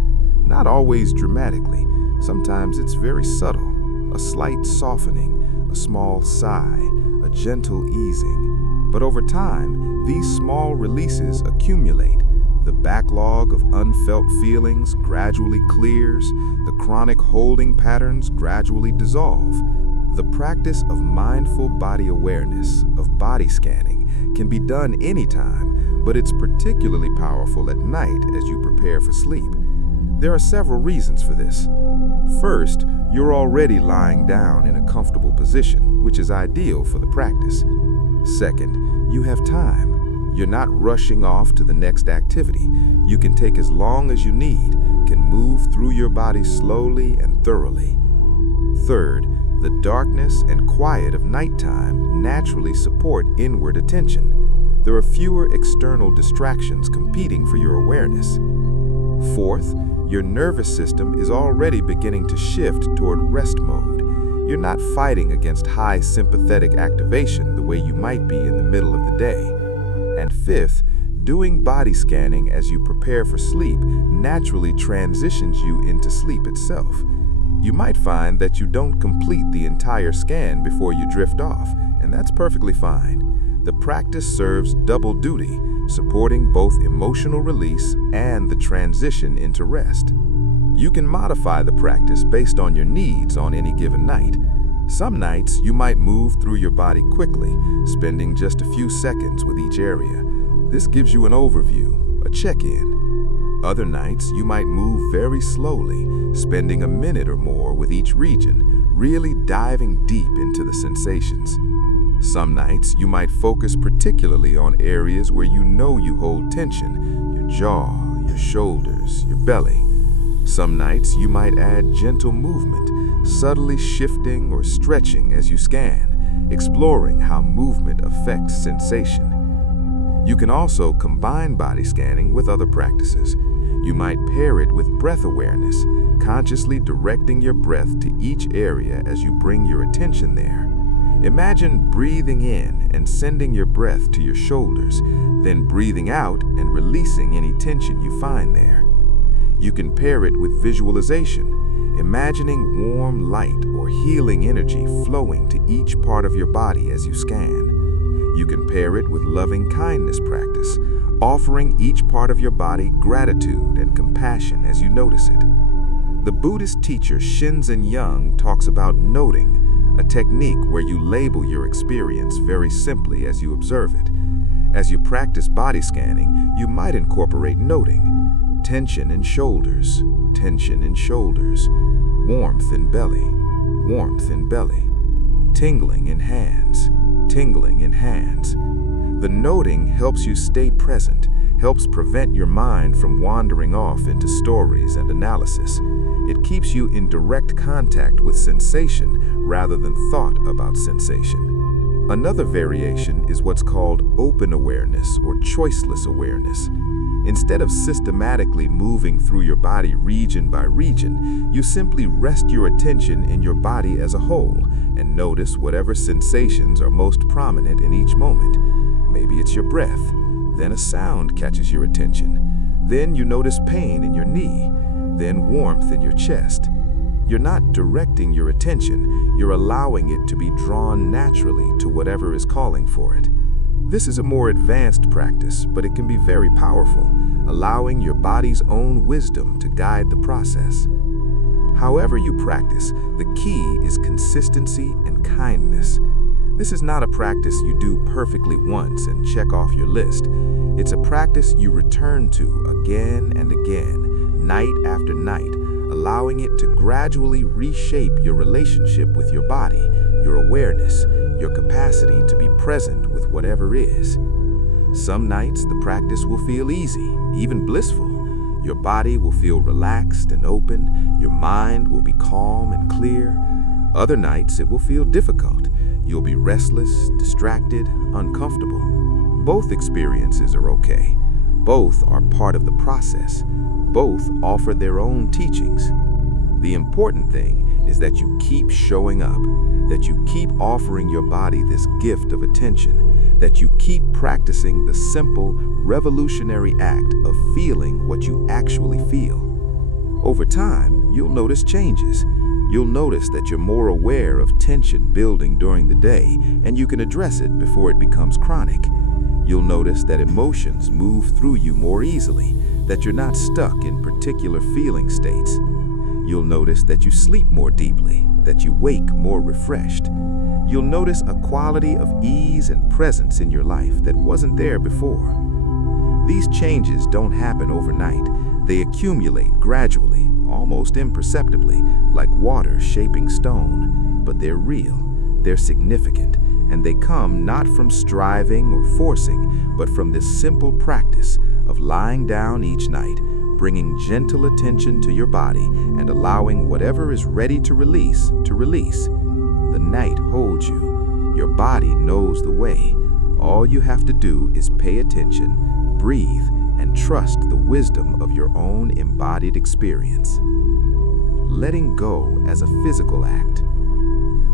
Not always dramatically, sometimes it's very subtle, a slight softening, a small sigh, a gentle easing. But over time, these small releases accumulate. The backlog of unfelt feelings gradually clears, the chronic holding patterns gradually dissolve. The practice of mindful body awareness, of body scanning, can be done anytime, but it's particularly powerful at night as you prepare for sleep. There are several reasons for this. First, you're already lying down in a comfortable position, which is ideal for the practice. Second, you have time. You're not rushing off to the next activity. You can take as long as you need, can move through your body slowly and thoroughly. Third, the darkness and quiet of nighttime naturally support inward attention. There are fewer external distractions competing for your awareness. Fourth, your nervous system is already beginning to shift toward rest mode. You're not fighting against high sympathetic activation the way you might be in the middle of the day. And fifth, doing body scanning as you prepare for sleep naturally transitions you into sleep itself. You might find that you don't complete the entire scan before you drift off, and that's perfectly fine. The practice serves double duty, supporting both emotional release and the transition into rest. You can modify the practice based on your needs on any given night. Some nights you might move through your body quickly, spending just a few seconds with each area. This gives you an overview, a check-in. Other nights you might move very slowly, spending a minute or more with each region, really diving deep into the sensations. Some nights you might focus particularly on areas where you know you hold tension, your jaw, your shoulders, your belly. Some nights you might add gentle movement, subtly shifting or stretching as you scan, exploring how movement affects sensation. You can also combine body scanning with other practices. You might pair it with breath awareness, consciously directing your breath to each area as you bring your attention there. Imagine breathing in and sending your breath to your shoulders, then breathing out and releasing any tension you find there. You can pair it with visualization, imagining warm light or healing energy flowing to each part of your body as you scan. You can pair it with loving kindness practice, offering each part of your body gratitude and compassion as you notice it. The Buddhist teacher Zen-inspired talks about noting, a technique where you label your experience very simply as you observe it. As you practice body scanning, you might incorporate noting: tension in shoulders, tension in shoulders, warmth in belly, warmth in belly, tingling in hands, tingling in hands. The noting helps you stay present, helps prevent your mind from wandering off into stories and analysis. It keeps you in direct contact with sensation rather than thought about sensation. Another variation is what's called open awareness or choiceless awareness. Instead of systematically moving through your body region by region, you simply rest your attention in your body as a whole and notice whatever sensations are most prominent in each moment. Maybe it's your breath, then a sound catches your attention. Then you notice pain in your knee, then warmth in your chest. You're not directing your attention, you're allowing it to be drawn naturally to whatever is calling for it. This is a more advanced practice, but it can be very powerful, allowing your body's own wisdom to guide the process. However you practice, the key is consistency and kindness. This is not a practice you do perfectly once and check off your list. It's a practice you return to again and again, night after night, allowing it to gradually reshape your relationship with your body, your awareness, your capacity to be present with whatever is. Some nights the practice will feel easy, even blissful. Your body will feel relaxed and open, your mind will be calm and clear. Other nights it will feel difficult. You'll be restless, distracted, uncomfortable. Both experiences are okay. Both are part of the process. Both offer their own teachings. The important thing is that you keep showing up, that you keep offering your body this gift of attention, that you keep practicing the simple, revolutionary act of feeling what you actually feel. Over time, you'll notice changes. You'll notice that you're more aware of tension building during the day, and you can address it before it becomes chronic. You'll notice that emotions move through you more easily, that you're not stuck in particular feeling states. You'll notice that you sleep more deeply, that you wake more refreshed. You'll notice a quality of ease and presence in your life that wasn't there before. These changes don't happen overnight. They accumulate gradually, almost imperceptibly, like water shaping stone. But they're real, they're significant, and they come not from striving or forcing, but from this simple practice of lying down each night, bringing gentle attention to your body and allowing whatever is ready to release to release. The night holds you. Your body knows the way. All you have to do is pay attention, breathe, and trust the wisdom of your own embodied experience. Letting go as a physical act.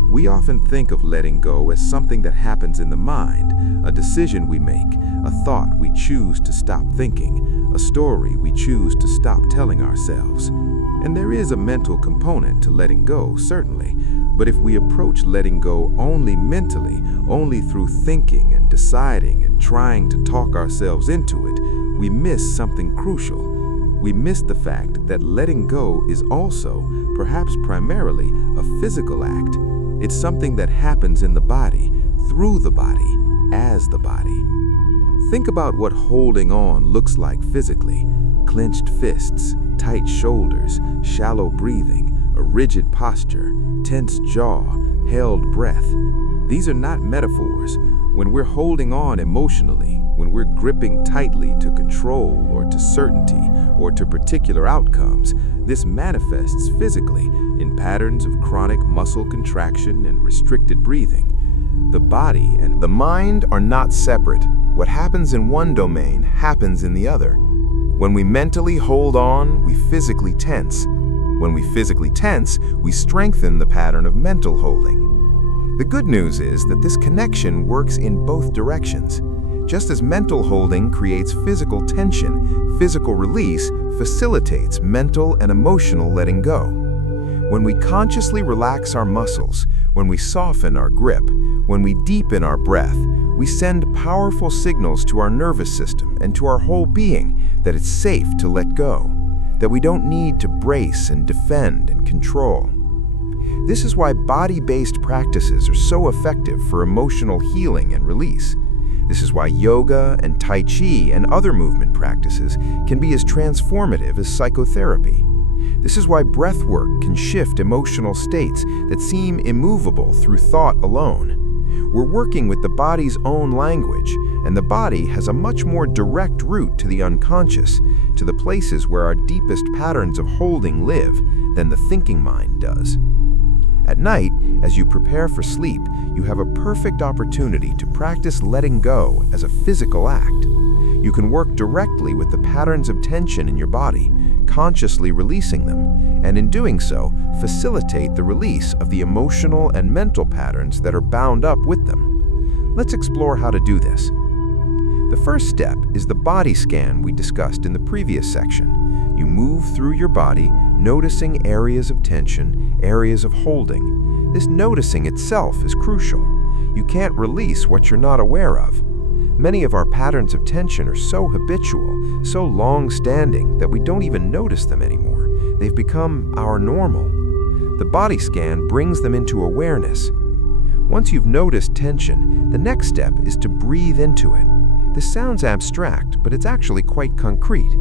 We often think of letting go as something that happens in the mind, a decision we make, a thought we choose to stop thinking, a story we choose to stop telling ourselves. And there is a mental component to letting go, certainly, but if we approach letting go only mentally, only through thinking and deciding and trying to talk ourselves into it, we miss something crucial. We miss the fact that letting go is also, perhaps primarily, a physical act. It's something that happens in the body, through the body, as the body. Think about what holding on looks like physically. Clenched fists, tight shoulders, shallow breathing, a rigid posture, tense jaw, held breath. These are not metaphors. When we're holding on emotionally, when we're gripping tightly to control or to certainty or to particular outcomes, this manifests physically in patterns of chronic muscle contraction and restricted breathing. The body and The mind are not separate. What happens in one domain happens in the other. When we mentally hold on, we physically tense. When we physically tense, we strengthen the pattern of mental holding. The good news is that this connection works in both directions. Just as mental holding creates physical tension, physical release facilitates mental and emotional letting go. When we consciously relax our muscles, when we soften our grip, when we deepen our breath, we send powerful signals to our nervous system and to our whole being that it's safe to let go, that we don't need to brace and defend and control. This is why body-based practices are so effective for emotional healing and release. This is why yoga and Tai Chi and other movement practices can be as transformative as psychotherapy. This is why breath work can shift emotional states that seem immovable through thought alone. We're working with the body's own language, and the body has a much more direct route to the unconscious, to the places where our deepest patterns of holding live, than the thinking mind does. At night, as you prepare for sleep, you have a perfect opportunity to practice letting go as a physical act. You can work directly with the patterns of tension in your body, consciously releasing them, and in doing so, facilitate the release of the emotional and mental patterns that are bound up with them. Let's explore how to do this. The first step is the body scan we discussed in the previous section. You move through your body, noticing areas of tension, areas of holding. This noticing itself is crucial. You can't release what you're not aware of. Many of our patterns of tension are so habitual, so long-standing, that we don't even notice them anymore. They've become our normal. The body scan brings them into awareness. Once you've noticed tension, the next step is to breathe into it. This sounds abstract, but it's actually quite concrete.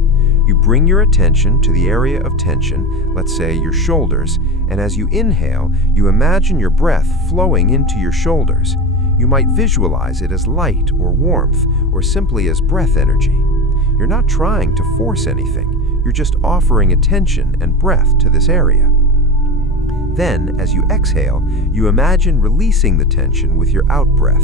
You bring your attention to the area of tension, let's say your shoulders, and as you inhale, you imagine your breath flowing into your shoulders. You might visualize it as light or warmth, or simply as breath energy. You're not trying to force anything, you're just offering attention and breath to this area. Then, as you exhale, you imagine releasing the tension with your out-breath.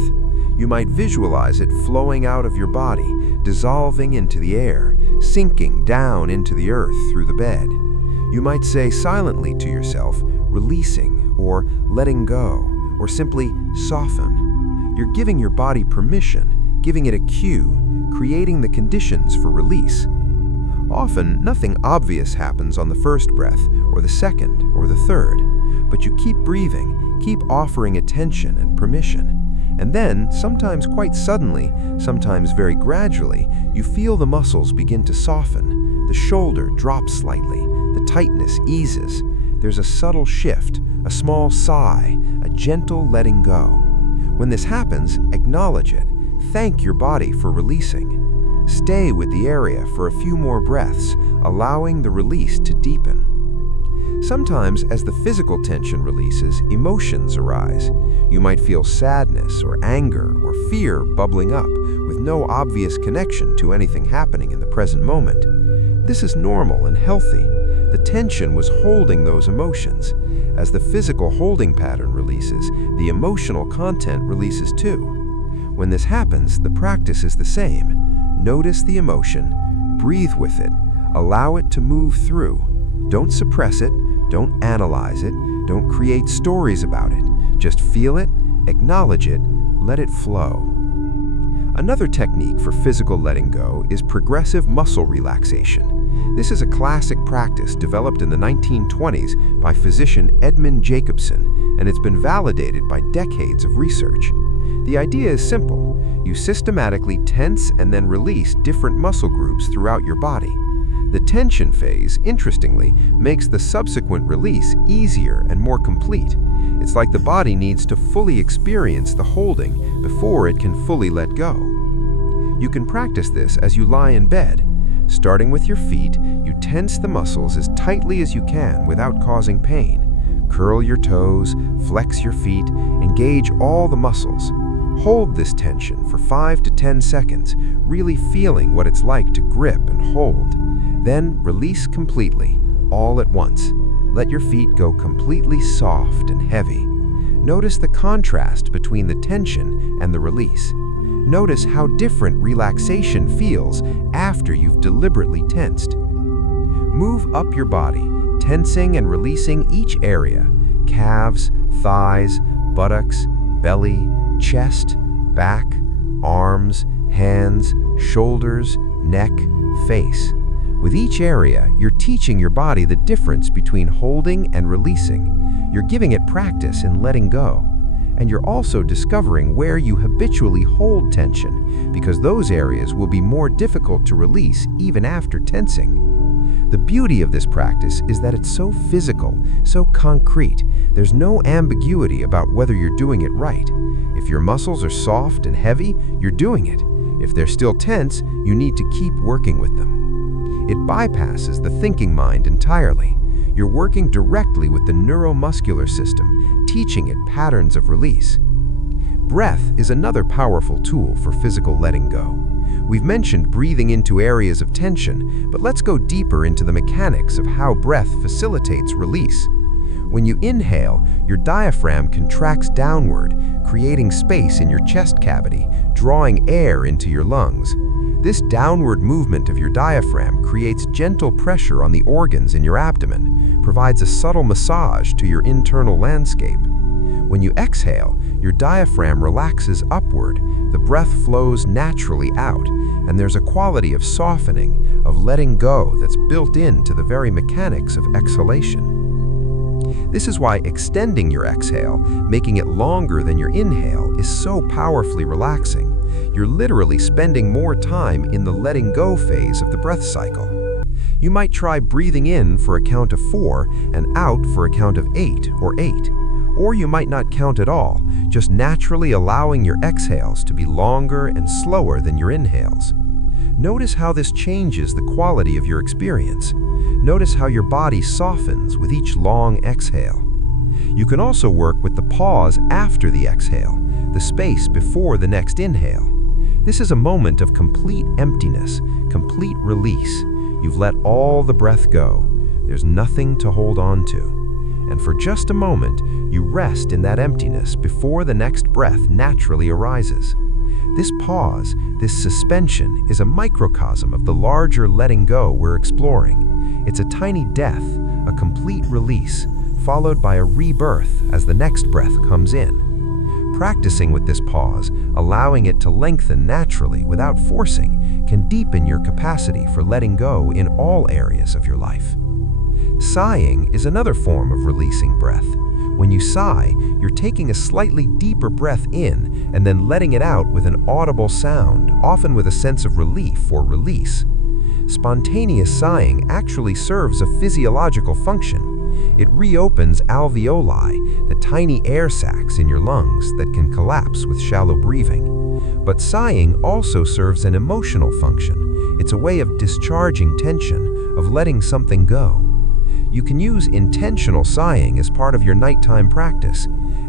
You might visualize it flowing out of your body, dissolving into the air, sinking down into the earth through the bed. You might say silently to yourself, releasing, or letting go, or simply soften. You're giving your body permission, giving it a cue, creating the conditions for release. Often, nothing obvious happens on the first breath, or the second, or the third, but you keep breathing, keep offering attention and permission. And then, sometimes quite suddenly, sometimes very gradually, you feel the muscles begin to soften. The shoulder drops slightly, the tightness eases. There's a subtle shift, a small sigh, a gentle letting go. When this happens, acknowledge it. Thank your body for releasing. Stay with the area for a few more breaths, allowing the release to deepen. Sometimes, as the physical tension releases, emotions arise. You might feel sadness or anger or fear bubbling up with no obvious connection to anything happening in the present moment. This is normal and healthy. The tension was holding those emotions. As the physical holding pattern releases, the emotional content releases too. When this happens, the practice is the same. Notice the emotion, breathe with it, allow it to move through. Don't suppress it, don't analyze it, don't create stories about it. Just feel it, acknowledge it, let it flow. Another technique for physical letting go is progressive muscle relaxation. This is a classic practice developed in the 1920s by physician Edmund Jacobson, and it's been validated by decades of research. The idea is simple. You systematically tense and then release different muscle groups throughout your body. The tension phase, interestingly, makes the subsequent release easier and more complete. It's like the body needs to fully experience the holding before it can fully let go. You can practice this as you lie in bed. Starting with your feet, you tense the muscles as tightly as you can without causing pain. Curl your toes, flex your feet, engage all the muscles. Hold this tension for 5 to 10 seconds, really feeling what it's like to grip and hold. Then release completely, all at once. Let your feet go completely soft and heavy. Notice the contrast between the tension and the release. Notice how different relaxation feels after you've deliberately tensed. Move up your body, tensing and releasing each area: calves, thighs, buttocks, belly, chest, back, arms, hands, shoulders, neck, face. With each area, you're teaching your body the difference between holding and releasing. You're giving it practice in letting go. And you're also discovering where you habitually hold tension, because those areas will be more difficult to release even after tensing. The beauty of this practice is that it's so physical, so concrete. There's no ambiguity about whether you're doing it right. If your muscles are soft and heavy, you're doing it. If they're still tense, you need to keep working with them. It bypasses the thinking mind entirely. You're working directly with the neuromuscular system, teaching it patterns of release. Breath is another powerful tool for physical letting go. We've mentioned breathing into areas of tension, but let's go deeper into the mechanics of how breath facilitates release. When you inhale, your diaphragm contracts downward, creating space in your chest cavity, drawing air into your lungs. This downward movement of your diaphragm creates gentle pressure on the organs in your abdomen, provides a subtle massage to your internal landscape. When you exhale, your diaphragm relaxes upward, the breath flows naturally out, and there's a quality of softening, of letting go that's built into the very mechanics of exhalation. This is why extending your exhale, making it longer than your inhale, is so powerfully relaxing. You're literally spending more time in the letting go phase of the breath cycle. You might try breathing in for a count of 4 and out for a count of 8 or 8. Or you might not count at all, just naturally allowing your exhales to be longer and slower than your inhales. Notice how this changes the quality of your experience. Notice how your body softens with each long exhale. You can also work with the pause after the exhale, the space before the next inhale. This is a moment of complete emptiness, complete release. You've let all the breath go. There's nothing to hold on to. And for just a moment, you rest in that emptiness before the next breath naturally arises. This pause, this suspension, is a microcosm of the larger letting go we're exploring. It's a tiny death, a complete release, followed by a rebirth as the next breath comes in. Practicing with this pause, allowing it to lengthen naturally without forcing, can deepen your capacity for letting go in all areas of your life. Sighing is another form of releasing breath. When you sigh, you're taking a slightly deeper breath in and then letting it out with an audible sound, often with a sense of relief or release. Spontaneous sighing actually serves a physiological function. It reopens alveoli, the tiny air sacs in your lungs that can collapse with shallow breathing. But sighing also serves an emotional function. It's a way of discharging tension, of letting something go. You can use intentional sighing as part of your nighttime practice.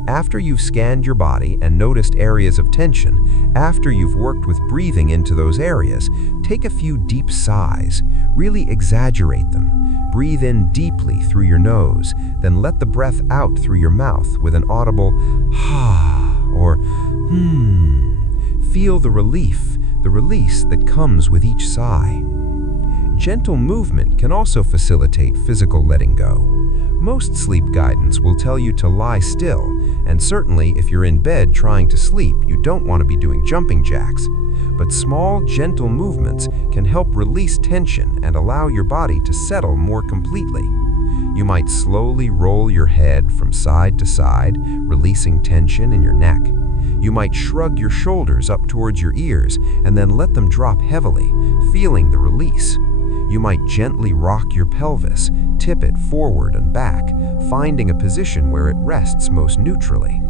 After you've scanned your body and noticed areas of tension, after you've worked with breathing into those areas, take a few deep sighs. Really exaggerate them. Breathe in deeply through your nose, then let the breath out through your mouth with an audible ha or Feel the relief, the release that comes with each sigh. Gentle movement can also facilitate physical letting go. Most sleep guidance will tell you to lie still, and certainly if you're in bed trying to sleep, you don't want to be doing jumping jacks. But small, gentle movements can help release tension and allow your body to settle more completely. You might slowly roll your head from side to side, releasing tension in your neck. You might shrug your shoulders up towards your ears and then let them drop heavily, feeling the release. You might gently rock your pelvis, tip it forward and back, finding a position where it rests most neutrally.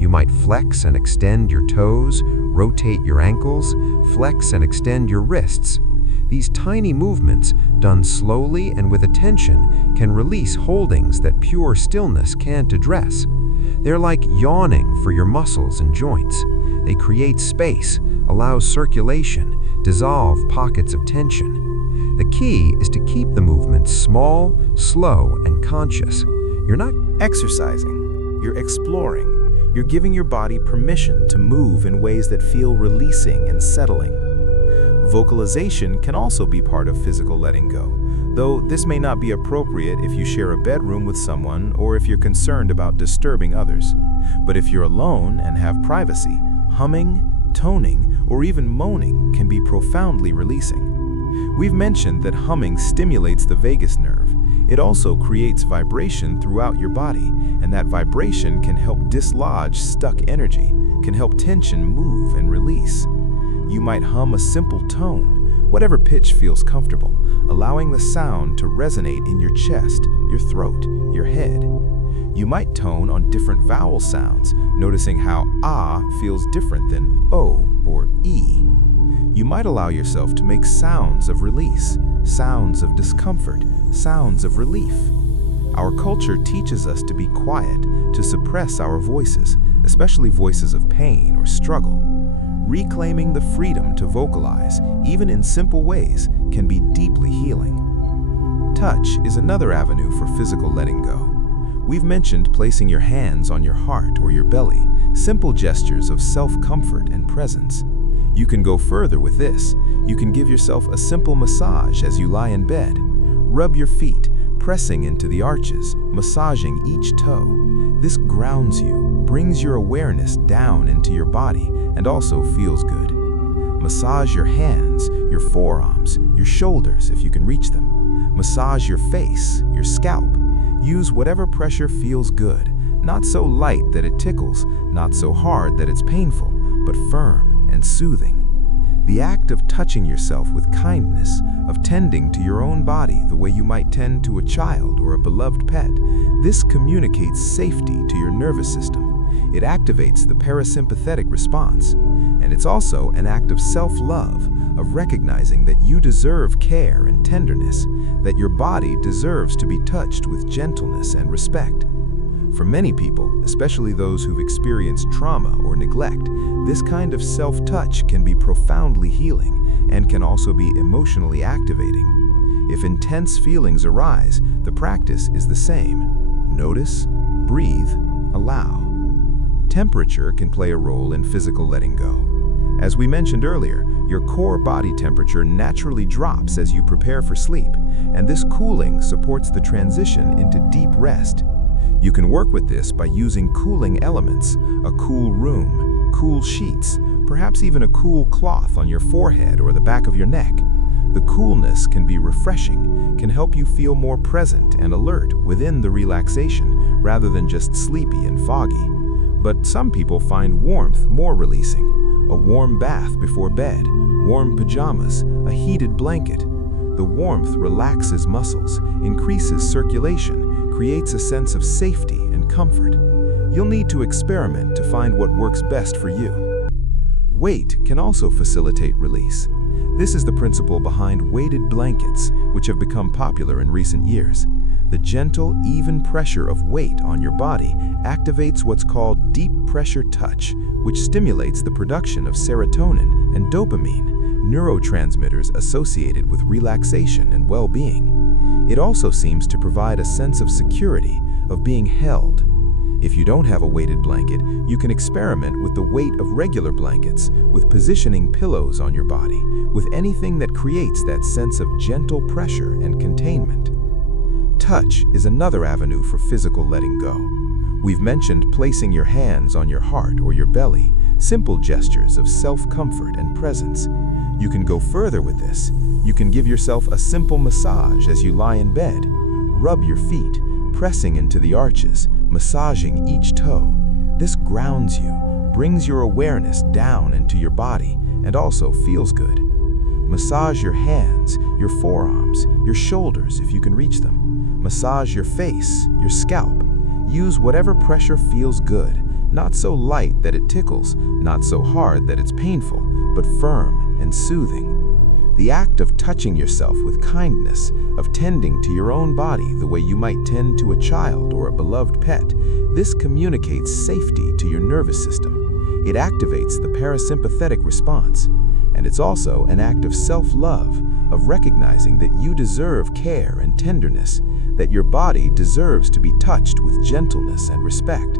You might flex and extend your toes, rotate your ankles, flex and extend your wrists. These tiny movements, done slowly and with attention, can release holdings that pure stillness can't address. They're like yawning for your muscles and joints. They create space, allow circulation, dissolve pockets of tension. The key is to keep the movements small, slow, and conscious. You're not exercising, you're exploring. You're giving your body permission to move in ways that feel releasing and settling. Vocalization can also be part of physical letting go, though this may not be appropriate if you share a bedroom with someone or if you're concerned about disturbing others. But if you're alone and have privacy, humming, toning, or even moaning can be profoundly releasing. We've mentioned that humming stimulates the vagus nerve. It also creates vibration throughout your body, and that vibration can help dislodge stuck energy, can help tension move and release. You might hum a simple tone, whatever pitch feels comfortable, allowing the sound to resonate in your chest, your throat, your head. You might tone on different vowel sounds, noticing how ah feels different than o or e. You might allow yourself to make sounds of release, sounds of discomfort, sounds of relief. Our culture teaches us to be quiet, to suppress our voices, especially voices of pain or struggle. Reclaiming the freedom to vocalize, even in simple ways, can be deeply healing. Touch is another avenue for physical letting go. We've mentioned placing your hands on your heart or your belly, simple gestures of self-comfort and presence. You can go further with this. You can give yourself a simple massage as you lie in bed. Rub your feet, pressing into the arches, massaging each toe. This grounds you, brings your awareness down into your body, and also feels good. Massage your hands, your forearms, your shoulders if you can reach them. Massage your face, your scalp. Use whatever pressure feels good, not so light that it tickles, not so hard that it's painful, but firm and soothing. The act of touching yourself with kindness, of tending to your own body the way you might tend to a child or a beloved pet, this communicates safety to your nervous system. It activates the parasympathetic response, and it's also an act of self-love, of recognizing that you deserve care and tenderness, that your body deserves to be touched with gentleness and respect. For many people, especially those who've experienced trauma or neglect, this kind of self-touch can be profoundly healing and can also be emotionally activating. If intense feelings arise, the practice is the same. Notice, breathe, allow. Temperature can play a role in physical letting go. As we mentioned earlier, your core body temperature naturally drops as you prepare for sleep, and this cooling supports the transition into deep rest. You can work with this by using cooling elements, a cool room, cool sheets, perhaps even a cool cloth on your forehead or the back of your neck. The coolness can be refreshing, can help you feel more present and alert within the relaxation, rather than just sleepy and foggy. But some people find warmth more releasing. A warm bath before bed, warm pajamas, a heated blanket. The warmth relaxes muscles, increases circulation, creates a sense of safety and comfort. You'll need to experiment to find what works best for you. Weight can also facilitate release. This is the principle behind weighted blankets, which have become popular in recent years. The gentle, even pressure of weight on your body activates what's called deep pressure touch, which stimulates the production of serotonin and dopamine, neurotransmitters associated with relaxation and well-being. It also seems to provide a sense of security, of being held. If you don't have a weighted blanket, you can experiment with the weight of regular blankets, with positioning pillows on your body, with anything that creates that sense of gentle pressure and containment. Touch is another avenue for physical letting go. We've mentioned placing your hands on your heart or your belly, simple gestures of self-comfort and presence. You can go further with this. You can give yourself a simple massage as you lie in bed. Rub your feet, pressing into the arches, massaging each toe. This grounds you, brings your awareness down into your body, and also feels good. Massage your hands, your forearms, your shoulders if you can reach them. Massage your face, your scalp. Use whatever pressure feels good, not so light that it tickles, not so hard that it's painful, but firm and soothing. The act of touching yourself with kindness, of tending to your own body the way you might tend to a child or a beloved pet, this communicates safety to your nervous system. It activates the parasympathetic response, and it's also an act of self-love, of recognizing that you deserve care and tenderness, that your body deserves to be touched with gentleness and respect.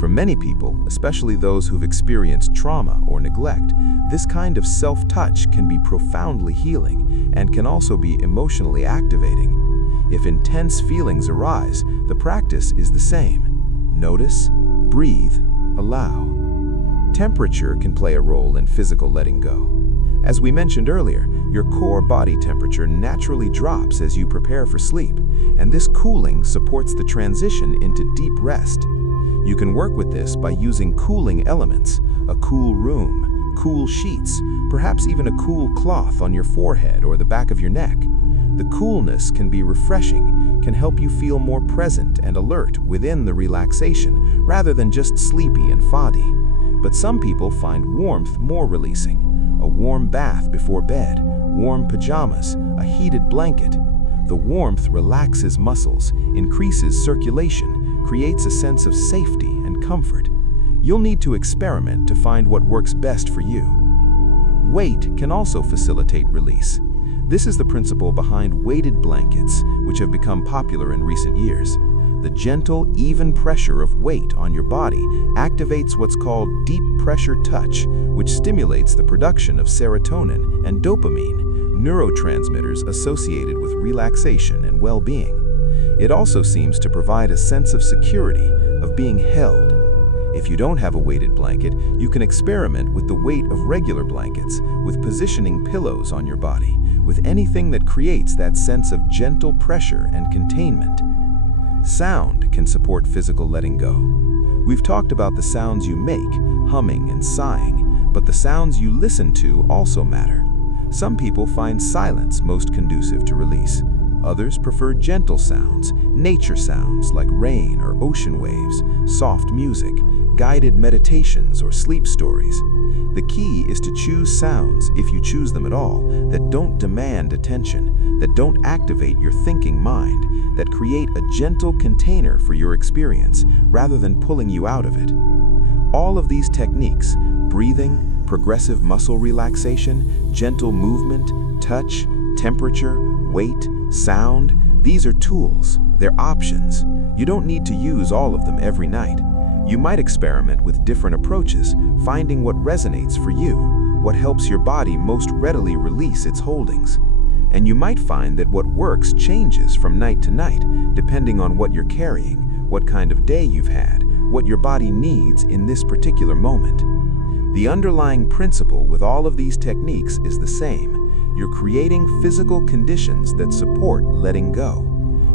For many people, especially those who've experienced trauma or neglect, this kind of self-touch can be profoundly healing and can also be emotionally activating. If intense feelings arise, the practice is the same. Notice, breathe, allow. Temperature can play a role in physical letting go. As we mentioned earlier, your core body temperature naturally drops as you prepare for sleep, and this cooling supports the transition into deep rest. You can work with this by using cooling elements, a cool room, cool sheets, perhaps even a cool cloth on your forehead or the back of your neck. The coolness can be refreshing, can help you feel more present and alert within the relaxation rather than just sleepy and foggy. But some people find warmth more releasing. A warm bath before bed, warm pajamas, a heated blanket. The warmth relaxes muscles, increases circulation, creates a sense of safety and comfort. You'll need to experiment to find what works best for you. Weight can also facilitate release. This is the principle behind weighted blankets, which have become popular in recent years. The gentle, even pressure of weight on your body activates what's called deep pressure touch, which stimulates the production of serotonin and dopamine, neurotransmitters associated with relaxation and well-being. It also seems to provide a sense of security, of being held. If you don't have a weighted blanket, you can experiment with the weight of regular blankets, with positioning pillows on your body, with anything that creates that sense of gentle pressure and containment. Sound can support physical letting go. We've talked about the sounds you make, humming and sighing, but the sounds you listen to also matter. Some people find silence most conducive to release. Others prefer gentle sounds, nature sounds like rain or ocean waves, soft music, guided meditations or sleep stories. The key is to choose sounds, if you choose them at all, that don't demand attention, that don't activate your thinking mind, that create a gentle container for your experience rather than pulling you out of it. All of these techniques, breathing, progressive muscle relaxation, gentle movement, touch, temperature, weight, sound, these are tools, they're options. You don't need to use all of them every night. You might experiment with different approaches, finding what resonates for you, what helps your body most readily release its holdings. And you might find that what works changes from night to night, depending on what you're carrying, what kind of day you've had, what your body needs in this particular moment. The underlying principle with all of these techniques is the same. You're creating physical conditions that support letting go.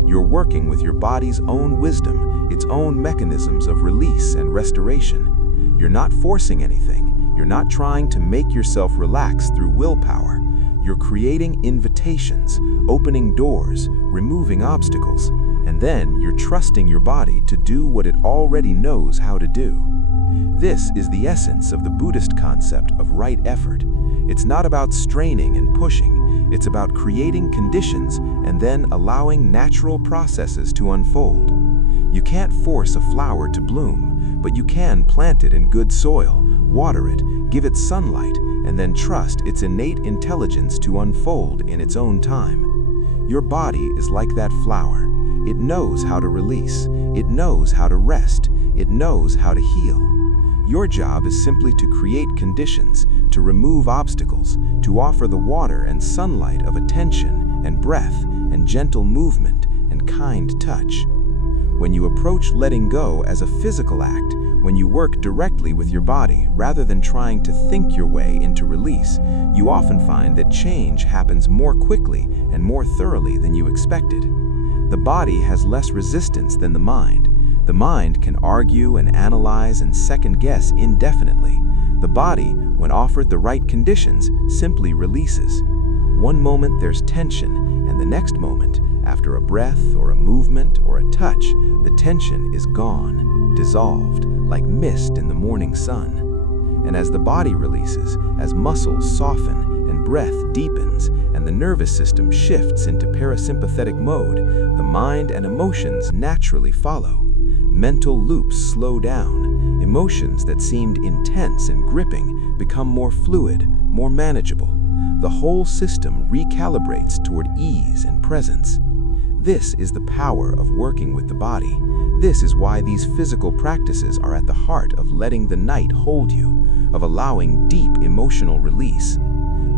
You're working with your body's own wisdom, its own mechanisms of release and restoration. You're not forcing anything. You're not trying to make yourself relax through willpower. You're creating invitations, opening doors, removing obstacles, and then you're trusting your body to do what it already knows how to do. This is the essence of the Buddhist concept of right effort. It's not about straining and pushing. It's about creating conditions and then allowing natural processes to unfold. You can't force a flower to bloom, but you can plant it in good soil, water it, give it sunlight, and then trust its innate intelligence to unfold in its own time. Your body is like that flower. It knows how to release. It knows how to rest. It knows how to heal. Your job is simply to create conditions, to remove obstacles, to offer the water and sunlight of attention and breath and gentle movement and kind touch. When you approach letting go as a physical act, when you work directly with your body rather than trying to think your way into release, you often find that change happens more quickly and more thoroughly than you expected. The body has less resistance than the mind. The mind can argue and analyze and second-guess indefinitely. The body, when offered the right conditions, simply releases. One moment there's tension, and the next moment, after a breath or a movement or a touch, the tension is gone, dissolved, like mist in the morning sun. And as the body releases, as muscles soften and breath deepens and the nervous system shifts into parasympathetic mode, the mind and emotions naturally follow. Mental loops slow down. Emotions that seemed intense and gripping become more fluid, more manageable. The whole system recalibrates toward ease and presence. This is the power of working with the body. This is why these physical practices are at the heart of letting the night hold you, of allowing deep emotional release.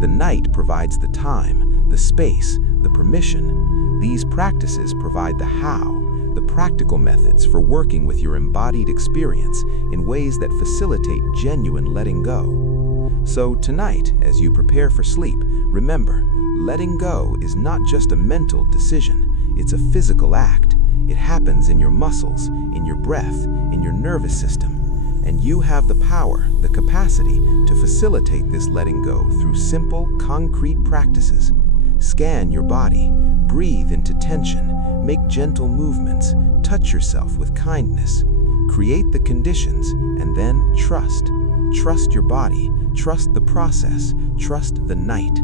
The night provides the time, the space, the permission. These practices provide the how, the practical methods for working with your embodied experience in ways that facilitate genuine letting go. So tonight, as you prepare for sleep, remember, letting go is not just a mental decision, it's a physical act. It happens in your muscles, in your breath, in your nervous system. And you have the power, the capacity to facilitate this letting go through simple, concrete practices. Scan your body, breathe into tension, make gentle movements, touch yourself with kindness. Create the conditions, and then trust. Trust your body, trust the process, trust the night.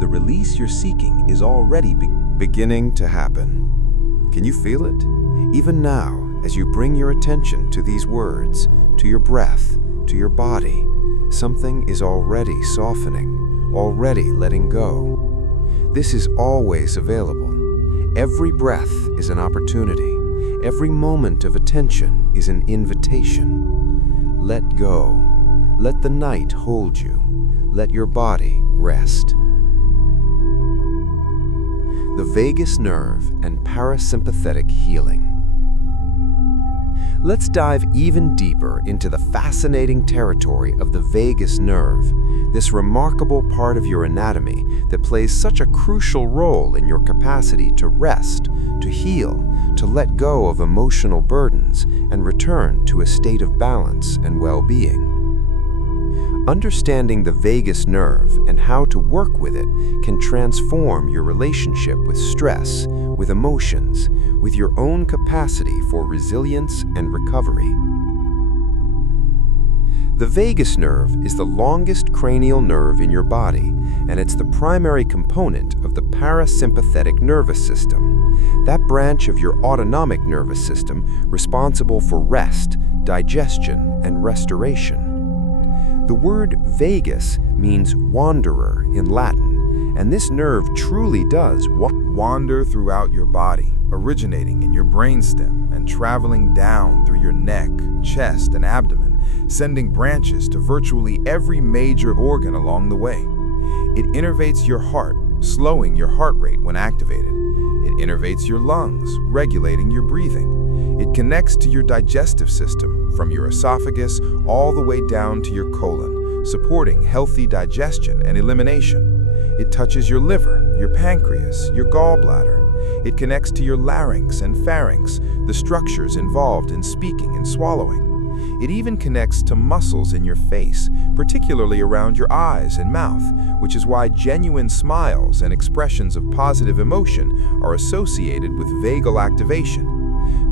The release you're seeking is already beginning to happen. Can you feel it? Even now, as you bring your attention to these words, to your breath, to your body, something is already softening, already letting go. This is always available. Every breath is an opportunity. Every moment of attention is an invitation. Let go. Let the night hold you. Let your body rest. The vagus nerve and parasympathetic healing. Let's dive even deeper into the fascinating territory of the vagus nerve, this remarkable part of your anatomy that plays such a crucial role in your capacity to rest, to heal, to let go of emotional burdens, and return to a state of balance and well-being. Understanding the vagus nerve and how to work with it can transform your relationship with stress, with emotions, with your own capacity for resilience and recovery. The vagus nerve is the longest cranial nerve in your body, and it's the primary component of the parasympathetic nervous system, that branch of your autonomic nervous system responsible for rest, digestion, and restoration. The word vagus means wanderer in Latin, and this nerve truly does Wander throughout your body, originating in your brainstem and traveling down through your neck, chest, and abdomen, sending branches to virtually every major organ along the way. It innervates your heart, slowing your heart rate when activated. It innervates your lungs, regulating your breathing. It connects to your digestive system, from your esophagus all the way down to your colon, supporting healthy digestion and elimination. It touches your liver, your pancreas, your gallbladder. It connects to your larynx and pharynx, the structures involved in speaking and swallowing. It even connects to muscles in your face, particularly around your eyes and mouth, which is why genuine smiles and expressions of positive emotion are associated with vagal activation.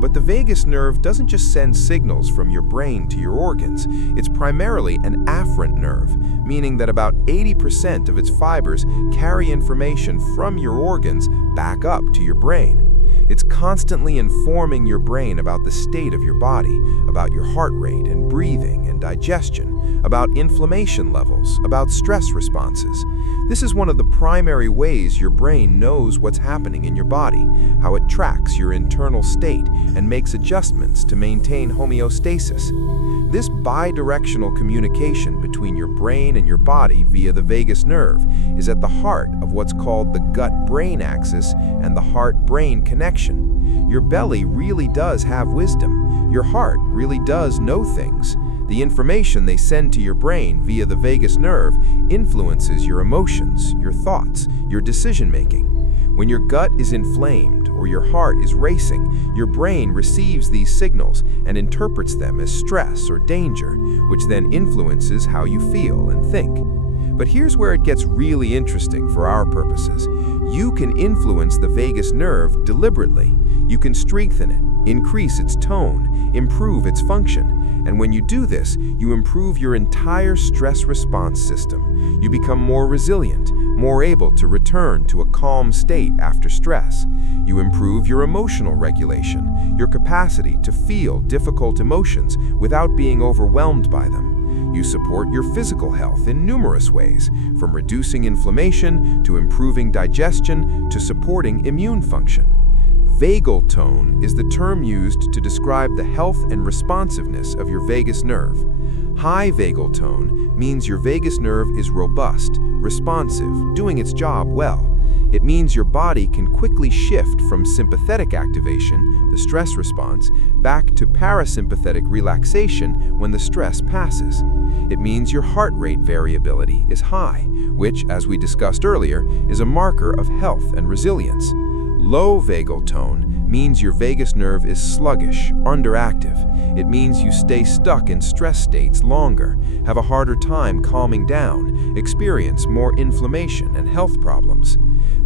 But the vagus nerve doesn't just send signals from your brain to your organs. It's primarily an afferent nerve, meaning that about 80% of its fibers carry information from your organs back up to your brain. It's constantly informing your brain about the state of your body, about your heart rate and breathing and digestion, about inflammation levels, about stress responses. This is one of the primary ways your brain knows what's happening in your body, how it tracks your internal state and makes adjustments to maintain homeostasis. This bidirectional communication between your brain and your body via the vagus nerve is at the heart of what's called the gut-brain axis and the heart-brain connection. Your belly really does have wisdom. Your heart really does know things. The information they send to your brain via the vagus nerve influences your emotions, your thoughts, your decision-making. When your gut is inflamed or your heart is racing, your brain receives these signals and interprets them as stress or danger, which then influences how you feel and think. But here's where it gets really interesting for our purposes. You can influence the vagus nerve deliberately. You can strengthen it, increase its tone, improve its function. And when you do this, you improve your entire stress response system. You become more resilient, more able to return to a calm state after stress. You improve your emotional regulation, your capacity to feel difficult emotions without being overwhelmed by them. You support your physical health in numerous ways, from reducing inflammation to improving digestion to supporting immune function. Vagal tone is the term used to describe the health and responsiveness of your vagus nerve. High vagal tone means your vagus nerve is robust, responsive, doing its job well. It means your body can quickly shift from sympathetic activation, the stress response, back to parasympathetic relaxation when the stress passes. It means your heart rate variability is high, which, as we discussed earlier, is a marker of health and resilience. Low vagal tone means your vagus nerve is sluggish, underactive. It means you stay stuck in stress states longer, have a harder time calming down, experience more inflammation and health problems.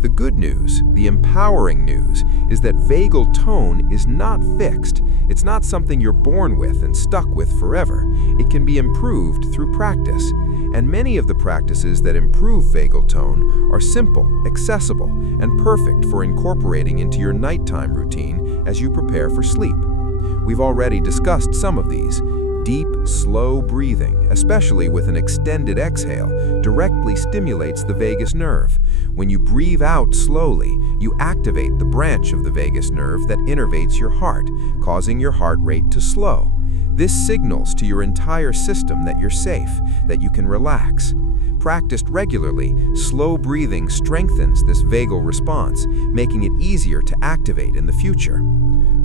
The good news, the empowering news, is that vagal tone is not fixed. It's not something you're born with and stuck with forever. It can be improved through practice. And many of the practices that improve vagal tone are simple, accessible, and perfect for incorporating into your nighttime routine as you prepare for sleep. We've already discussed some of these. Deep, slow breathing, especially with an extended exhale, directly stimulates the vagus nerve. When you breathe out slowly, you activate the branch of the vagus nerve that innervates your heart, causing your heart rate to slow. This signals to your entire system that you're safe, that you can relax. Practiced regularly, slow breathing strengthens this vagal response, making it easier to activate in the future.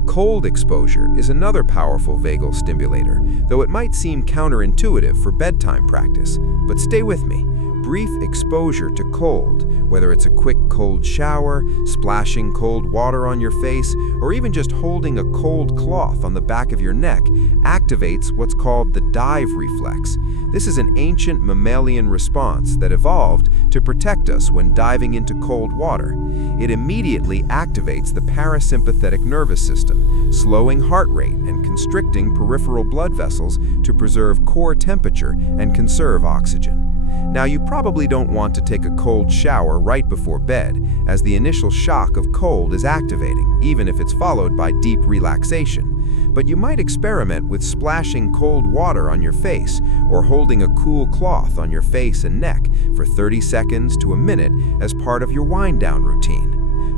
Cold exposure is another powerful vagal stimulator, though it might seem counterintuitive for bedtime practice. But stay with me. Brief exposure to cold, whether it's a quick cold shower, splashing cold water on your face, or even just holding a cold cloth on the back of your neck, activates what's called the dive reflex. This is an ancient mammalian response that evolved to protect us when diving into cold water. It immediately activates the parasympathetic nervous system, slowing heart rate and constricting peripheral blood vessels to preserve core temperature and conserve oxygen. Now, you probably don't want to take a cold shower right before bed, as the initial shock of cold is activating, even if it's followed by deep relaxation. But you might experiment with splashing cold water on your face or holding a cool cloth on your face and neck for 30 seconds to a minute as part of your wind-down routine.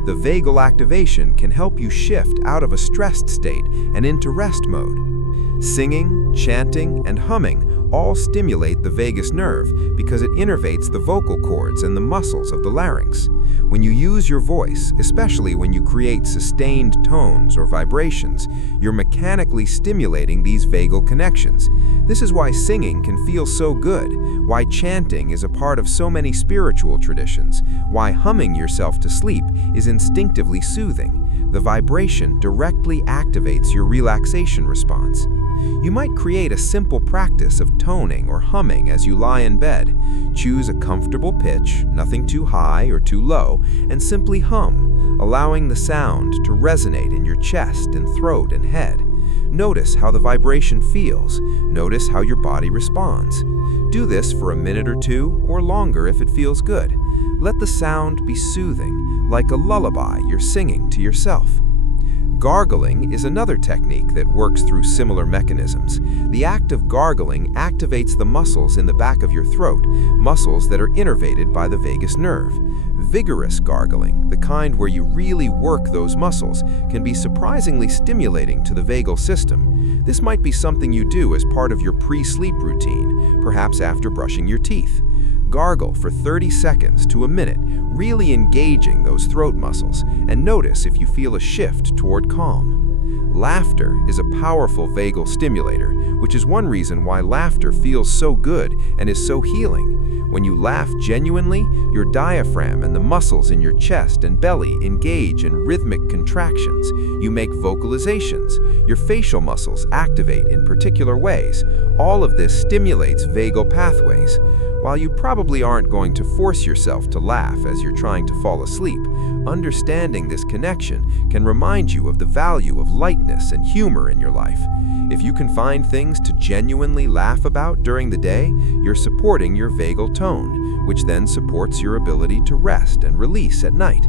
The vagal activation can help you shift out of a stressed state and into rest mode. Singing, chanting, and humming all stimulate the vagus nerve because it innervates the vocal cords and the muscles of the larynx. When you use your voice, especially when you create sustained tones or vibrations, you're mechanically stimulating these vagal connections. This is why singing can feel so good, why chanting is a part of so many spiritual traditions, why humming yourself to sleep is instinctively soothing. The vibration directly activates your relaxation response. You might create a simple practice of toning or humming as you lie in bed. Choose a comfortable pitch, nothing too high or too low, and simply hum, allowing the sound to resonate in your chest and throat and head. Notice how the vibration feels. Notice how your body responds. Do this for a minute or two, or longer if it feels good. Let the sound be soothing, like a lullaby you're singing to yourself. Gargling is another technique that works through similar mechanisms. The act of gargling activates the muscles in the back of your throat, muscles that are innervated by the vagus nerve. Vigorous gargling, the kind where you really work those muscles, can be surprisingly stimulating to the vagal system. This might be something you do as part of your pre-sleep routine, perhaps after brushing your teeth. Gargle for 30 seconds to a minute, really engaging those throat muscles, and notice if you feel a shift toward calm. Laughter is a powerful vagal stimulator, which is one reason why laughter feels so good and is so healing. When you laugh genuinely, your diaphragm and the muscles in your chest and belly engage in rhythmic contractions. You make vocalizations. Your facial muscles activate in particular ways. All of this stimulates vagal pathways. While you probably aren't going to force yourself to laugh as you're trying to fall asleep, understanding this connection can remind you of the value of lightness and humor in your life. If you can find things to genuinely laugh about during the day, you're supporting your vagal tone, which then supports your ability to rest and release at night.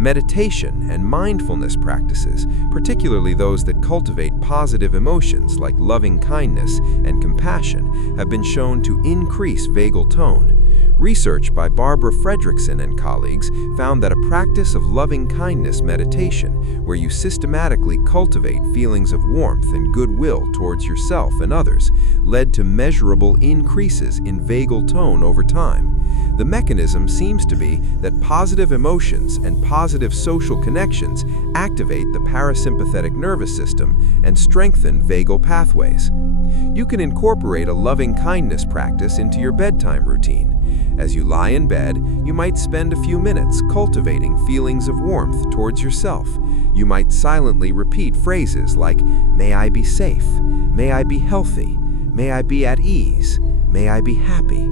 Meditation and mindfulness practices, particularly those that cultivate positive emotions like loving kindness and compassion, have been shown to increase vagal tone. Research by Barbara Fredrickson and colleagues found that a practice of loving kindness meditation, where you systematically cultivate feelings of warmth and goodwill towards yourself and others, led to measurable increases in vagal tone over time. The mechanism seems to be that positive emotions and positive social connections activate the parasympathetic nervous system and strengthen vagal pathways. You can incorporate a loving-kindness practice into your bedtime routine. As you lie in bed, you might spend a few minutes cultivating feelings of warmth towards yourself. You might silently repeat phrases like, "May I be safe," "May I be healthy," "May I be at ease," "May I be happy."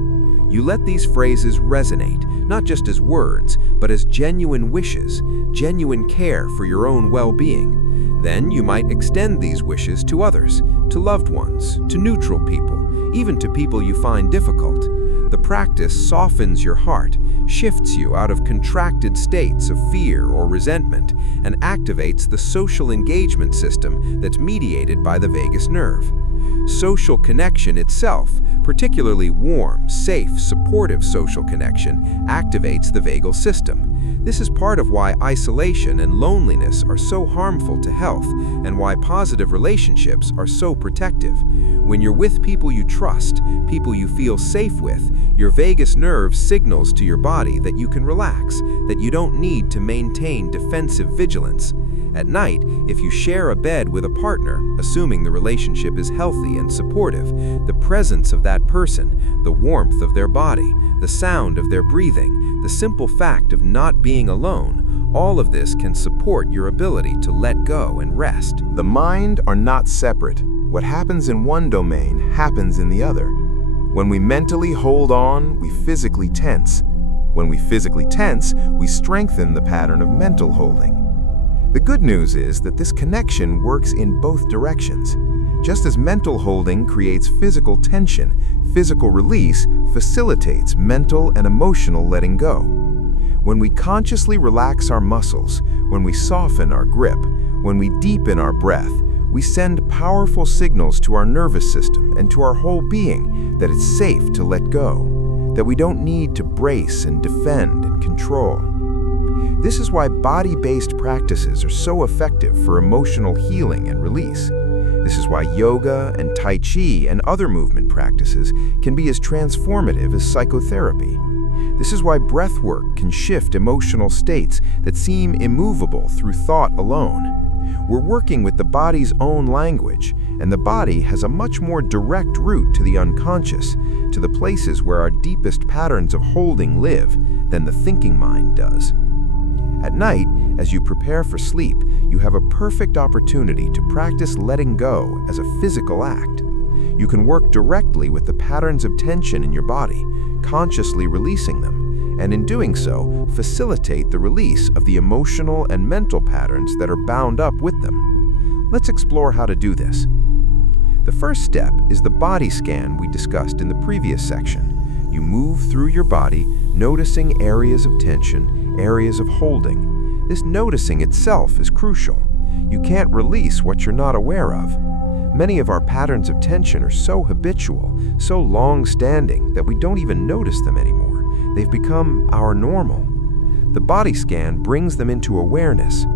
You let these phrases resonate, not just as words, but as genuine wishes, genuine care for your own well-being. Then you might extend these wishes to others, to loved ones, to neutral people, even to people you find difficult. The practice softens your heart, shifts you out of contracted states of fear or resentment, and activates the social engagement system that's mediated by the vagus nerve. Social connection itself, particularly warm, safe, supportive social connection, activates the vagal system. This is part of why isolation and loneliness are so harmful to health and why positive relationships are so protective. When you're with people you trust, people you feel safe with, your vagus nerve signals to your body that you can relax, that you don't need to maintain defensive vigilance. At night, if you share a bed with a partner, assuming the relationship is healthy and supportive, the presence of that person, the warmth of their body, the sound of their breathing, the simple fact of not being alone, all of this can support your ability to let go and rest. The mind are not separate. What happens in one domain happens in the other. When we mentally hold on, we physically tense. When we physically tense, we strengthen the pattern of mental holding. The good news is that this connection works in both directions. Just as mental holding creates physical tension, physical release facilitates mental and emotional letting go. When we consciously relax our muscles, when we soften our grip, when we deepen our breath, we send powerful signals to our nervous system and to our whole being that it's safe to let go, that we don't need to brace and defend and control. This is why body-based practices are so effective for emotional healing and release. This is why yoga and tai chi and other movement practices can be as transformative as psychotherapy. This is why breath work can shift emotional states that seem immovable through thought alone. We're working with the body's own language, and the body has a much more direct route to the unconscious, to the places where our deepest patterns of holding live, than the thinking mind does. At night, as you prepare for sleep, you have a perfect opportunity to practice letting go as a physical act. You can work directly with the patterns of tension in your body, consciously releasing them, and in doing so, facilitate the release of the emotional and mental patterns that are bound up with them. Let's explore how to do this. The first step is the body scan we discussed in the previous section. You move through your body, noticing areas of tension, areas of holding. This noticing itself is crucial. You can't release what you're not aware of. Many of our patterns of tension are so habitual, so long-standing, that we don't even notice them anymore. They've become our normal. The body scan brings them into awareness.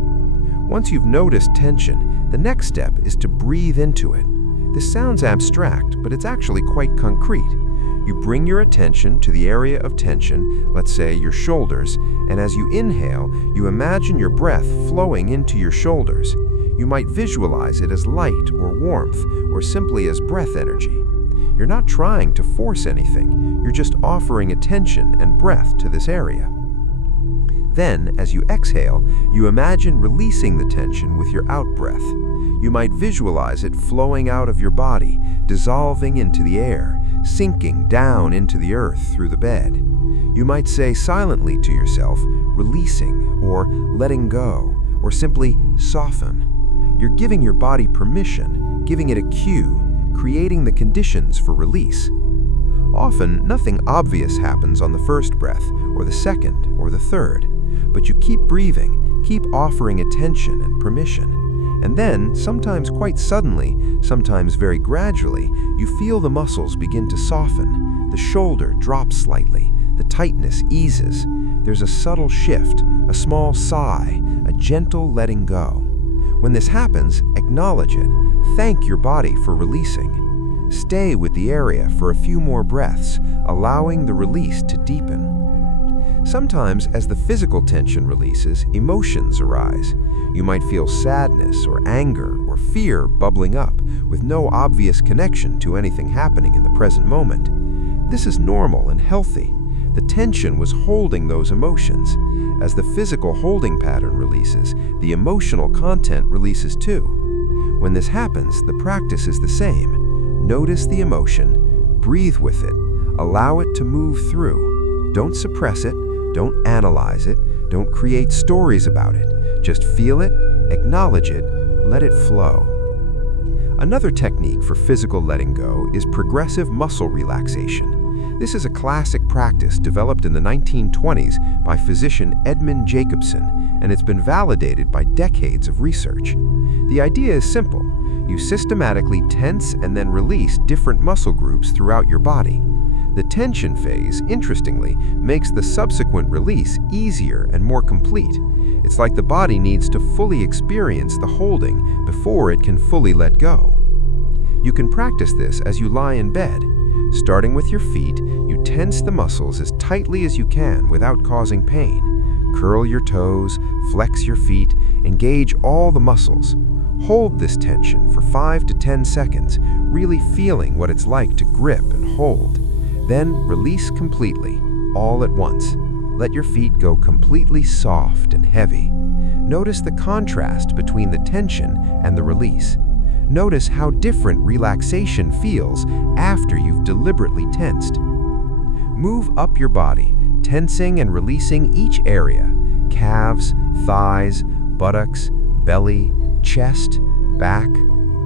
Once you've noticed tension, the next step is to breathe into it. This sounds abstract, but it's actually quite concrete. You bring your attention to the area of tension, let's say your shoulders, and as you inhale, you imagine your breath flowing into your shoulders. You might visualize it as light or warmth, or simply as breath energy. You're not trying to force anything, you're just offering attention and breath to this area. Then, as you exhale, you imagine releasing the tension with your out-breath. You might visualize it flowing out of your body, dissolving into the air, sinking down into the earth through the bed. You might say silently to yourself, releasing, or letting go, or simply soften. You're giving your body permission, giving it a cue, creating the conditions for release. Often, nothing obvious happens on the first breath, or the second, or the third, but you keep breathing, keep offering attention and permission. And then, sometimes quite suddenly, sometimes very gradually, you feel the muscles begin to soften. The shoulder drops slightly, the tightness eases. There's a subtle shift, a small sigh, a gentle letting go. When this happens, acknowledge it. Thank your body for releasing. Stay with the area for a few more breaths, allowing the release to deepen. Sometimes, as the physical tension releases, emotions arise. You might feel sadness or anger or fear bubbling up with no obvious connection to anything happening in the present moment. This is normal and healthy. The tension was holding those emotions. As the physical holding pattern releases, the emotional content releases too. When this happens, the practice is the same. Notice the emotion, breathe with it, allow it to move through. Don't suppress it, don't analyze it, don't create stories about it. Just feel it, acknowledge it, let it flow. Another technique for physical letting go is progressive muscle relaxation. This is a classic practice developed in the 1920s by physician Edmund Jacobson, and it's been validated by decades of research. The idea is simple. You systematically tense and then release different muscle groups throughout your body. The tension phase, interestingly, makes the subsequent release easier and more complete. It's like the body needs to fully experience the holding before it can fully let go. You can practice this as you lie in bed. Starting with your feet, you tense the muscles as tightly as you can without causing pain. Curl your toes, flex your feet, engage all the muscles. Hold this tension for 5 to 10 seconds, really feeling what it's like to grip and hold. Then release completely, all at once. Let your feet go completely soft and heavy. Notice the contrast between the tension and the release. Notice how different relaxation feels after you've deliberately tensed. Move up your body, tensing and releasing each area: calves, thighs, buttocks, belly, chest, back,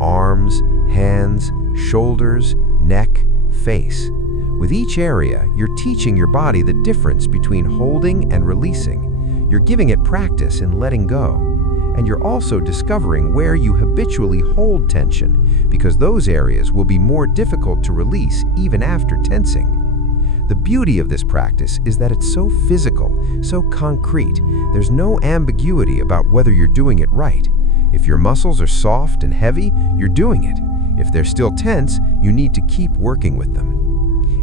arms, hands, shoulders, neck, face. With each area, you're teaching your body the difference between holding and releasing. You're giving it practice in letting go. And you're also discovering where you habitually hold tension, because those areas will be more difficult to release even after tensing. The beauty of this practice is that it's so physical, so concrete. There's no ambiguity about whether you're doing it right. If your muscles are soft and heavy, you're doing it. If they're still tense, you need to keep working with them.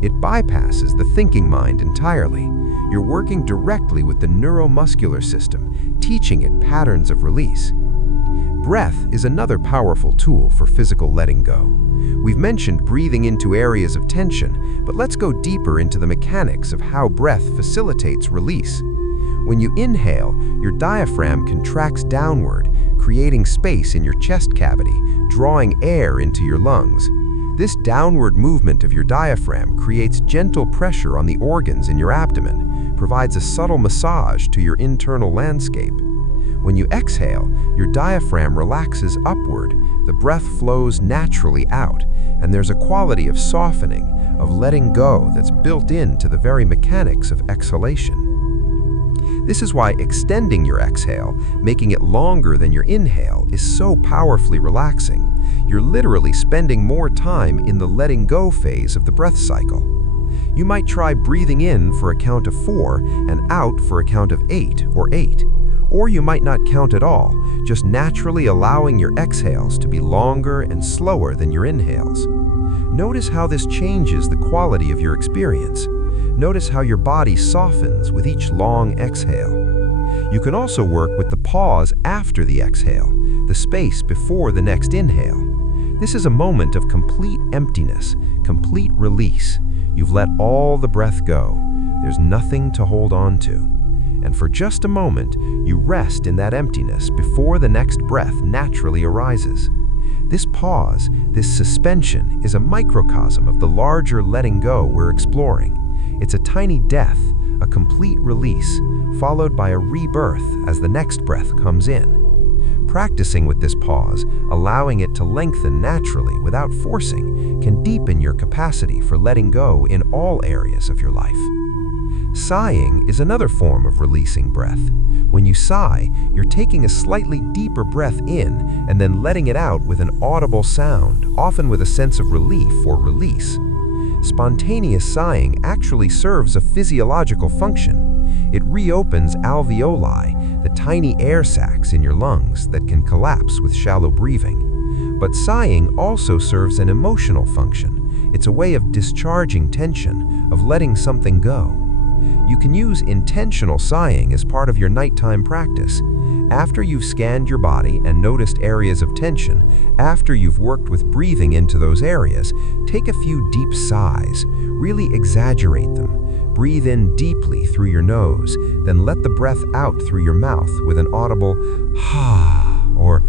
It bypasses the thinking mind entirely. You're working directly with the neuromuscular system, teaching it patterns of release. Breath is another powerful tool for physical letting go. We've mentioned breathing into areas of tension, but let's go deeper into the mechanics of how breath facilitates release. When you inhale, your diaphragm contracts downward, creating space in your chest cavity, drawing air into your lungs. This downward movement of your diaphragm creates gentle pressure on the organs in your abdomen, provides a subtle massage to your internal landscape. When you exhale, your diaphragm relaxes upward, the breath flows naturally out, and there's a quality of softening, of letting go that's built into the very mechanics of exhalation. This is why extending your exhale, making it longer than your inhale, is so powerfully relaxing. You're literally spending more time in the letting go phase of the breath cycle. You might try breathing in for a count of 4 and out for a count of 8 or 8. Or you might not count at all, just naturally allowing your exhales to be longer and slower than your inhales. Notice how this changes the quality of your experience. Notice how your body softens with each long exhale. You can also work with the pause after the exhale, the space before the next inhale. This is a moment of complete emptiness, complete release. You've let all the breath go. There's nothing to hold on to. And for just a moment, you rest in that emptiness before the next breath naturally arises. This pause, this suspension, is a microcosm of the larger letting go we're exploring. It's a tiny death, a complete release, followed by a rebirth as the next breath comes in. Practicing with this pause, allowing it to lengthen naturally without forcing, can deepen your capacity for letting go in all areas of your life. Sighing is another form of releasing breath. When you sigh, you're taking a slightly deeper breath in and then letting it out with an audible sound, often with a sense of relief or release. Spontaneous sighing actually serves a physiological function. It reopens alveoli, the tiny air sacs in your lungs that can collapse with shallow breathing. But sighing also serves an emotional function. It's a way of discharging tension, of letting something go. You can use intentional sighing as part of your nighttime practice. After you've scanned your body and noticed areas of tension, after you've worked with breathing into those areas, take a few deep sighs. Really exaggerate them. Breathe in deeply through your nose, then let the breath out through your mouth with an audible ha or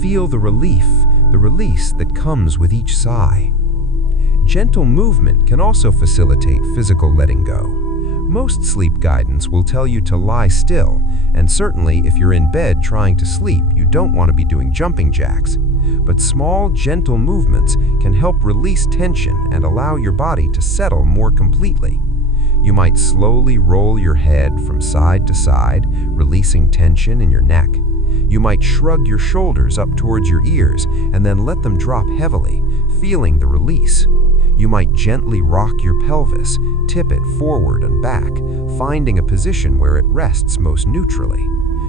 Feel the relief, the release that comes with each sigh. Gentle movement can also facilitate physical letting go. Most sleep guidance will tell you to lie still, and certainly if you're in bed trying to sleep, you don't want to be doing jumping jacks. But small, gentle movements can help release tension and allow your body to settle more completely. You might slowly roll your head from side to side, releasing tension in your neck. You might shrug your shoulders up towards your ears and then let them drop heavily, feeling the release. You might gently rock your pelvis, tip it forward and back, finding a position where it rests most neutrally.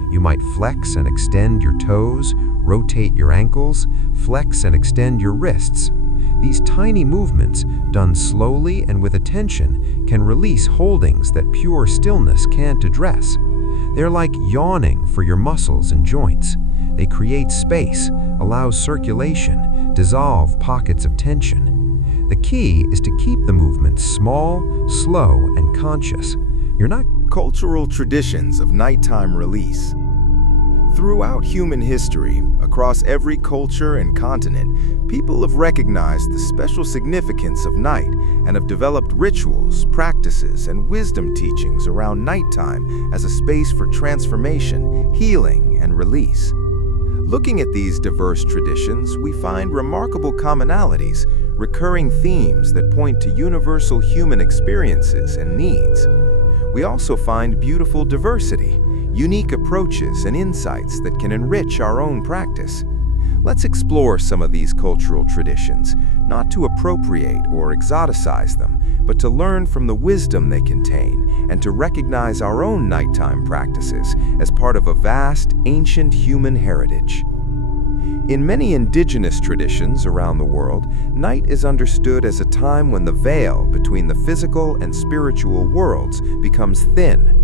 You might flex and extend your toes, rotate your ankles, flex and extend your wrists. These tiny movements, done slowly and with attention, can release holdings that pure stillness can't address. They're like yawning for your muscles and joints. They create space, allow circulation, dissolve pockets of tension. The key is to keep the movements small, slow, and conscious. You're not Cultural traditions of nighttime release. Throughout human history, across every culture and continent, people have recognized the special significance of night and have developed rituals, practices, and wisdom teachings around nighttime as a space for transformation, healing, and release. Looking at these diverse traditions, we find remarkable commonalities, recurring themes that point to universal human experiences and needs. We also find beautiful diversity, unique approaches and insights that can enrich our own practice. Let's explore some of these cultural traditions, not to appropriate or exoticize them, but to learn from the wisdom they contain and to recognize our own nighttime practices as part of a vast, ancient human heritage. In many indigenous traditions around the world, night is understood as a time when the veil between the physical and spiritual worlds becomes thin.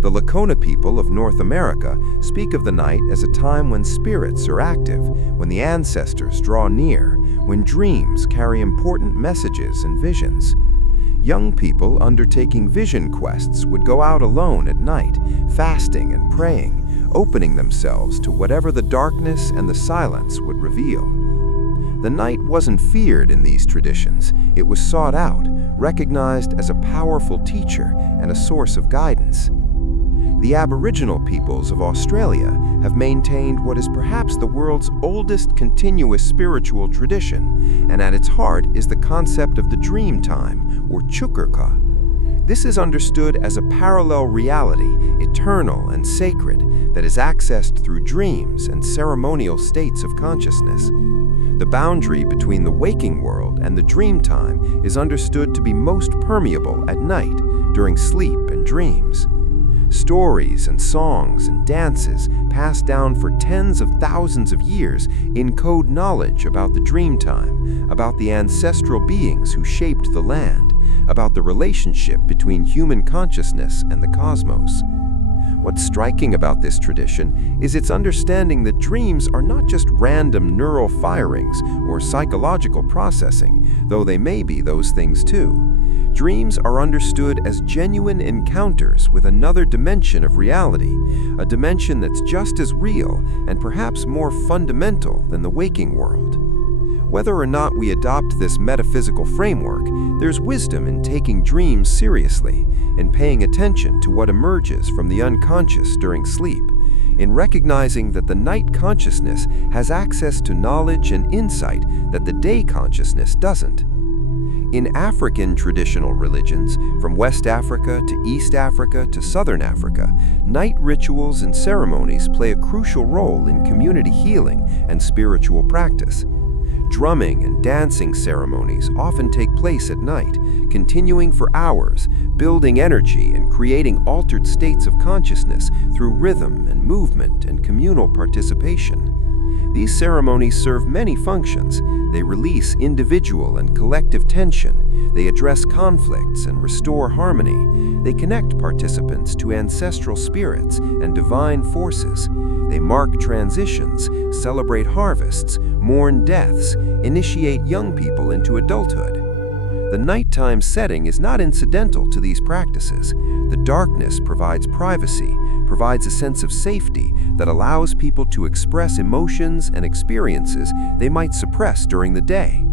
The Lakota people of North America speak of the night as a time when spirits are active, when the ancestors draw near, when dreams carry important messages and visions. Young people undertaking vision quests would go out alone at night, fasting and praying, opening themselves to whatever the darkness and the silence would reveal. The night wasn't feared in these traditions. It was sought out, recognized as a powerful teacher and a source of guidance. The Aboriginal peoples of Australia have maintained what is perhaps the world's oldest continuous spiritual tradition, and at its heart is the concept of the dream time, or chukurka. This is understood as a parallel reality, eternal and sacred, that is accessed through dreams and ceremonial states of consciousness. The boundary between the waking world and the dream time is understood to be most permeable at night, during sleep and dreams. Stories and songs and dances passed down for tens of thousands of years encode knowledge about the dream time, about the ancestral beings who shaped the land, about the relationship between human consciousness and the cosmos. What's striking about this tradition is its understanding that dreams are not just random neural firings or psychological processing, though they may be those things too. Dreams are understood as genuine encounters with another dimension of reality, a dimension that's just as real and perhaps more fundamental than the waking world. Whether or not we adopt this metaphysical framework, there's wisdom in taking dreams seriously, in paying attention to what emerges from the unconscious during sleep, in recognizing that the night consciousness has access to knowledge and insight that the day consciousness doesn't. In African traditional religions, from West Africa to East Africa to Southern Africa, night rituals and ceremonies play a crucial role in community healing and spiritual practice. Drumming and dancing ceremonies often take place at night, continuing for hours, building energy and creating altered states of consciousness through rhythm and movement and communal participation. These ceremonies serve many functions. They release individual and collective tension. They address conflicts and restore harmony. They connect participants to ancestral spirits and divine forces. They mark transitions, celebrate harvests, mourn deaths, initiate young people into adulthood. The nighttime setting is not incidental to these practices. The darkness provides privacy, provides a sense of safety that allows people to express emotions and experiences they might suppress during the day.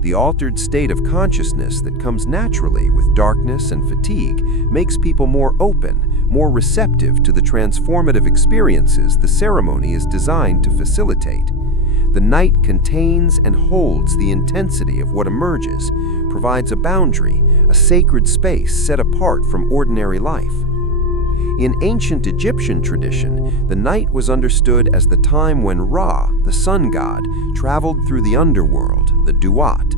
The altered state of consciousness that comes naturally with darkness and fatigue makes people more open, more receptive to the transformative experiences the ceremony is designed to facilitate. The night contains and holds the intensity of what emerges, provides a boundary, a sacred space set apart from ordinary life. In ancient Egyptian tradition, the night was understood as the time when Ra, the sun god, traveled through the underworld, the Duat.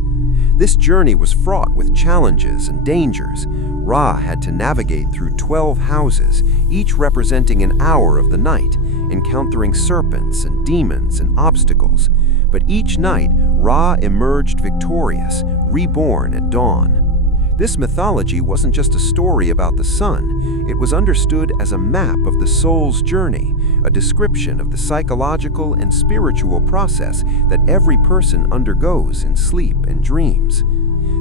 This journey was fraught with challenges and dangers. Ra had to navigate through 12 houses, each representing an hour of the night, encountering serpents and demons and obstacles. But each night, Ra emerged victorious, reborn at dawn. This mythology wasn't just a story about the sun. It was understood as a map of the soul's journey, a description of the psychological and spiritual process that every person undergoes in sleep and dreams.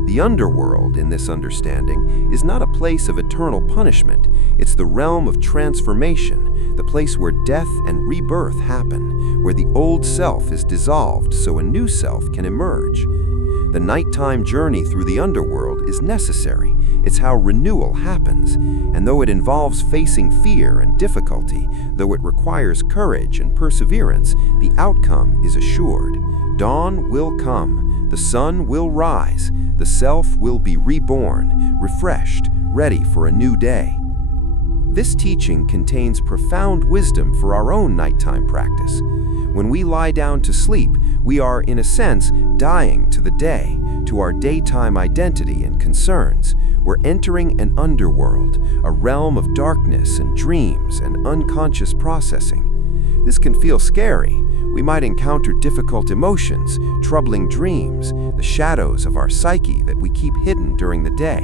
The underworld, in this understanding, is not a place of eternal punishment. It's the realm of transformation, the place where death and rebirth happen, where the old self is dissolved so a new self can emerge. The nighttime journey through the underworld is necessary. It's how renewal happens. And though it involves facing fear and difficulty, though it requires courage and perseverance, the outcome is assured. Dawn will come. The sun will rise. The self will be reborn, refreshed, ready for a new day. This teaching contains profound wisdom for our own nighttime practice. When we lie down to sleep, we are, in a sense, dying to the day, to our daytime identity and concerns. We're entering an underworld, a realm of darkness and dreams and unconscious processing. This can feel scary. We might encounter difficult emotions, troubling dreams, the shadows of our psyche that we keep hidden during the day.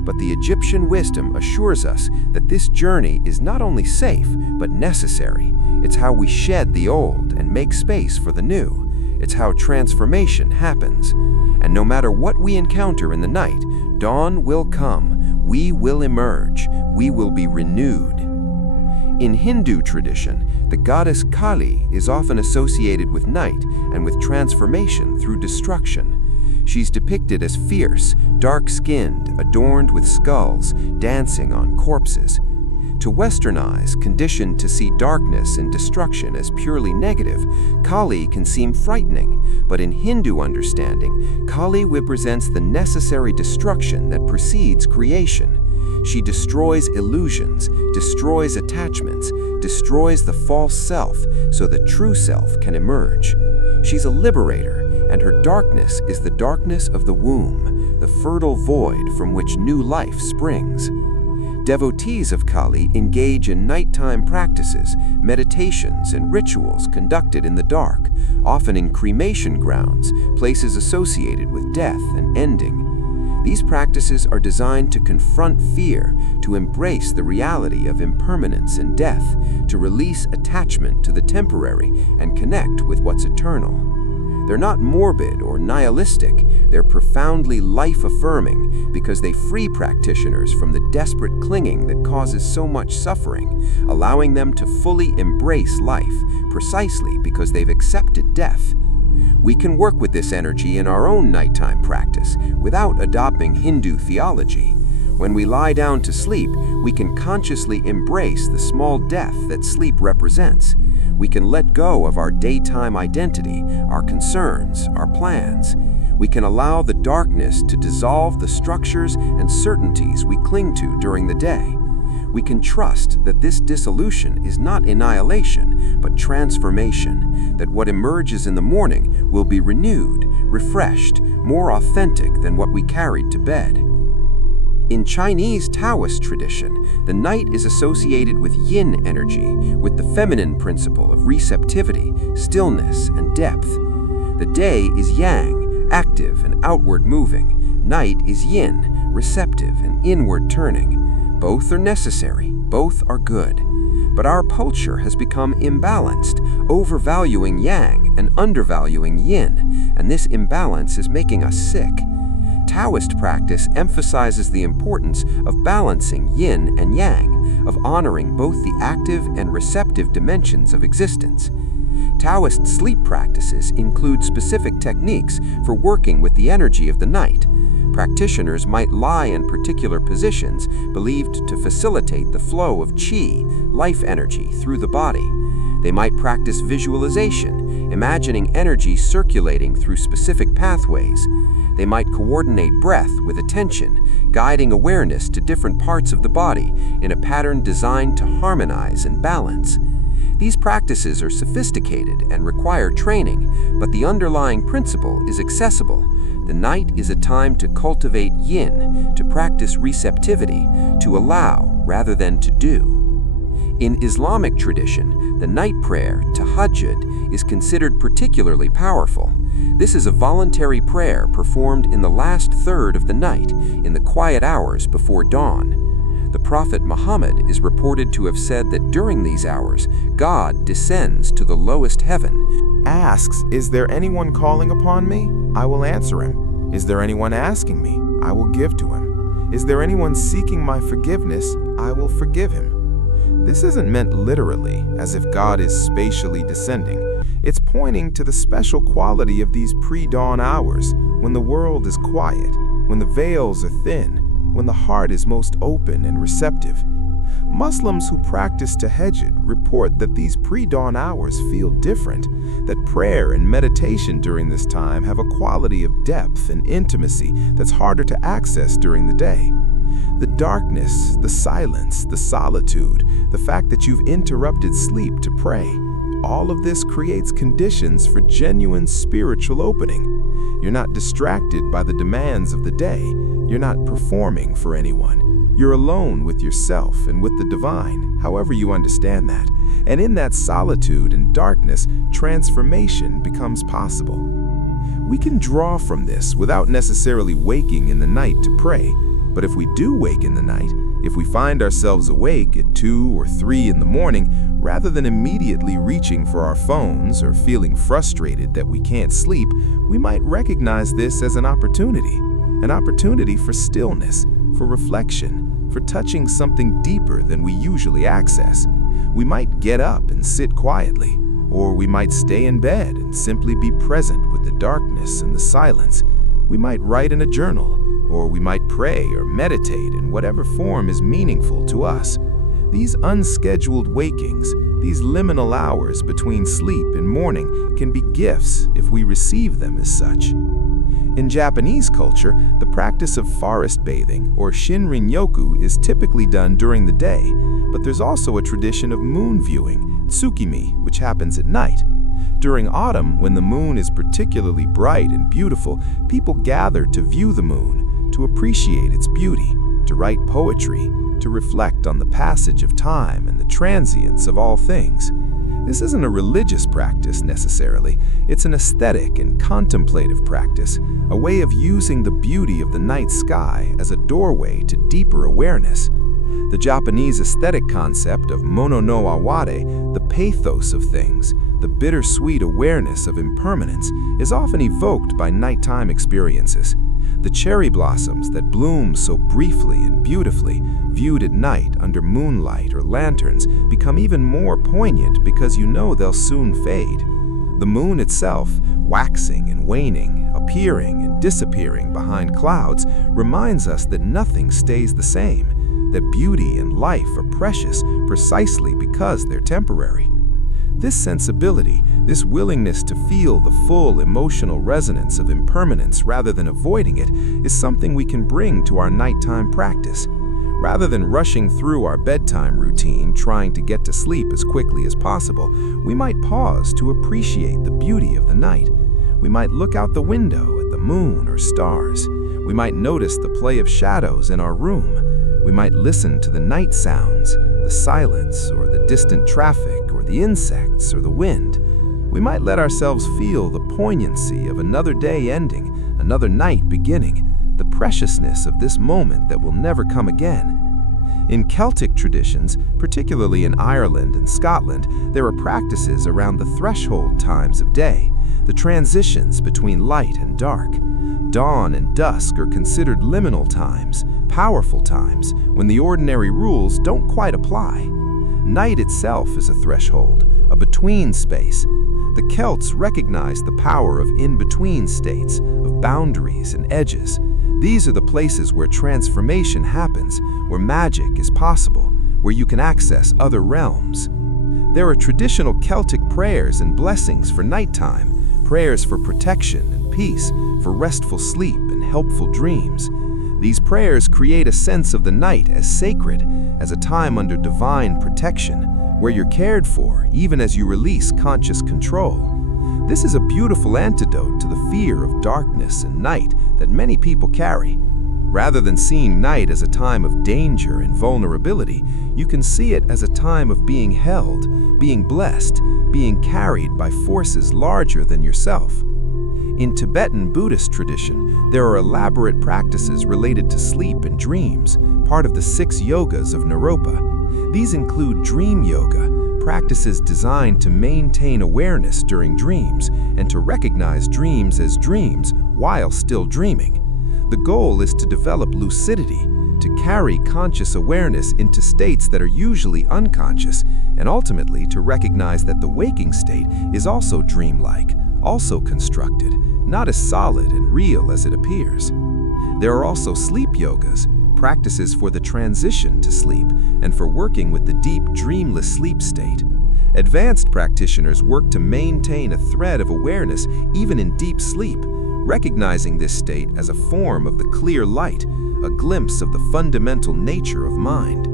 But the Egyptian wisdom assures us that this journey is not only safe, but necessary. It's how we shed the old and make space for the new. It's how transformation happens. And no matter what we encounter in the night, dawn will come. We will emerge. We will be renewed. In Hindu tradition, the goddess Kali is often associated with night and with transformation through destruction. She's depicted as fierce, dark-skinned, adorned with skulls, dancing on corpses. To Western eyes, conditioned to see darkness and destruction as purely negative, Kali can seem frightening. But in Hindu understanding, Kali represents the necessary destruction that precedes creation. She destroys illusions, destroys attachments, destroys the false self so the true self can emerge. She's a liberator, and her darkness is the darkness of the womb, the fertile void from which new life springs. Devotees of Kali engage in nighttime practices, meditations, and rituals conducted in the dark, often in cremation grounds, places associated with death and ending. These practices are designed to confront fear, to embrace the reality of impermanence and death, to release attachment to the temporary and connect with what's eternal. They're not morbid or nihilistic, they're profoundly life-affirming because they free practitioners from the desperate clinging that causes so much suffering, allowing them to fully embrace life, precisely because they've accepted death. We can work with this energy in our own nighttime practice without adopting Hindu theology. When we lie down to sleep, we can consciously embrace the small death that sleep represents. We can let go of our daytime identity, our concerns, our plans. We can allow the darkness to dissolve the structures and certainties we cling to during the day. We can trust that this dissolution is not annihilation, but transformation, that what emerges in the morning will be renewed, refreshed, more authentic than what we carried to bed. In Chinese Taoist tradition, the night is associated with yin energy, with the feminine principle of receptivity, stillness, and depth. The day is yang, active and outward moving. Night is yin, receptive and inward turning. Both are necessary, both are good. But our culture has become imbalanced, overvaluing yang and undervaluing yin, and this imbalance is making us sick. Taoist practice emphasizes the importance of balancing yin and yang, of honoring both the active and receptive dimensions of existence. Taoist sleep practices include specific techniques for working with the energy of the night. Practitioners might lie in particular positions believed to facilitate the flow of qi, life energy, through the body. They might practice visualization, imagining energy circulating through specific pathways. They might coordinate breath with attention, guiding awareness to different parts of the body in a pattern designed to harmonize and balance. These practices are sophisticated and require training, but the underlying principle is accessible. The night is a time to cultivate yin, to practice receptivity, to allow rather than to do. In Islamic tradition, the night prayer, tahajjud, is considered particularly powerful. This is a voluntary prayer performed in the last third of the night, in the quiet hours before dawn. The Prophet Muhammad is reported to have said that during these hours, God descends to the lowest heaven. Asks, "Is there anyone calling upon me? I will answer him. Is there anyone asking me? I will give to him. Is there anyone seeking my forgiveness? I will forgive him." This isn't meant literally, as if God is spatially descending. It's pointing to the special quality of these pre-dawn hours, when the world is quiet, when the veils are thin, when the heart is most open and receptive. Muslims who practice tahajjud report that these pre-dawn hours feel different, that prayer and meditation during this time have a quality of depth and intimacy that's harder to access during the day. The darkness, the silence, the solitude, the fact that you've interrupted sleep to pray, all of this creates conditions for genuine spiritual opening. You're not distracted by the demands of the day. You're not performing for anyone. You're alone with yourself and with the divine, however you understand that. And in that solitude and darkness, transformation becomes possible. We can draw from this without necessarily waking in the night to pray. But if we do wake in the night, if we find ourselves awake at 2 or 3 in the morning, rather than immediately reaching for our phones or feeling frustrated that we can't sleep, we might recognize this as an opportunity for stillness, for reflection, for touching something deeper than we usually access. We might get up and sit quietly, or we might stay in bed and simply be present with the darkness and the silence. We might write in a journal, or we might pray or meditate in whatever form is meaningful to us. These unscheduled wakings, these liminal hours between sleep and morning, can be gifts if we receive them as such. In Japanese culture, the practice of forest bathing, or shinrin-yoku, is typically done during the day, but there's also a tradition of moon viewing, tsukimi, which happens at night. During autumn, when the moon is particularly bright and beautiful, people gather to view the moon, to appreciate its beauty, to write poetry, to reflect on the passage of time and the transience of all things. This isn't a religious practice necessarily. It's an aesthetic and contemplative practice, a way of using the beauty of the night sky as a doorway to deeper awareness. The Japanese aesthetic concept of mono no aware, the pathos of things, the bittersweet awareness of impermanence, is often evoked by nighttime experiences. The cherry blossoms that bloom so briefly and beautifully, viewed at night under moonlight or lanterns, become even more poignant because you know they'll soon fade. The moon itself, waxing and waning, appearing and disappearing behind clouds, reminds us that nothing stays the same, that beauty and life are precious precisely because they're temporary. This sensibility, this willingness to feel the full emotional resonance of impermanence rather than avoiding it, is something we can bring to our nighttime practice. Rather than rushing through our bedtime routine trying to get to sleep as quickly as possible, we might pause to appreciate the beauty of the night. We might look out the window at the moon or stars. We might notice the play of shadows in our room. We might listen to the night sounds, the silence, or the distant traffic, or the insects, or the wind. We might let ourselves feel the poignancy of another day ending, another night beginning, the preciousness of this moment that will never come again. In Celtic traditions, particularly in Ireland and Scotland, there are practices around the threshold times of day, the transitions between light and dark. Dawn and dusk are considered liminal times, powerful times, when the ordinary rules don't quite apply. Night itself is a threshold, a between space. The Celts recognized the power of in-between states, of boundaries and edges. These are the places where transformation happens, where magic is possible, where you can access other realms. There are traditional Celtic prayers and blessings for nighttime, prayers for protection and peace, for restful sleep and helpful dreams. These prayers create a sense of the night as sacred, as a time under divine protection, where you're cared for even as you release conscious control. This is a beautiful antidote to the fear of darkness and night that many people carry. Rather than seeing night as a time of danger and vulnerability, you can see it as a time of being held, being blessed, being carried by forces larger than yourself. In Tibetan Buddhist tradition, there are elaborate practices related to sleep and dreams, part of the 6 yogas of Naropa. These include dream yoga, practices designed to maintain awareness during dreams and to recognize dreams as dreams while still dreaming. The goal is to develop lucidity, to carry conscious awareness into states that are usually unconscious, and ultimately to recognize that the waking state is also dreamlike, also constructed, not as solid and real as it appears. There are also sleep yogas, practices for the transition to sleep and for working with the deep, dreamless sleep state. Advanced practitioners work to maintain a thread of awareness even in deep sleep, recognizing this state as a form of the clear light, a glimpse of the fundamental nature of mind.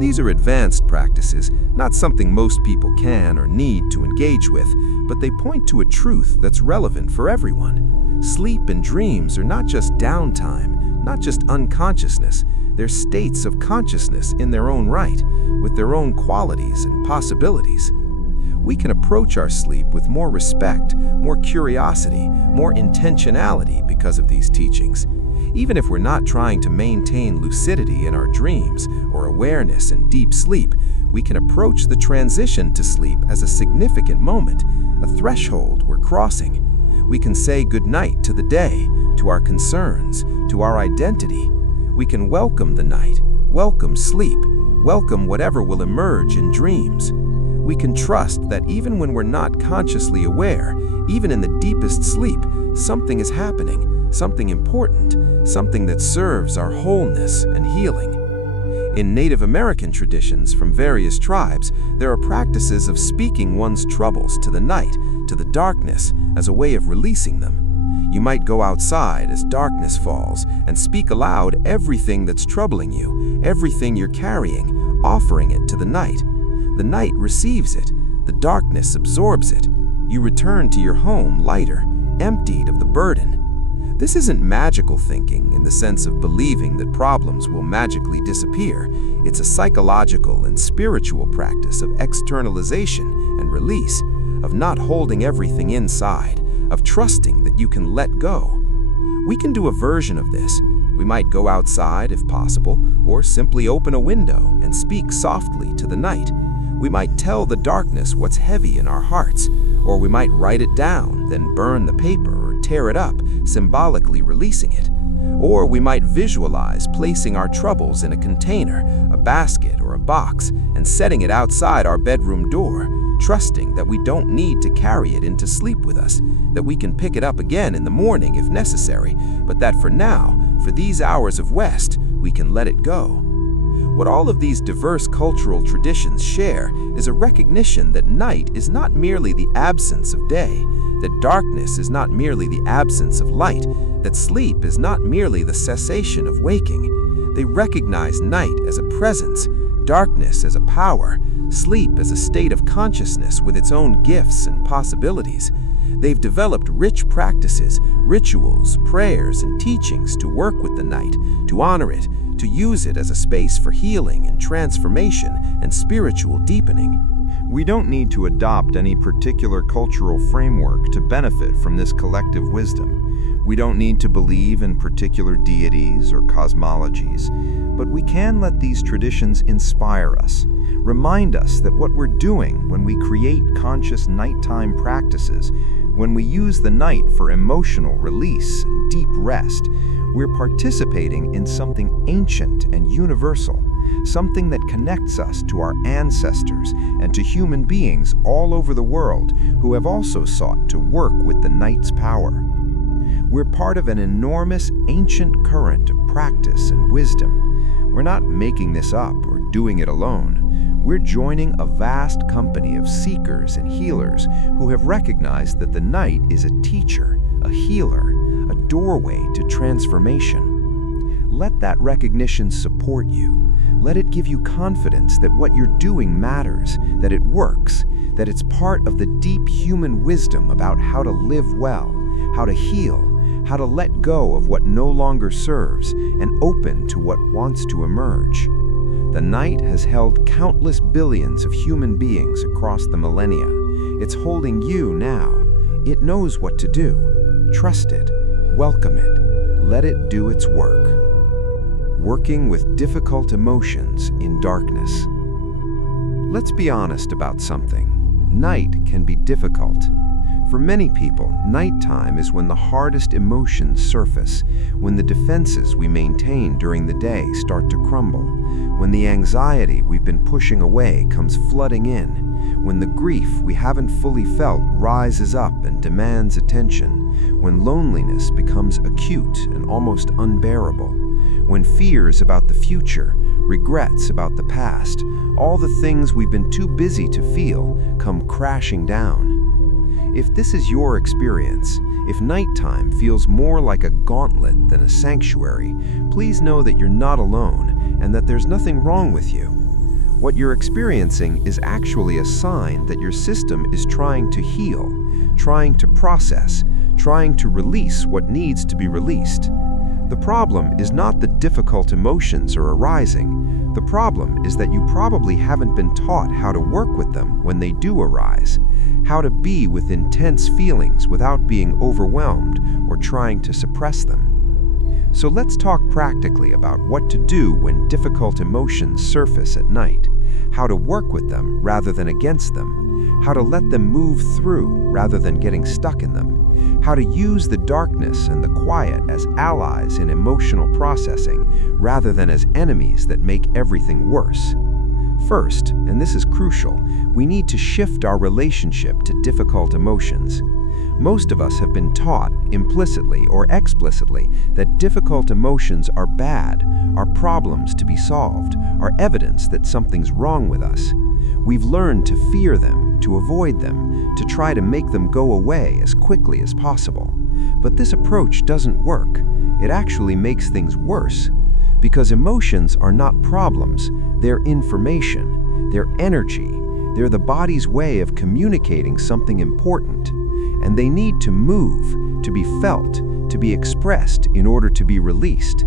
These are advanced practices, not something most people can or need to engage with, but they point to a truth that's relevant for everyone. Sleep and dreams are not just downtime, not just unconsciousness, they're states of consciousness in their own right, with their own qualities and possibilities. We can approach our sleep with more respect, more curiosity, more intentionality because of these teachings. Even if we're not trying to maintain lucidity in our dreams or awareness in deep sleep, we can approach the transition to sleep as a significant moment, a threshold we're crossing. We can say goodnight to the day, to our concerns, to our identity. We can welcome the night, welcome sleep, welcome whatever will emerge in dreams. We can trust that even when we're not consciously aware, even in the deepest sleep, something is happening, something important, something that serves our wholeness and healing. In Native American traditions from various tribes, there are practices of speaking one's troubles to the night, to the darkness, as a way of releasing them. You might go outside as darkness falls and speak aloud everything that's troubling you, everything you're carrying, offering it to the night. The night receives it, the darkness absorbs it. You return to your home lighter, emptied of the burden. This isn't magical thinking in the sense of believing that problems will magically disappear. It's a psychological and spiritual practice of externalization and release, of not holding everything inside, of trusting that you can let go. We can do a version of this. We might go outside if possible, or simply open a window and speak softly to the night. We might tell the darkness what's heavy in our hearts, or we might write it down, then burn the paper or tear it up, symbolically releasing it. Or we might visualize placing our troubles in a container, a basket or a box, and setting it outside our bedroom door, trusting that we don't need to carry it into sleep with us, that we can pick it up again in the morning if necessary, but that for now, for these hours of rest, we can let it go. What all of these diverse cultural traditions share is a recognition that night is not merely the absence of day, that darkness is not merely the absence of light, that sleep is not merely the cessation of waking. They recognize night as a presence, darkness as a power, sleep as a state of consciousness with its own gifts and possibilities. They've developed rich practices, rituals, prayers, and teachings to work with the night, to honor it, to use it as a space for healing and transformation and spiritual deepening. We don't need to adopt any particular cultural framework to benefit from this collective wisdom. We don't need to believe in particular deities or cosmologies, but we can let these traditions inspire us, remind us that what we're doing when we create conscious nighttime practices, when we use the night for emotional release and deep rest, we're participating in something ancient and universal, something that connects us to our ancestors and to human beings all over the world who have also sought to work with the night's power. We're part of an enormous ancient current of practice and wisdom. We're not making this up or doing it alone. We're joining a vast company of seekers and healers who have recognized that the night is a teacher, a healer, a doorway to transformation. Let that recognition support you. Let it give you confidence that what you're doing matters, that it works, that it's part of the deep human wisdom about how to live well, how to heal, how to let go of what no longer serves and open to what wants to emerge. The night has held countless billions of human beings across the millennia. It's holding you now. It knows what to do. Trust it. Welcome it. Let it do its work. Working with difficult emotions in darkness. Let's be honest about something. Night can be difficult. For many people, nighttime is when the hardest emotions surface, when the defenses we maintain during the day start to crumble, when the anxiety we've been pushing away comes flooding in, when the grief we haven't fully felt rises up and demands attention, when loneliness becomes acute and almost unbearable, when fears about the future, regrets about the past, all the things we've been too busy to feel come crashing down. If this is your experience, if nighttime feels more like a gauntlet than a sanctuary, please know that you're not alone and that there's nothing wrong with you. What you're experiencing is actually a sign that your system is trying to heal, trying to process, trying to release what needs to be released. The problem is not that difficult emotions are arising. The problem is that you probably haven't been taught how to work with them when they do arise, how to be with intense feelings without being overwhelmed or trying to suppress them. So let's talk practically about what to do when difficult emotions surface at night, how to work with them rather than against them, how to let them move through rather than getting stuck in them, how to use the darkness and the quiet as allies in emotional processing rather than as enemies that make everything worse. First, and this is crucial, we need to shift our relationship to difficult emotions. Most of us have been taught, implicitly or explicitly, that difficult emotions are bad, are problems to be solved, are evidence that something's wrong with us. We've learned to fear them, to avoid them, to try to make them go away as quickly as possible. But this approach doesn't work. It actually makes things worse. Because emotions are not problems, they're information, they're energy, they're the body's way of communicating something important. And they need to move, to be felt, to be expressed in order to be released.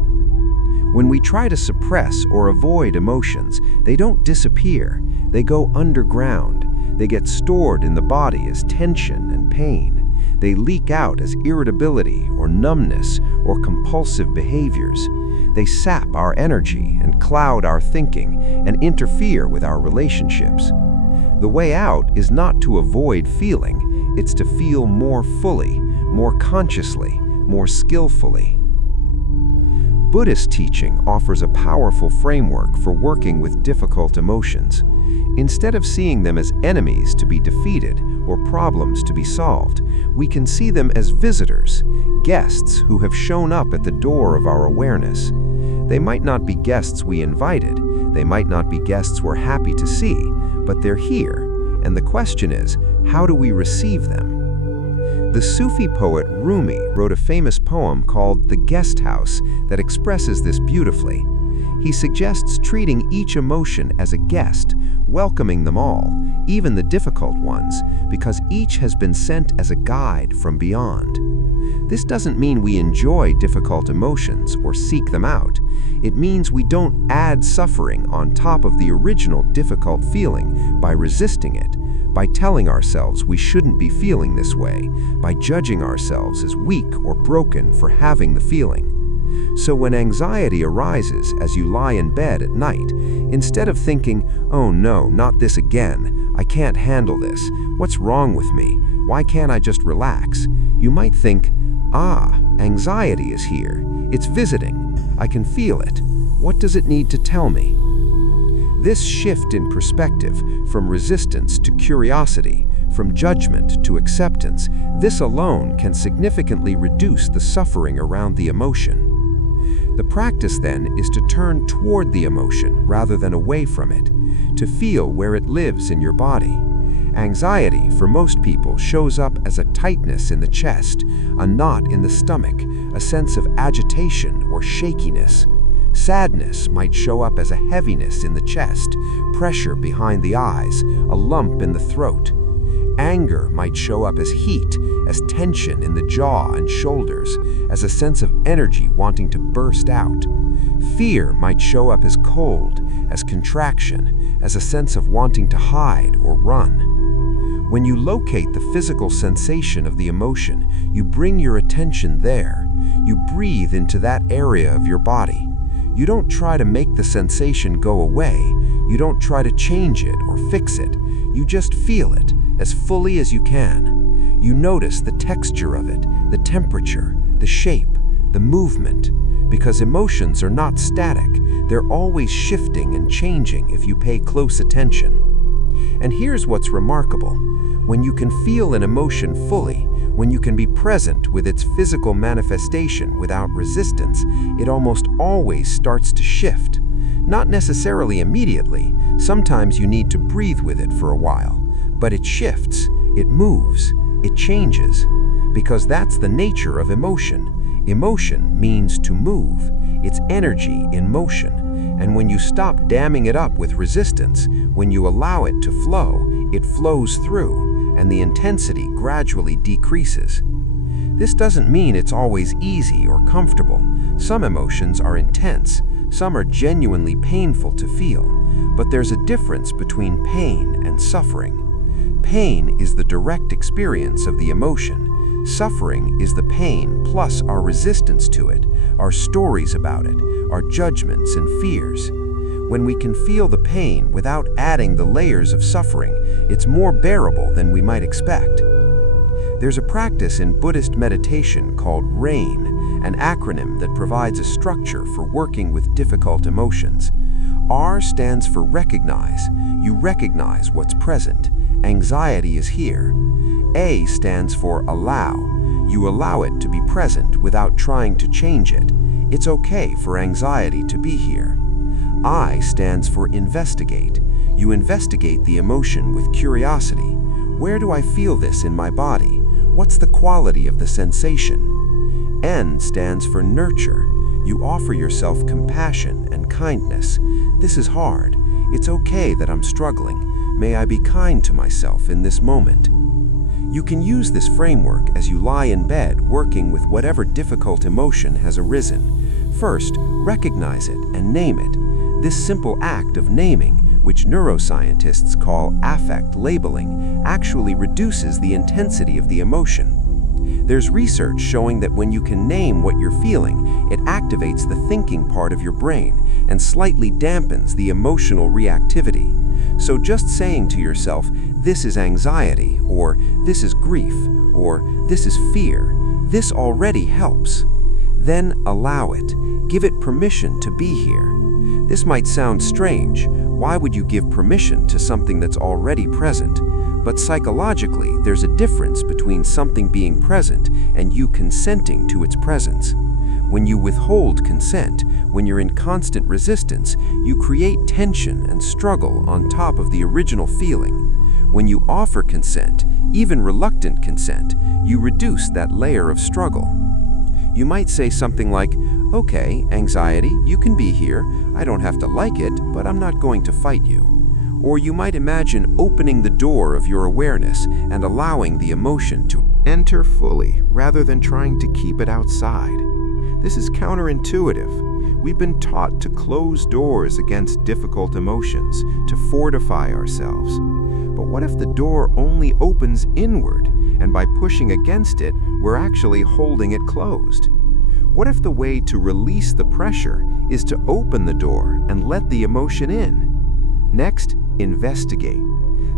When we try to suppress or avoid emotions, they don't disappear, they go underground. They get stored in the body as tension and pain. They leak out as irritability or numbness or compulsive behaviors. They sap our energy and cloud our thinking and interfere with our relationships. The way out is not to avoid feeling, it's to feel more fully, more consciously, more skillfully. Buddhist teaching offers a powerful framework for working with difficult emotions. Instead of seeing them as enemies to be defeated or problems to be solved, we can see them as visitors, guests who have shown up at the door of our awareness. They might not be guests we invited, they might not be guests we're happy to see, but they're here, and the question is, how do we receive them? The Sufi poet Rumi wrote a famous poem called The Guest House that expresses this beautifully. He suggests treating each emotion as a guest, welcoming them all, even the difficult ones, because each has been sent as a guide from beyond. This doesn't mean we enjoy difficult emotions or seek them out. It means we don't add suffering on top of the original difficult feeling by resisting it, by telling ourselves we shouldn't be feeling this way, by judging ourselves as weak or broken for having the feeling. So when anxiety arises as you lie in bed at night, instead of thinking, "Oh no, not this again, I can't handle this, what's wrong with me, why can't I just relax?" you might think, anxiety is here, it's visiting, I can feel it, what does it need to tell me? This shift in perspective, from resistance to curiosity, from judgment to acceptance, this alone can significantly reduce the suffering around the emotion. The practice then is to turn toward the emotion rather than away from it, to feel where it lives in your body. Anxiety, for most people, shows up as a tightness in the chest, a knot in the stomach, a sense of agitation or shakiness. Sadness might show up as a heaviness in the chest, pressure behind the eyes, a lump in the throat. Anger might show up as heat, as tension in the jaw and shoulders, as a sense of energy wanting to burst out. Fear might show up as cold, as contraction, as a sense of wanting to hide or run. When you locate the physical sensation of the emotion, you bring your attention there. You breathe into that area of your body. You don't try to make the sensation go away. You don't try to change it or fix it. You just feel it as fully as you can. You notice the texture of it, the temperature, the shape, the movement, because emotions are not static. They're always shifting and changing if you pay close attention. And here's what's remarkable. When you can feel an emotion fully, when you can be present with its physical manifestation without resistance, it almost always starts to shift. Not necessarily immediately, sometimes you need to breathe with it for a while, but it shifts, it moves, it changes, because that's the nature of emotion. Emotion means to move, it's energy in motion, and when you stop damming it up with resistance, when you allow it to flow, it flows through, and the intensity gradually decreases. This doesn't mean it's always easy or comfortable. Some emotions are intense, some are genuinely painful to feel, but there's a difference between pain and suffering. Pain is the direct experience of the emotion. Suffering is the pain plus our resistance to it, our stories about it, our judgments and fears. When we can feel the pain without adding the layers of suffering, it's more bearable than we might expect. There's a practice in Buddhist meditation called RAIN, an acronym that provides a structure for working with difficult emotions. R stands for recognize. You recognize what's present. Anxiety is here. A stands for allow. You allow it to be present without trying to change it. It's okay for anxiety to be here. I stands for investigate. You investigate the emotion with curiosity. Where do I feel this in my body? What's the quality of the sensation? N stands for nurture. You offer yourself compassion and kindness. This is hard. It's okay that I'm struggling. May I be kind to myself in this moment. You can use this framework as you lie in bed working with whatever difficult emotion has arisen. First, recognize it and name it. This simple act of naming, which neuroscientists call affect labeling, actually reduces the intensity of the emotion. There's research showing that when you can name what you're feeling, it activates the thinking part of your brain and slightly dampens the emotional reactivity. So just saying to yourself, "This is anxiety," or "This is grief," or "This is fear," this already helps. Then allow it. Give it permission to be here. This might sound strange. Why would you give permission to something that's already present? But psychologically, there's a difference between something being present and you consenting to its presence. When you withhold consent, when you're in constant resistance, you create tension and struggle on top of the original feeling. When you offer consent, even reluctant consent, you reduce that layer of struggle. You might say something like, "Okay, anxiety, you can be here. I don't have to like it, but I'm not going to fight you." Or you might imagine opening the door of your awareness and allowing the emotion to enter fully rather than trying to keep it outside. This is counterintuitive. We've been taught to close doors against difficult emotions, to fortify ourselves. But what if the door only opens inward, and by pushing against it, we're actually holding it closed? What if the way to release the pressure is to open the door and let the emotion in? Next, investigate.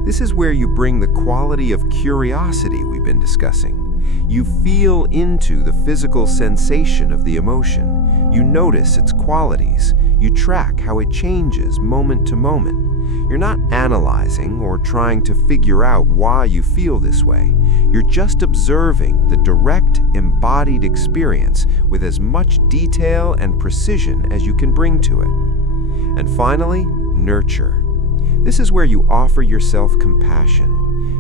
This is where you bring the quality of curiosity we've been discussing. You feel into the physical sensation of the emotion. You notice its qualities. You track how it changes moment to moment. You're not analyzing or trying to figure out why you feel this way. You're just observing the direct, embodied experience with as much detail and precision as you can bring to it. And finally, nurture. This is where you offer yourself compassion.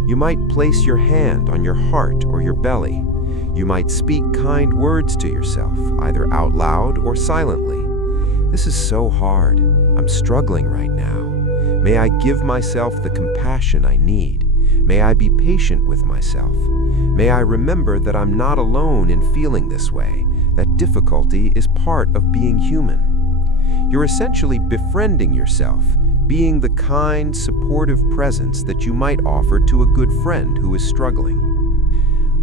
You might place your hand on your heart or your belly. You might speak kind words to yourself, either out loud or silently. "This is so hard. I'm struggling right now. May I give myself the compassion I need. May I be patient with myself. May I remember that I'm not alone in feeling this way, that difficulty is part of being human." You're essentially befriending yourself, being the kind, supportive presence that you might offer to a good friend who is struggling.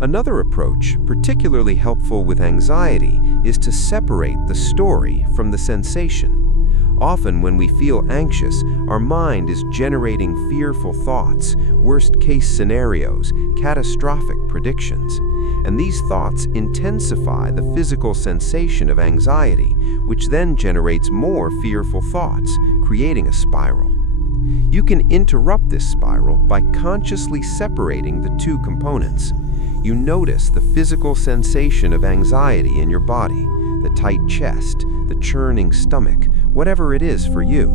Another approach, particularly helpful with anxiety, is to separate the story from the sensation. Often when we feel anxious, our mind is generating fearful thoughts, worst-case scenarios, catastrophic predictions. And these thoughts intensify the physical sensation of anxiety, which then generates more fearful thoughts, creating a spiral. You can interrupt this spiral by consciously separating the two components. You notice the physical sensation of anxiety in your body, the tight chest, the churning stomach, whatever it is for you.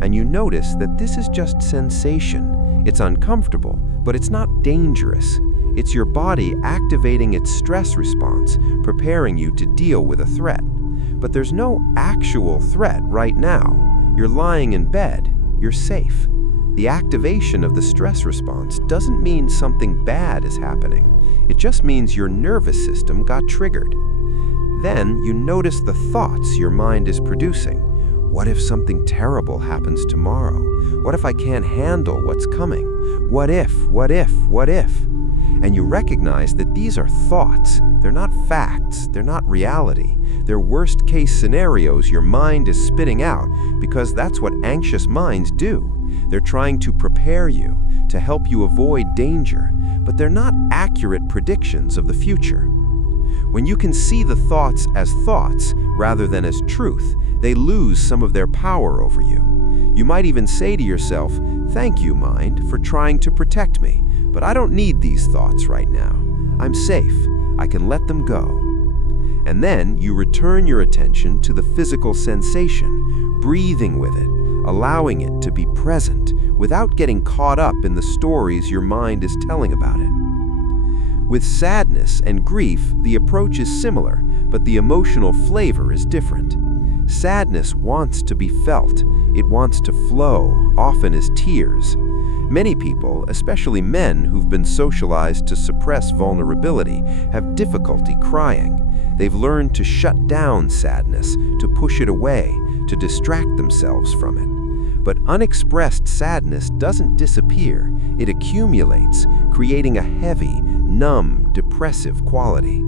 And you notice that this is just sensation. It's uncomfortable, but it's not dangerous. It's your body activating its stress response, preparing you to deal with a threat. But there's no actual threat right now. You're lying in bed. You're safe. The activation of the stress response doesn't mean something bad is happening. It just means your nervous system got triggered. Then you notice the thoughts your mind is producing. What if something terrible happens tomorrow? What if I can't handle what's coming? What if? And you recognize that these are thoughts. They're not facts. They're not reality. They're worst-case scenarios your mind is spitting out because that's what anxious minds do. They're trying to prepare you, to help you avoid danger, but they're not accurate predictions of the future. When you can see the thoughts as thoughts rather than as truth, they lose some of their power over you. You might even say to yourself, "Thank you, mind, for trying to protect me, but I don't need these thoughts right now. I'm safe. I can let them go." And then you return your attention to the physical sensation, breathing with it, allowing it to be present without getting caught up in the stories your mind is telling about it. With sadness and grief, the approach is similar, but the emotional flavor is different. Sadness wants to be felt. It wants to flow, often as tears. Many people, especially men who've been socialized to suppress vulnerability, have difficulty crying. They've learned to shut down sadness, to push it away, to distract themselves from it. But unexpressed sadness doesn't disappear. It accumulates, creating a heavy, numb, depressive quality.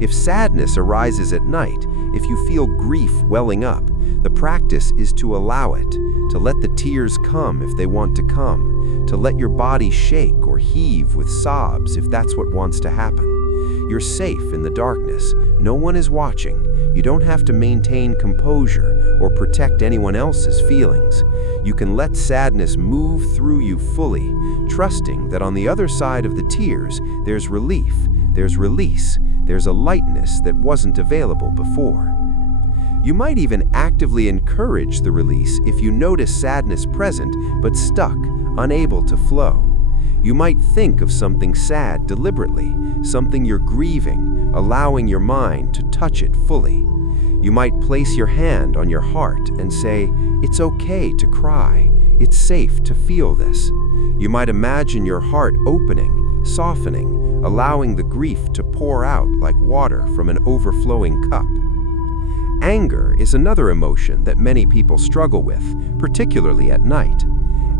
If sadness arises at night, if you feel grief welling up, the practice is to allow it, to let the tears come if they want to come, to let your body shake or heave with sobs if that's what wants to happen. You're safe in the darkness. No one is watching. You don't have to maintain composure or protect anyone else's feelings. You can let sadness move through you fully, trusting that on the other side of the tears, there's relief, there's release, there's a lightness that wasn't available before. You might even actively encourage the release if you notice sadness present but stuck, unable to flow. You might think of something sad deliberately, something you're grieving, allowing your mind to touch it fully. You might place your hand on your heart and say, "It's okay to cry. It's safe to feel this." You might imagine your heart opening, softening, allowing the grief to pour out like water from an overflowing cup. Anger is another emotion that many people struggle with, particularly at night.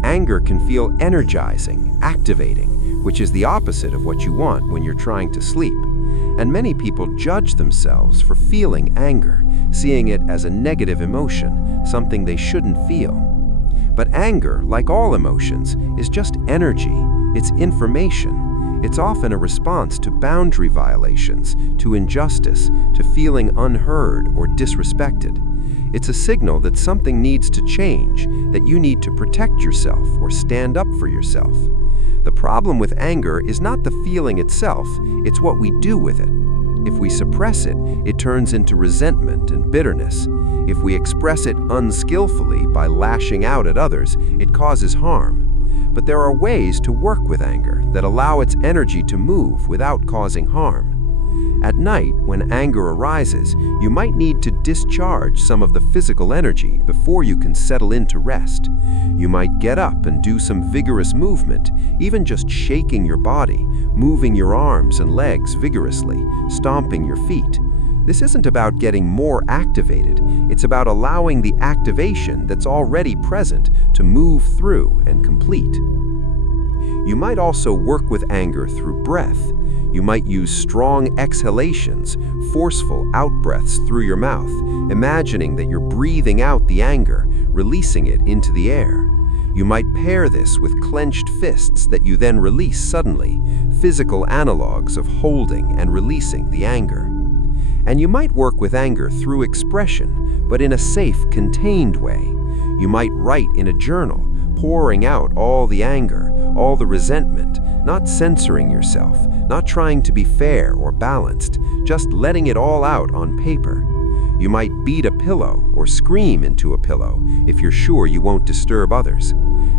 Anger can feel energizing, activating, which is the opposite of what you want when you're trying to sleep. And many people judge themselves for feeling anger, seeing it as a negative emotion, something they shouldn't feel. But anger, like all emotions, is just energy. It's information. It's often a response to boundary violations, to injustice, to feeling unheard or disrespected. It's a signal that something needs to change, that you need to protect yourself or stand up for yourself. The problem with anger is not the feeling itself, it's what we do with it. If we suppress it, it turns into resentment and bitterness. If we express it unskillfully by lashing out at others, it causes harm. But there are ways to work with anger that allow its energy to move without causing harm. At night, when anger arises, you might need to discharge some of the physical energy before you can settle into rest. You might get up and do some vigorous movement, even just shaking your body, moving your arms and legs vigorously, stomping your feet. This isn't about getting more activated, it's about allowing the activation that's already present to move through and complete. You might also work with anger through breath. You might use strong exhalations, forceful out-breaths through your mouth, imagining that you're breathing out the anger, releasing it into the air. You might pair this with clenched fists that you then release suddenly, physical analogs of holding and releasing the anger. And you might work with anger through expression, but in a safe, contained way. You might write in a journal, pouring out all the anger, all the resentment, not censoring yourself, not trying to be fair or balanced, just letting it all out on paper. You might beat a pillow or scream into a pillow if you're sure you won't disturb others.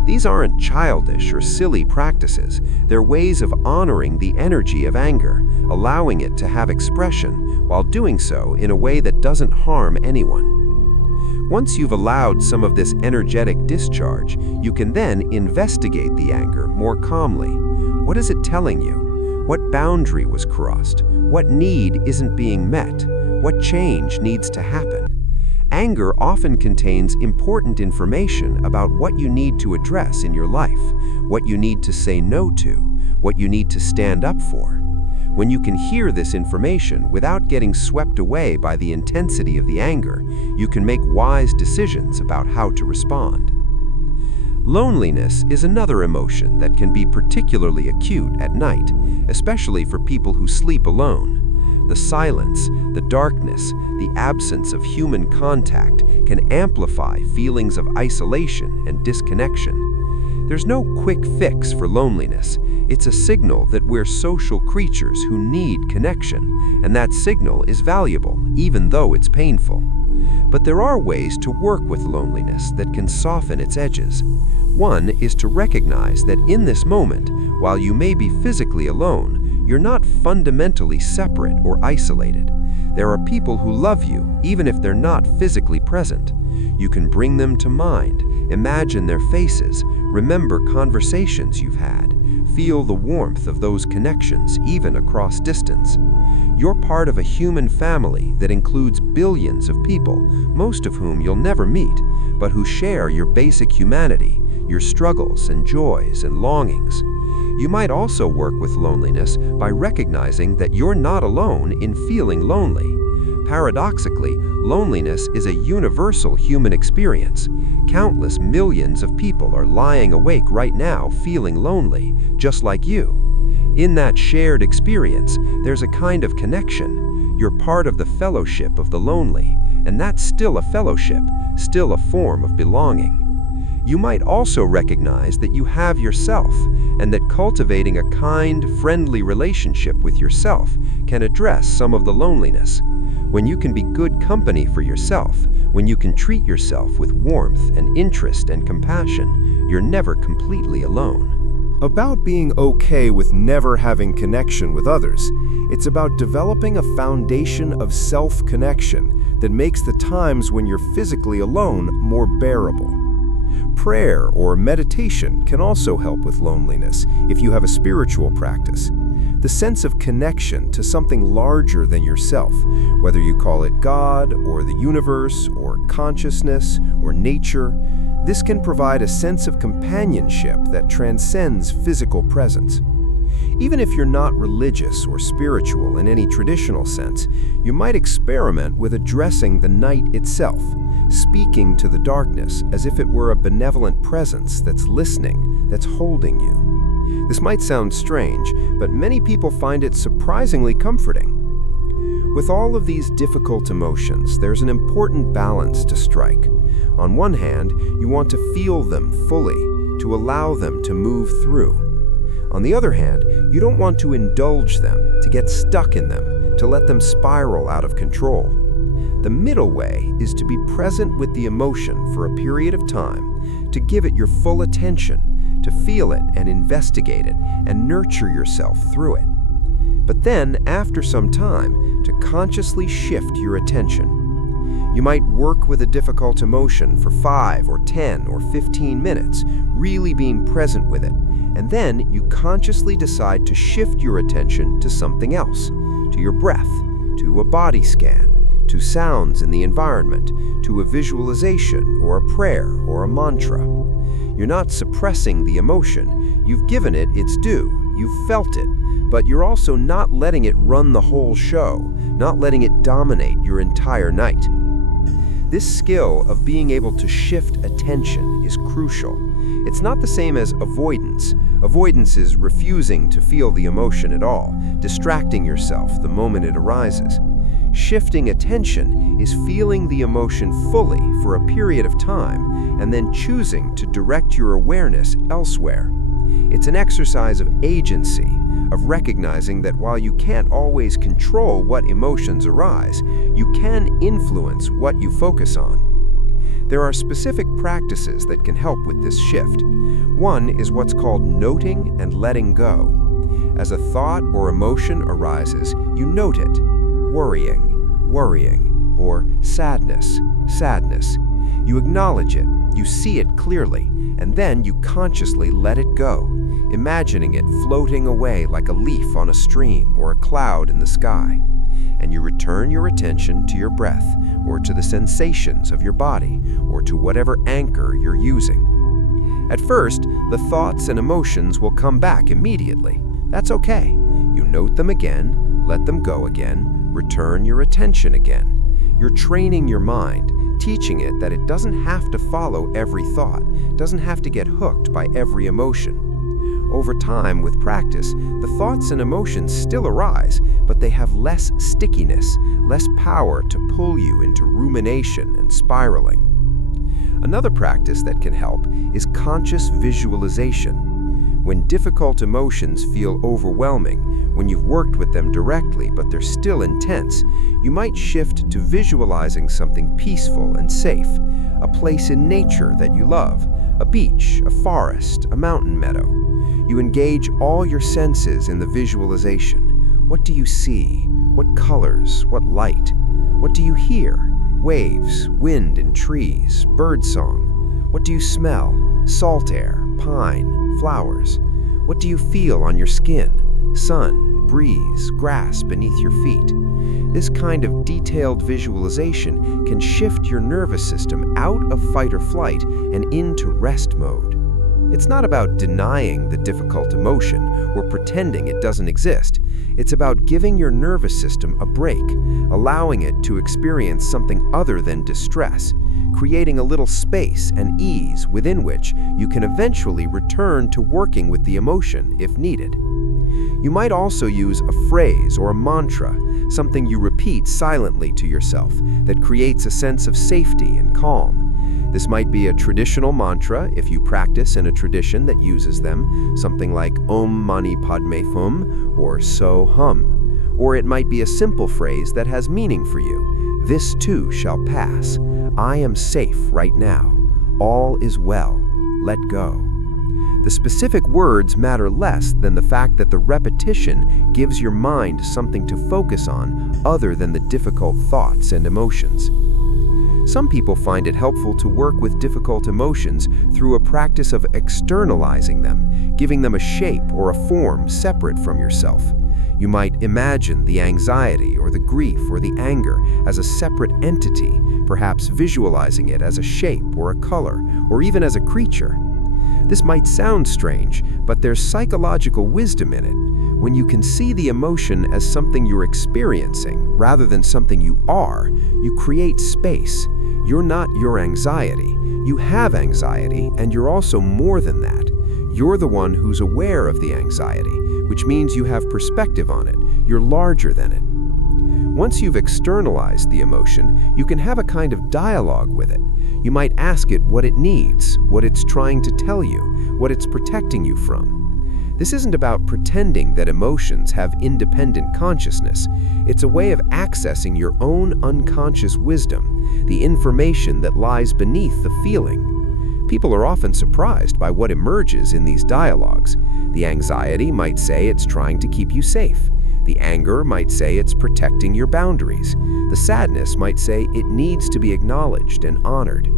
These aren't childish or silly practices. They're ways of honoring the energy of anger, allowing it to have expression, while doing so in a way that doesn't harm anyone. Once you've allowed some of this energetic discharge, you can then investigate the anger more calmly. What is it telling you? What boundary was crossed? What need isn't being met? What change needs to happen? Anger often contains important information about what you need to address in your life, what you need to say no to, what you need to stand up for. When you can hear this information without getting swept away by the intensity of the anger, you can make wise decisions about how to respond. Loneliness is another emotion that can be particularly acute at night, especially for people who sleep alone. The silence, the darkness, the absence of human contact can amplify feelings of isolation and disconnection. There's no quick fix for loneliness. It's a signal that we're social creatures who need connection, and that signal is valuable, even though it's painful. But there are ways to work with loneliness that can soften its edges. One is to recognize that in this moment, while you may be physically alone, you're not fundamentally separate or isolated. There are people who love you, even if they're not physically present. You can bring them to mind, imagine their faces, remember conversations you've had, feel the warmth of those connections even across distance. You're part of a human family that includes billions of people, most of whom you'll never meet, but who share your basic humanity, your struggles and joys and longings. You might also work with loneliness by recognizing that you're not alone in feeling lonely. Paradoxically, loneliness is a universal human experience. Countless millions of people are lying awake right now feeling lonely, just like you. In that shared experience, there's a kind of connection. You're part of the fellowship of the lonely, and that's still a fellowship, still a form of belonging. You might also recognize that you have yourself, and that cultivating a kind, friendly relationship with yourself can address some of the loneliness. When you can be good company for yourself, when you can treat yourself with warmth and interest and compassion, you're never completely alone. about being okay with never having connection with others. It's about developing a foundation of self-connection that makes the times when you're physically alone more bearable. Prayer or meditation can also help with loneliness if you have a spiritual practice. The sense of connection to something larger than yourself, whether you call it God or the universe or consciousness or nature, this can provide a sense of companionship that transcends physical presence. Even if you're not religious or spiritual in any traditional sense, you might experiment with addressing the night itself, speaking to the darkness as if it were a benevolent presence that's listening, that's holding you. This might sound strange, but many people find it surprisingly comforting. With all of these difficult emotions, there's an important balance to strike. On one hand, you want to feel them fully, to allow them to move through. On the other hand, you don't want to indulge them, to get stuck in them, to let them spiral out of control. The middle way is to be present with the emotion for a period of time, to give it your full attention, to feel it and investigate it and nurture yourself through it. But then, after some time, to consciously shift your attention. You might work with a difficult emotion for 5 or 10 or 15 minutes, really being present with it, and then you consciously decide to shift your attention to something else, to your breath, to a body scan, to sounds in the environment, to a visualization or a prayer or a mantra. You're not suppressing the emotion, you've given it its due, you've felt it, but you're also not letting it run the whole show, not letting it dominate your entire night. This skill of being able to shift attention is crucial. It's not the same as avoidance. Avoidance is refusing to feel the emotion at all, distracting yourself the moment it arises. Shifting attention is feeling the emotion fully for a period of time and then choosing to direct your awareness elsewhere. It's an exercise of agency, of recognizing that while you can't always control what emotions arise, you can influence what you focus on. There are specific practices that can help with this shift. One is what's called noting and letting go. As a thought or emotion arises, you note it. Worrying, or sadness. You acknowledge it, you see it clearly, and then you consciously let it go, imagining it floating away like a leaf on a stream or a cloud in the sky. And you return your attention to your breath, or to the sensations of your body, or to whatever anchor you're using. At first, the thoughts and emotions will come back immediately. That's okay. You note them again, let them go again, return your attention again. You're training your mind, teaching it that it doesn't have to follow every thought, doesn't have to get hooked by every emotion. Over time, with practice, the thoughts and emotions still arise, but they have less stickiness, less power to pull you into rumination and spiraling. Another practice that can help is conscious visualization. When difficult emotions feel overwhelming, when you've worked with them directly but they're still intense, you might shift to visualizing something peaceful and safe, a place in nature that you love, a beach, a forest, a mountain meadow. You engage all your senses in the visualization. What do you see? What colors? What light? What do you hear? Waves, wind and trees, birdsong. What do you smell? Salt air, pine, flowers. What do you feel on your skin? Sun, breeze, grass beneath your feet. This kind of detailed visualization can shift your nervous system out of fight or flight and into rest mode. It's not about denying the difficult emotion or pretending it doesn't exist. It's about giving your nervous system a break, allowing it to experience something other than distress, creating a little space and ease within which you can eventually return to working with the emotion if needed. You might also use a phrase or a mantra, something you repeat silently to yourself that creates a sense of safety and calm. This might be a traditional mantra if you practice in a tradition that uses them, something like Om Mani Padme Hum or So Hum. Or it might be a simple phrase that has meaning for you. This too shall pass. I am safe right now. All is well. Let go. The specific words matter less than the fact that the repetition gives your mind something to focus on other than the difficult thoughts and emotions. Some people find it helpful to work with difficult emotions through a practice of externalizing them, giving them a shape or a form separate from yourself. You might imagine the anxiety or the grief or the anger as a separate entity, perhaps visualizing it as a shape or a color, or even as a creature. This might sound strange, but there's psychological wisdom in it. When you can see the emotion as something you're experiencing rather than something you are, you create space. You're not your anxiety. You have anxiety, and you're also more than that. You're the one who's aware of the anxiety, which means you have perspective on it. You're larger than it. Once you've externalized the emotion, you can have a kind of dialogue with it. You might ask it what it needs, what it's trying to tell you, what it's protecting you from. This isn't about pretending that emotions have independent consciousness. It's a way of accessing your own unconscious wisdom, the information that lies beneath the feeling. People are often surprised by what emerges in these dialogues. The anxiety might say it's trying to keep you safe. The anger might say it's protecting your boundaries. The sadness might say it needs to be acknowledged and honored.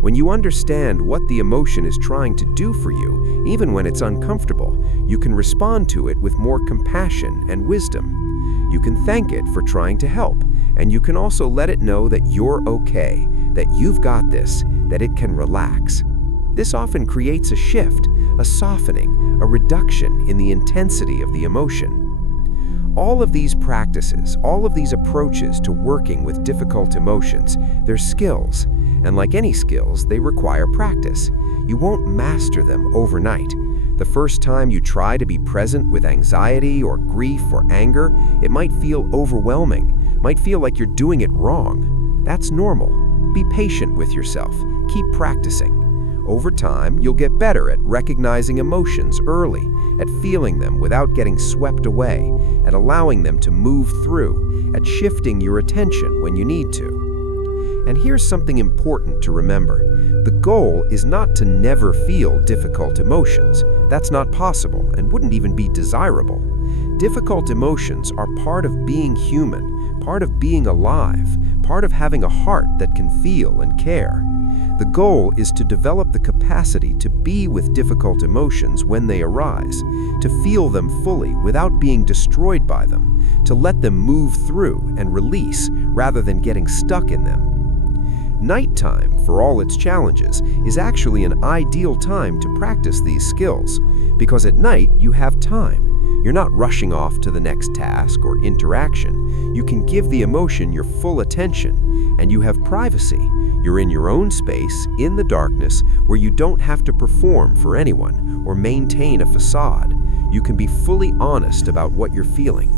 When you understand what the emotion is trying to do for you, even when it's uncomfortable, you can respond to it with more compassion and wisdom. You can thank it for trying to help, and you can also let it know that you're okay, that you've got this, that it can relax. This often creates a shift, a softening, a reduction in the intensity of the emotion. All of these practices, all of these approaches to working with difficult emotions, they're skills. And like any skills, they require practice. You won't master them overnight. The first time you try to be present with anxiety or grief or anger, it might feel overwhelming, might feel like you're doing it wrong. That's normal. Be patient with yourself. Keep practicing. Over time, you'll get better at recognizing emotions early, at feeling them without getting swept away, at allowing them to move through, at shifting your attention when you need to. And here's something important to remember. The goal is not to never feel difficult emotions. That's not possible and wouldn't even be desirable. Difficult emotions are part of being human, part of being alive, part of having a heart that can feel and care. The goal is to develop the capacity to be with difficult emotions when they arise, to feel them fully without being destroyed by them, to let them move through and release rather than getting stuck in them. Nighttime, for all its challenges, is actually an ideal time to practice these skills, because at night you have time. You're not rushing off to the next task or interaction. You can give the emotion your full attention, and you have privacy. You're in your own space, in the darkness, where you don't have to perform for anyone or maintain a facade. You can be fully honest about what you're feeling.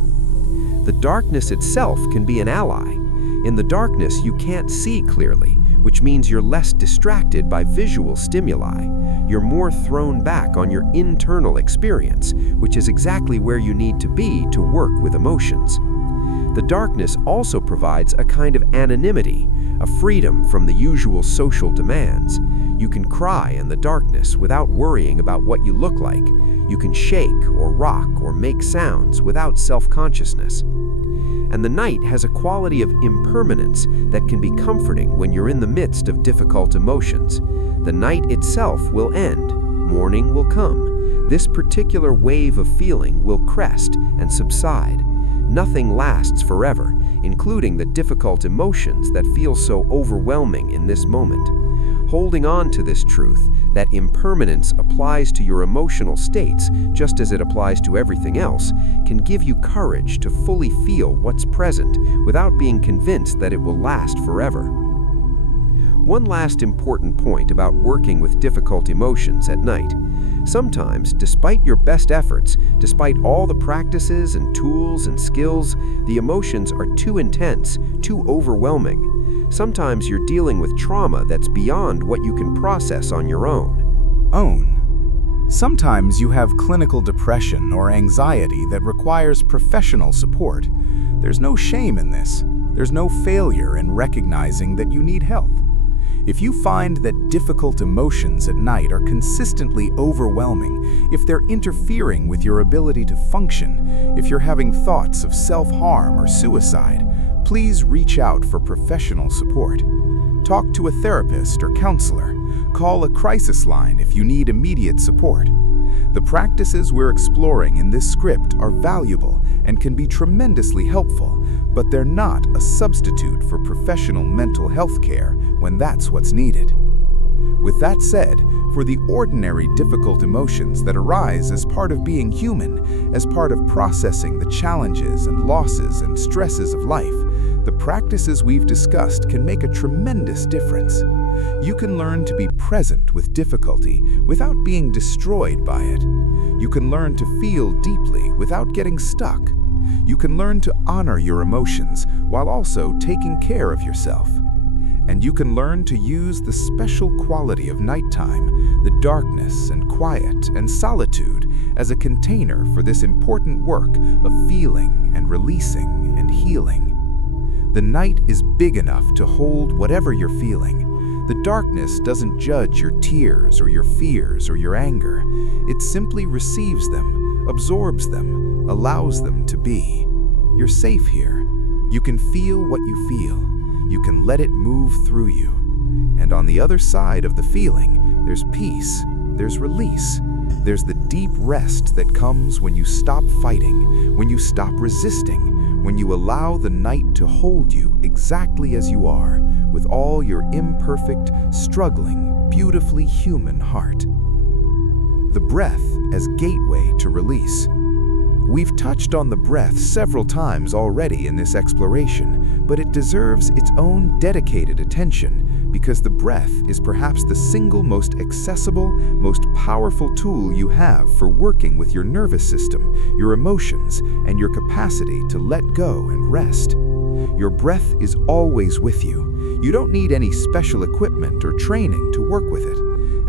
The darkness itself can be an ally. In the darkness, you can't see clearly, which means you're less distracted by visual stimuli. You're more thrown back on your internal experience, which is exactly where you need to be to work with emotions. The darkness also provides a kind of anonymity, a freedom from the usual social demands. You can cry in the darkness without worrying about what you look like. You can shake or rock or make sounds without self-consciousness. And the night has a quality of impermanence that can be comforting when you're in the midst of difficult emotions. The night itself will end, morning will come. This particular wave of feeling will crest and subside. Nothing lasts forever, including the difficult emotions that feel so overwhelming in this moment. Holding on to this truth, that impermanence applies to your emotional states just as it applies to everything else, can give you courage to fully feel what's present without being convinced that it will last forever. One last important point about working with difficult emotions at night. Sometimes, despite your best efforts, despite all the practices and tools and skills, the emotions are too intense, too overwhelming. Sometimes you're dealing with trauma that's beyond what you can process on your own. Sometimes you have clinical depression or anxiety that requires professional support. There's no shame in this. There's no failure in recognizing that you need help. If you find that difficult emotions at night are consistently overwhelming, if they're interfering with your ability to function, if you're having thoughts of self-harm or suicide, please reach out for professional support. Talk to a therapist or counselor. Call a crisis line if you need immediate support. The practices we're exploring in this script are valuable and can be tremendously helpful, but they're not a substitute for professional mental health care when that's what's needed. With that said, for the ordinary difficult emotions that arise as part of being human, as part of processing the challenges and losses and stresses of life, the practices we've discussed can make a tremendous difference. You can learn to be present with difficulty without being destroyed by it. You can learn to feel deeply without getting stuck. You can learn to honor your emotions while also taking care of yourself. And you can learn to use the special quality of nighttime, the darkness and quiet and solitude, as a container for this important work of feeling and releasing and healing. The night is big enough to hold whatever you're feeling. The darkness doesn't judge your tears or your fears or your anger. It simply receives them, absorbs them, allows them to be. You're safe here. You can feel what you feel. You can let it move through you. And on the other side of the feeling, there's peace, there's release. There's the deep rest that comes when you stop fighting, when you stop resisting, when you allow the night to hold you exactly as you are, with all your imperfect, struggling, beautifully human heart. The breath as gateway to release. We've touched on the breath several times already in this exploration, but it deserves its own dedicated attention because the breath is perhaps the single most accessible, most powerful tool you have for working with your nervous system, your emotions, and your capacity to let go and rest. Your breath is always with you. You don't need any special equipment or training to work with it,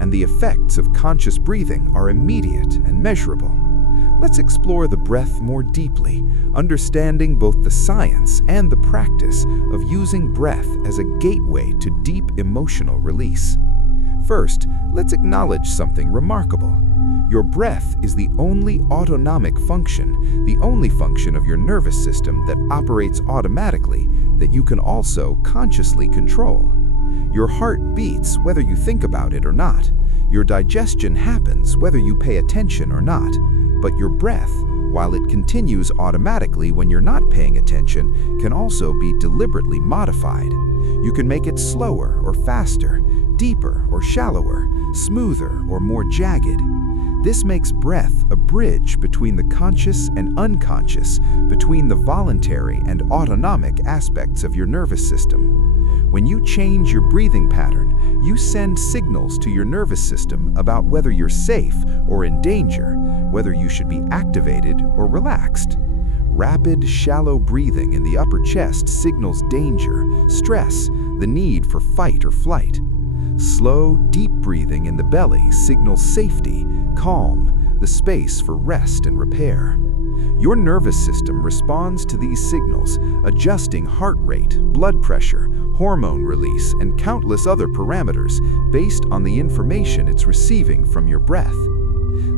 and the effects of conscious breathing are immediate and measurable. Let's explore the breath more deeply, understanding both the science and the practice of using breath as a gateway to deep emotional release. First, let's acknowledge something remarkable. Your breath is the only autonomic function, the only function of your nervous system that operates automatically that you can also consciously control. Your heart beats whether you think about it or not. Your digestion happens whether you pay attention or not. But your breath, while it continues automatically when you're not paying attention, can also be deliberately modified. You can make it slower or faster, deeper or shallower, smoother or more jagged. This makes breath a bridge between the conscious and unconscious, between the voluntary and autonomic aspects of your nervous system. When you change your breathing pattern, you send signals to your nervous system about whether you're safe or in danger, whether you should be activated or relaxed. Rapid, shallow breathing in the upper chest signals danger, stress, the need for fight or flight. Slow, deep breathing in the belly signals safety, calm, the space for rest and repair. Your nervous system responds to these signals, adjusting heart rate, blood pressure, hormone release, and countless other parameters based on the information it's receiving from your breath.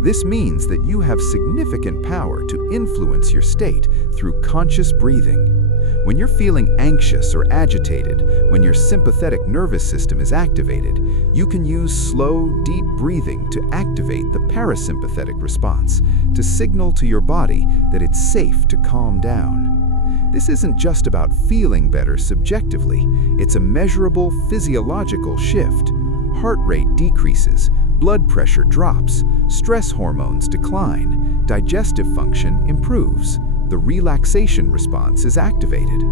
This means that you have significant power to influence your state through conscious breathing. When you're feeling anxious or agitated, when your sympathetic nervous system is activated, you can use slow, deep breathing to activate the parasympathetic response, to signal to your body that it's safe to calm down. This isn't just about feeling better subjectively, it's a measurable physiological shift. Heart rate decreases, blood pressure drops, stress hormones decline, digestive function improves. The relaxation response is activated.